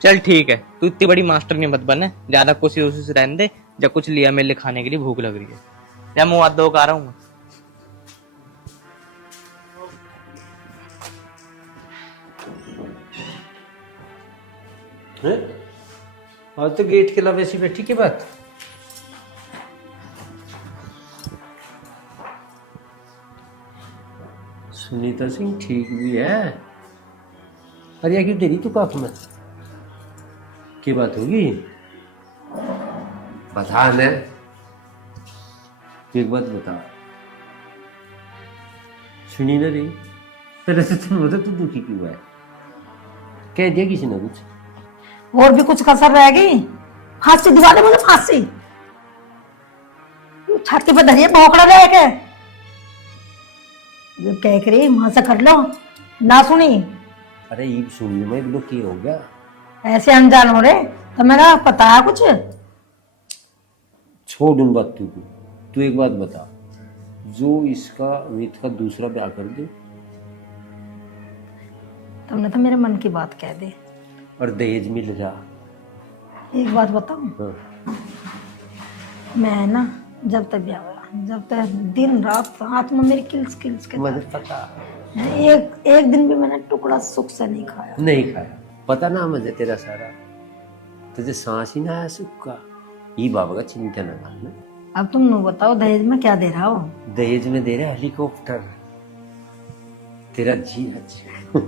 चल ठीक है, तू इतनी बड़ी मास्टर नहीं मत बन, ज्यादा कोशिश रहने दे। जब कुछ लिया मेरे लिए खाने के लिए भूख लग रही है, या मुँह हाथ धो के आ रहा हूँ। और तो गेट के अलावा ऐसी बैठी की बात। सुनीता सिंह ठीक भी है। अरे यार क्यों तेरी तू काफ में की बात होगी? बता न, एक बात बता। सुनी ना रही तेरे से, तुम बता तू दुखी क्यों है? कह दिया किसी ने कुछ? और भी कुछ कसर रह गई? फांसी दिवा दे मुझे, फांसी। छाती पे धरिए भौकड़ा रह के जो कह रही वहां से कर लो ना सुनी। अरे ये सुनने में लोग क्या हो गया? ऐसे अनजान हो रहे तो मेरा पता है कुछ? छोड़ उन बात तू एक बात बता, जो इसका अमित का दूसरा ब्याह कर दे। तुमने तो मेरे मन की बात कह दी। और दहेज मिल रहा। एक बात बताऊं, हाँ। मैं ना जब तक ब्याह हुआ, जब तक दिन रात हाथ में मेरी किल्स के मुझे पता एक दिन भी मैंने टुकड़ा सुख से नहीं खाया। नहीं खाया, पता ना मुझे तेरा सारा। तुझे सांस ही ना आया सुख का। ये बाबा का चिंता न करना। अब तुम नो बताओ दहेज में क्या दे रहा हो? दहेज में दे रहा हेलीकॉप्टर। तेरा जी अच्छा।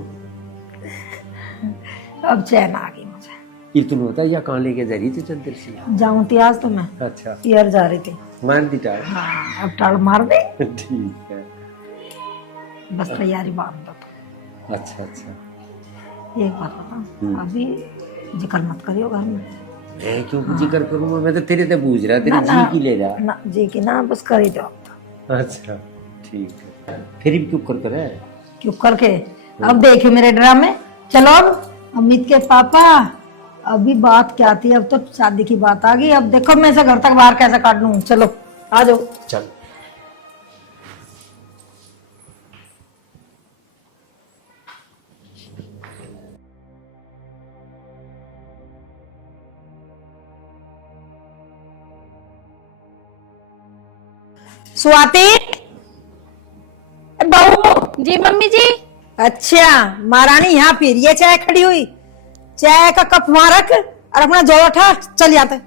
अब चैन आ गई मुझे। ये तुम बता या कहाँ लेके जा रही थी चंद्र से? जाऊं थी आज तो मैं अच्छा पियर जा रही थी। मान दी टाड़। हाँ, अब टाड़ मार दे। ठीक है, बस तैयारी बांध दो तुम। अच्छा अच्छा। एक बात बताओ, अभी जिक्र मत करियो घर में। मैं क्यों जिक्र करूंगा? मैं तो तेरे से पूछ रहा, तेरे जी की ले रहा। ना जी की ना, बस कर ही दो। अच्छा ठीक है, फिर भी क्यों कर है? क्यों करके? अब देखियो मेरे ड्रामे। चलो अब अमित के पापा, अभी बात क्या थी, अब तो शादी की बात आ गई। अब देखो मैं से घर तक बाहर कैसे काट लूं। चलो आ जाओ। चल। स्वाति, बहू। जी मम्मी जी। अच्छा महारानी यहाँ फिर ये चाय खड़ी हुई, चाय का कप वहां रख और अपना जोड़ा उठा चल जाते।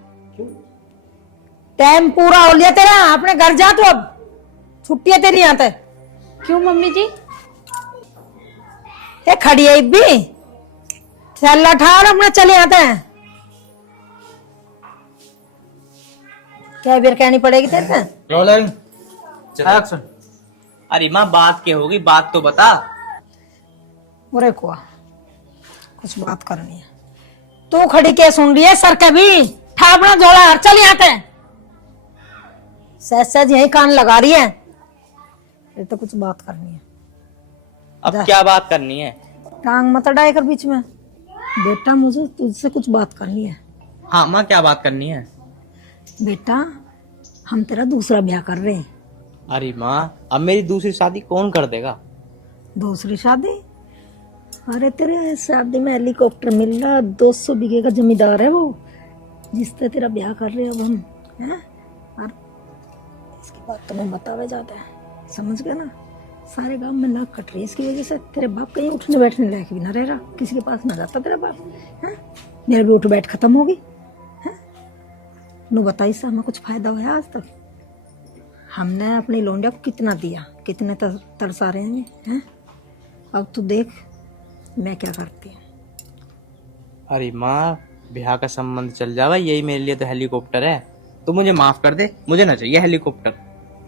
टाइम पूरा हो लिया तेरा, अपने घर जा। तो अब छुट्टी है तेरी यहाँ तक। क्यों मम्मी जी? ये खड़ी है भी, चल उठा और अपना चले आते हैं। क्या बेर कहनी पड़ेगी तेरे से? Rolling action. अरे माँ, बात क्या होगी, बात तो बता। अरे कुआ, कुछ बात करनी है। तू खड़ी क्या सुन रही है? सर कभी ठापना जोड़ा हर चल आते हैं। सहज यही कान लगा रही है। ये तो कुछ बात करनी है। अब क्या बात करनी है? टांग मत अड़ाए कर बीच में। बेटा मुझे तुझसे कुछ बात करनी है। हाँ माँ, क्या बात करनी है? बेटा हम तेरा दूसरा ब्याह कर रहे हैं। अरे माँ, अब मेरी दूसरी शादी कौन कर देगा? दूसरी शादी? अरे तेरे शादी में हेलीकॉप्टर मिल रहा, 200 बीघे का जमींदार है वो, जिससे तेरा ब्याह कर रहे हैं अब हम, हैं? और इसकी बात तुम्हें बतावे जाता है, समझ गए ना? सारे गांव में नाक कट रही है इसकी वजह से। तेरे बाप कहीं उठने बैठने लायक भी ना रह रहा, किसी के पास ना जाता तेरा बाप है। मेरा भी उठ बैठ खत्म होगी है। नु बता, इससे हमें कुछ फायदा हुआ आज तक? हमने अपनी लौंडिया को कितना दिया, कितने तरसा रहे हैं हैं। अब तू देख मैं क्या करती हूँ। अरे माँ, ब्याह का संबंध चल जावा, यही मेरे लिए तो हेलीकॉप्टर है। तो मुझे माफ कर दे, मुझे ना चाहिए हेलीकॉप्टर।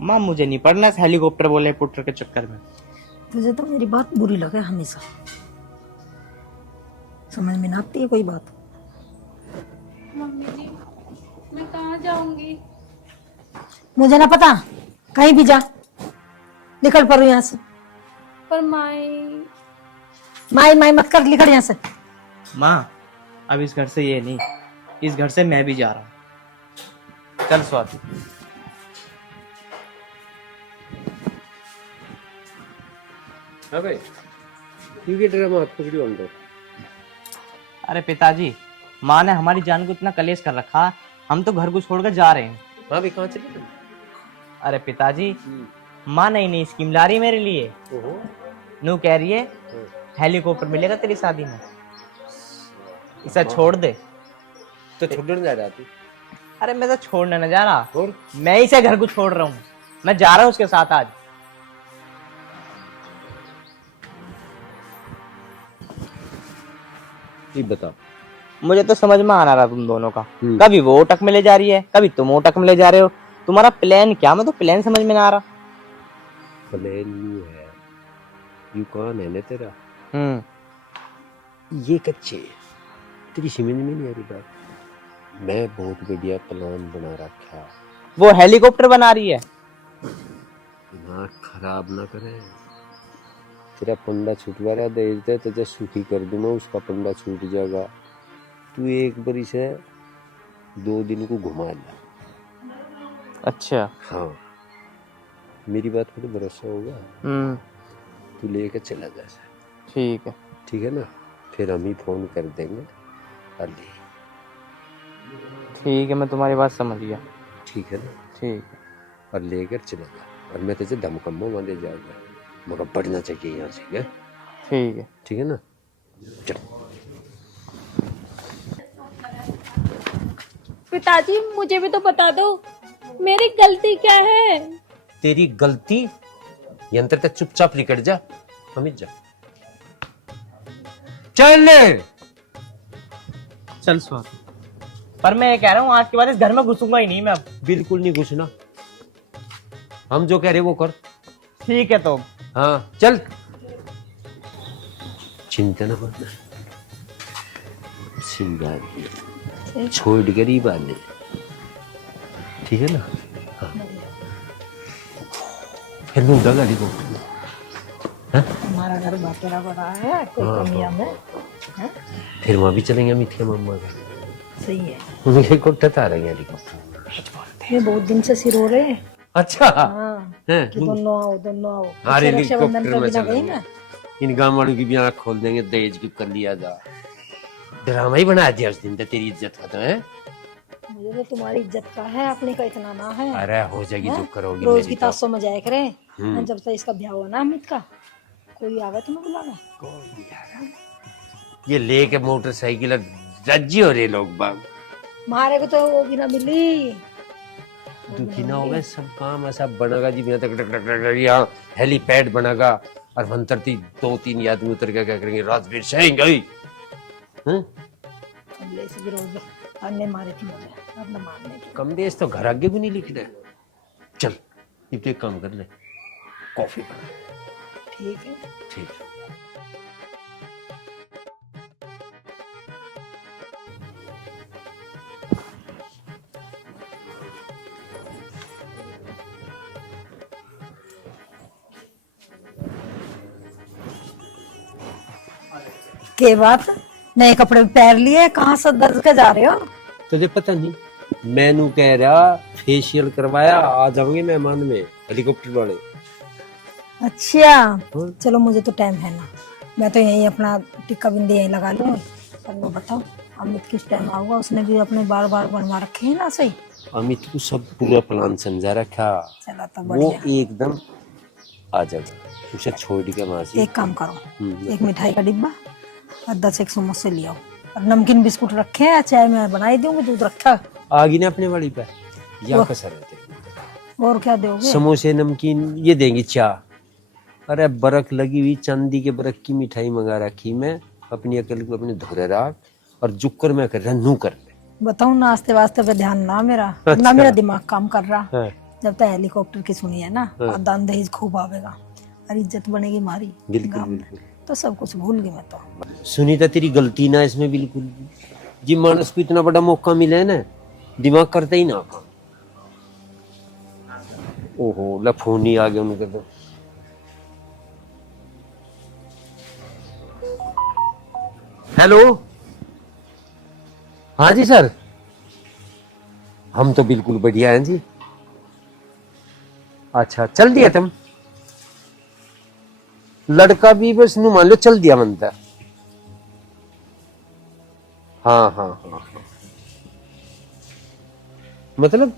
माँ मुझे नहीं पढ़ना इस हेलीकॉप्टर बोले पुटर के चक्कर में। तुझे तो मेरी बात बुरी लगे हमेशा, समझ में ना आती है कोई बात। मम्मी जी, मैं कहाँ जाऊंगी? मुझे ना पता, कहीं भी जा, निकल पड़ो यहाँ से। पर माई माई मत कर, निकल यहाँ से। माँ अब इस घर से ये नहीं, इस घर से मैं भी जा रहा हूँ। चल स्वाति। अबे क्यों ड्रामा हाथ पकड़ी अंदर? अरे पिताजी, माँ ने हमारी जान को इतना कलेश कर रखा, हम तो घर को छोड़कर जा रहे हैं। हाँ भी कहाँ चले तुम? अरे पिताजी, माँ नई नई स्कीम ला रही है मेरे लिए। नू कह रही है हेलीकॉप्टर मिलेगा तेरी शादी में, इसे छोड़ दे। तो छोड़ने जा रहा तू? अरे मैं तो छोड़ने न जा रहा, मैं इसे घर को छोड़ रहा हूँ। मैं जा रहा हूँ उसके साथ आज। बता, मुझे तो समझ में आ रहा तुम दोनों का, कभी वो ओटक में ले जा रही है, कभी तुम ओटक में ले जा रहे हो। तुम्हारा प्लान क्या? मैं तो प्लान समझ में ना आ रहा। प्लान यू है, यू कौन है ना तेरा? हम्म, ये कच्चे तेरी समझ में नहीं आ रही बात। मैं बहुत बढ़िया प्लान बना रखा। वो हेलीकॉप्टर बना रही है। दिमाग खराब ना करे। तेरा पंडा छुटवा रहा दे दे तो सुखी कर दूंगा, उसका पंडा छूट जाएगा। तू एक बारी से 2 दिन को घुमा ला। अच्छा। हाँ, मेरी बात पर तो भरोसा होगा। तू लेके चला जा। ठीक है। ठीक है ना, फिर हम ही फोन कर देंगे। अली ठीक है, मैं तुम्हारी बात समझ गया। ठीक है ना? ठीक है। और लेकर चला जा, और मैं तुझे धमकम्बो बांधे जाऊंगा, मगर बढ़ना चाहिए यहाँ से। क्या? ठीक है। ठीक है ना? चल। पिताजी मुझे भी तो बता दो, मेरी गलती क्या है? तेरी गलती यंत्र तक चुपचाप निकट जा, अमित जा। चल चल स्वाति, पर मैं ये कह रहा हूँ आज के बाद इस घर में घुसूंगा ही नहीं मैं अब। बिल्कुल नहीं घुसना, हम जो कह रहे वो कर। ठीक है तो। हाँ चल, चिंता न करना, सिंगार छोड़ गरीब आने। ठीक है ना? हाँ। फिर मुंडा गाड़ी को हमारा घर बातेरा बड़ा है, कोई कमी हमें है? फिर वहां भी चलेंगे मिठिया मम्मा का। सही है। उनके कोठा था रहे हेलीकॉप्टर। ये बहुत दिन से सिर हो रहे हैं। अच्छा हाँ, कि दोनों आओ दोनों आओ। अरे रक्षाबंधन हेलीकॉप्टर पे में भी ना गई चलेंगे। ना। इन गांव वालों की भी आंख खोल देंगे, दहेज की कर लिया जा। ड्रामा ही बना दिया उस दिन, तो तेरी इज्जत खत्म है। मुझे तो तुम्हारी इज्जत का है, अपने का इतना ना है। अरे हो जाएगी जो करोगी। रोज मेरी की तो। तासों में जाया करे। जब से इसका ब्याह हुआ ना अमित का, कोई आवे तुम्हें बुलाना? ये लेके मोटरसाइकिल रज्जी हो रहे लोग बाग। मारे को तो वो भी ना मिली। दुखी ना होगा, सब काम ऐसा बनेगा जी। बिना तक यहाँ हेलीपैड बनेगा, और भंतरती 2-3 आदमी उतर के क्या करेंगे, राजवीर सिंह गई। कमले से भी रोज अन्य मारे थी मुझे, अब न मारने की। कमलेश तो घर आगे भी नहीं लिख रहे। चल इतने काम कर ले, कॉफी बना। ठीक है। ठीक। के बात, नए कपड़े पहन लिए, कहाँ से दर्द के जा रहे हो? तुझे पता नहीं, मैनू कह रहा फेशियल करवाया, आ जाओगे मेहमान में हेलीकॉप्टर वाले। अच्छा चलो, मुझे तो टाइम है ना, मैं तो यही अपना टिक्का बिंदी यही लगा लूँ। पर वो बताओ अमित किस टाइम आऊंगा? उसने भी अपने बार बार बनवा रखे हैं ना सही। अमित को सब पूरा प्लान समझा रखा, चला तो वो बढ़िया। एकदम आ जाएगा। उसे छोड़ के मासी। एक काम करो, एक मिठाई का डिब्बा और 10 एक समोसे ले आओ, और नमकीन बिस्कुट रखे हैं, चाय मैं बनाई दूंगी, दूध रखा। आगी ना अपने वाली पे या कसर रहते। और क्या दोगे? समोसे नमकीन ये देंगी, चाय। अरे बरक लगी हुई चांदी के बरक की मिठाई मंगा रखी मैं, अपनी अकल को अपने धोरे राख और जुक्कर में कर रहा नू कर ले। बताऊं, नाश्ते वास्ते पे ध्यान ना मेरा, ना मेरा दिमाग काम कर रहा। जब तक हेलीकॉप्टर की सुनी है ना, दान दहेज खूब आवेगा और इज्जत बनेगी हमारी। बिल्कुल बिल्कुल। तो सब कुछ भूल गई मैं तो। सुनीता तेरी गलती ना इसमें बिल्कुल भी। जी मानस को इतना बड़ा मौका मिला है ना, दिमाग करता ही ना काम। ओहो ला फोन ही आ गया उनके तो। हेलो, हाँ जी सर, हम तो बिल्कुल बढ़िया हैं जी। अच्छा चल दिया तुम? लड़का भी बस नू मान लो चल दिया मनता। हाँ हाँ हाँ हाँ, मतलब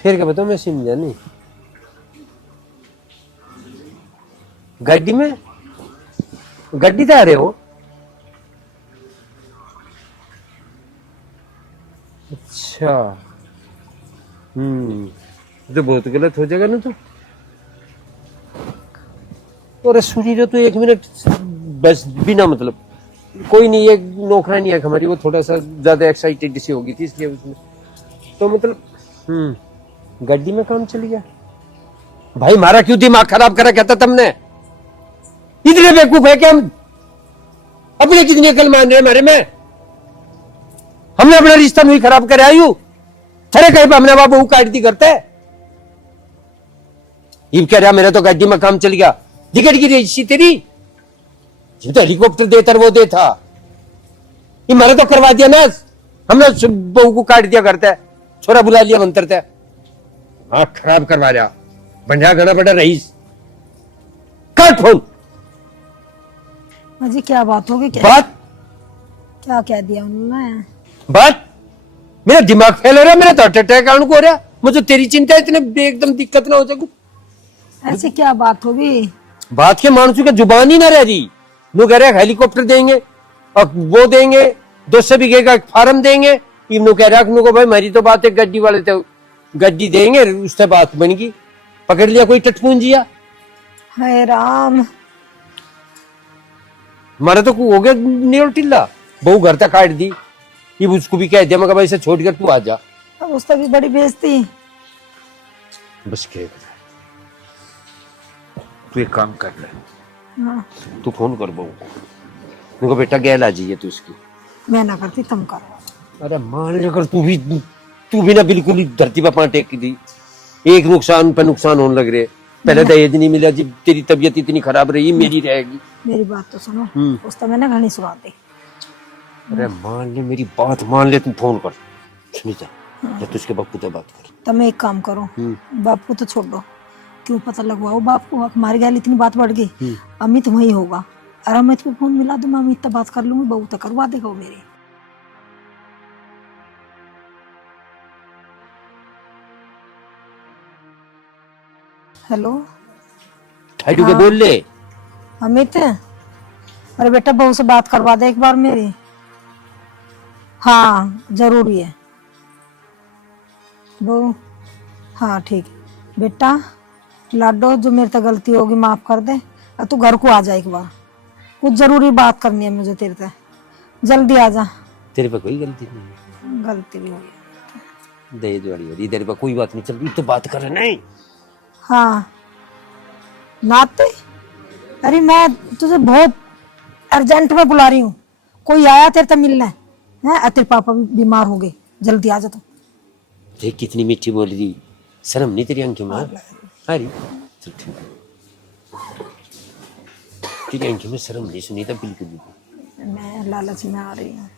फिर क्या बताऊं, मैं समझा नहीं। गड्डी से आ रहे हो? अच्छा, तो बहुत गलत हो जाएगा ना। तो अरे सुनी तो एक मिनट बस, बिना मतलब कोई नहीं, एक नौकरानी है हमारी, वो थोड़ा सा ज्यादा एक्साइटेड सी हो गई थी इसलिए उसमें तो मतलब गड्डी में काम चल गया। भाई हमारा क्यों दिमाग खराब करा कहता तुमने? इतने बेवकूफ है कि हम अपने कितनी अकल मान रहे हमारे में? हमने अपना रिश्ता नहीं खराब करे आयु थरे कहीं पर हमने बाबू काट दी करते। ये कह रहा मेरा तो गड्डी में काम चल गया, टिकट की रही तेरी, ये तो हेलीकॉप्टर देता वो दे था, ये मारे तो करवा दिया ना, हमने बहू को काट दिया करता है, छोरा बुला लिया मंत्रता है, आंख खराब करवा लिया, बंजा घना बड़ा रईस। काट फोन। जी क्या बात होगी? क्या बात क्या कह दिया उन्होंने? बात मेरा दिमाग फेल हो रहा है, मेरा तो हार्ट अटैक आने को हो रहा है, मुझे तेरी चिंता है, इतने एकदम दिक्कत ना हो जाए। ऐसी क्या बात होगी? बात के मानसू के जुबान ही ना रह रही। वो कह रहे हेलीकॉप्टर देंगे और वो देंगे 200 बीघे का फार्म देंगे, इन्हों कह रहा को भाई मेरी तो बात है, गड्डी वाले तो गड्डी देंगे, उससे बात बन गई, पकड़ लिया कोई टटपूंजिया। हाय राम, हमारा तो हो गया नेल टिल्ला, बहू घर तक काट दी, ये उसको भी कह दिया मगर भाई से छोड़कर तू आ जा। अब उससे भी बड़ी बेइज्जती। बस क्या तू एक काम कर ले, हाँ। तू फोन कर बहू को, बेटा गैल आ जाइए तू उसकी। मैं ना करती, तुम करो। अरे मान लिया कर, तू भी ना बिल्कुल ही धरती पर पांव टेक दी। एक नुकसान पे नुकसान होने लग रहे, पहले दहेज नहीं मिला जी, तेरी तबीयत इतनी खराब रही, मेरी रहेगी। मेरी बात तो सुनो, उसका मैंने घनी सुना दी। अरे मान ले मेरी बात मान ले, तू फोन कर सुनीता, या तू उसके बापू से बात कर। तुम एक काम करो, बाप को तो छोड़ दो, क्यों पता लगवाओ बाप को, हमारे घर इतनी बात बढ़ गई, अमित वही होगा, और अमित को फोन मिला दो, मैं अमित तक बात कर लूंगी, बहू तक करवा देगा वो मेरी। हेलो, ठहर के बोल ले। अमित, अरे बेटा बहू से बात करवा दे एक बार मेरी। हाँ जरूरी है बहू। हाँ ठीक है बेटा, लाडो जो मेरे से गलती होगी माफ कर दे, और तू घर को आ जा एक बार, कुछ जरूरी बात करनी है मुझे तेरे से, जल्दी आ जा। तेरे पे कोई गलती नहीं, गलती भी होगी, दहेज वाली तेरे पे कोई बात नहीं, चल तो बात कर नहीं। हाँ नाते, अरे मैं तुझे बहुत अर्जेंट में बुला रही हूँ, कोई आया तेरे से मिलना है, तेरे पापा भी बीमार हो गए, जल्दी आ जा तू। देख कितनी मीठी बोल रही, शर्म नहीं तेरी आंखों में? अरे चल ठीक है, तेरी आंखों में शर्म नहीं सुनी था बिल्कुल भी। मैं लालच में आ रही हूँ।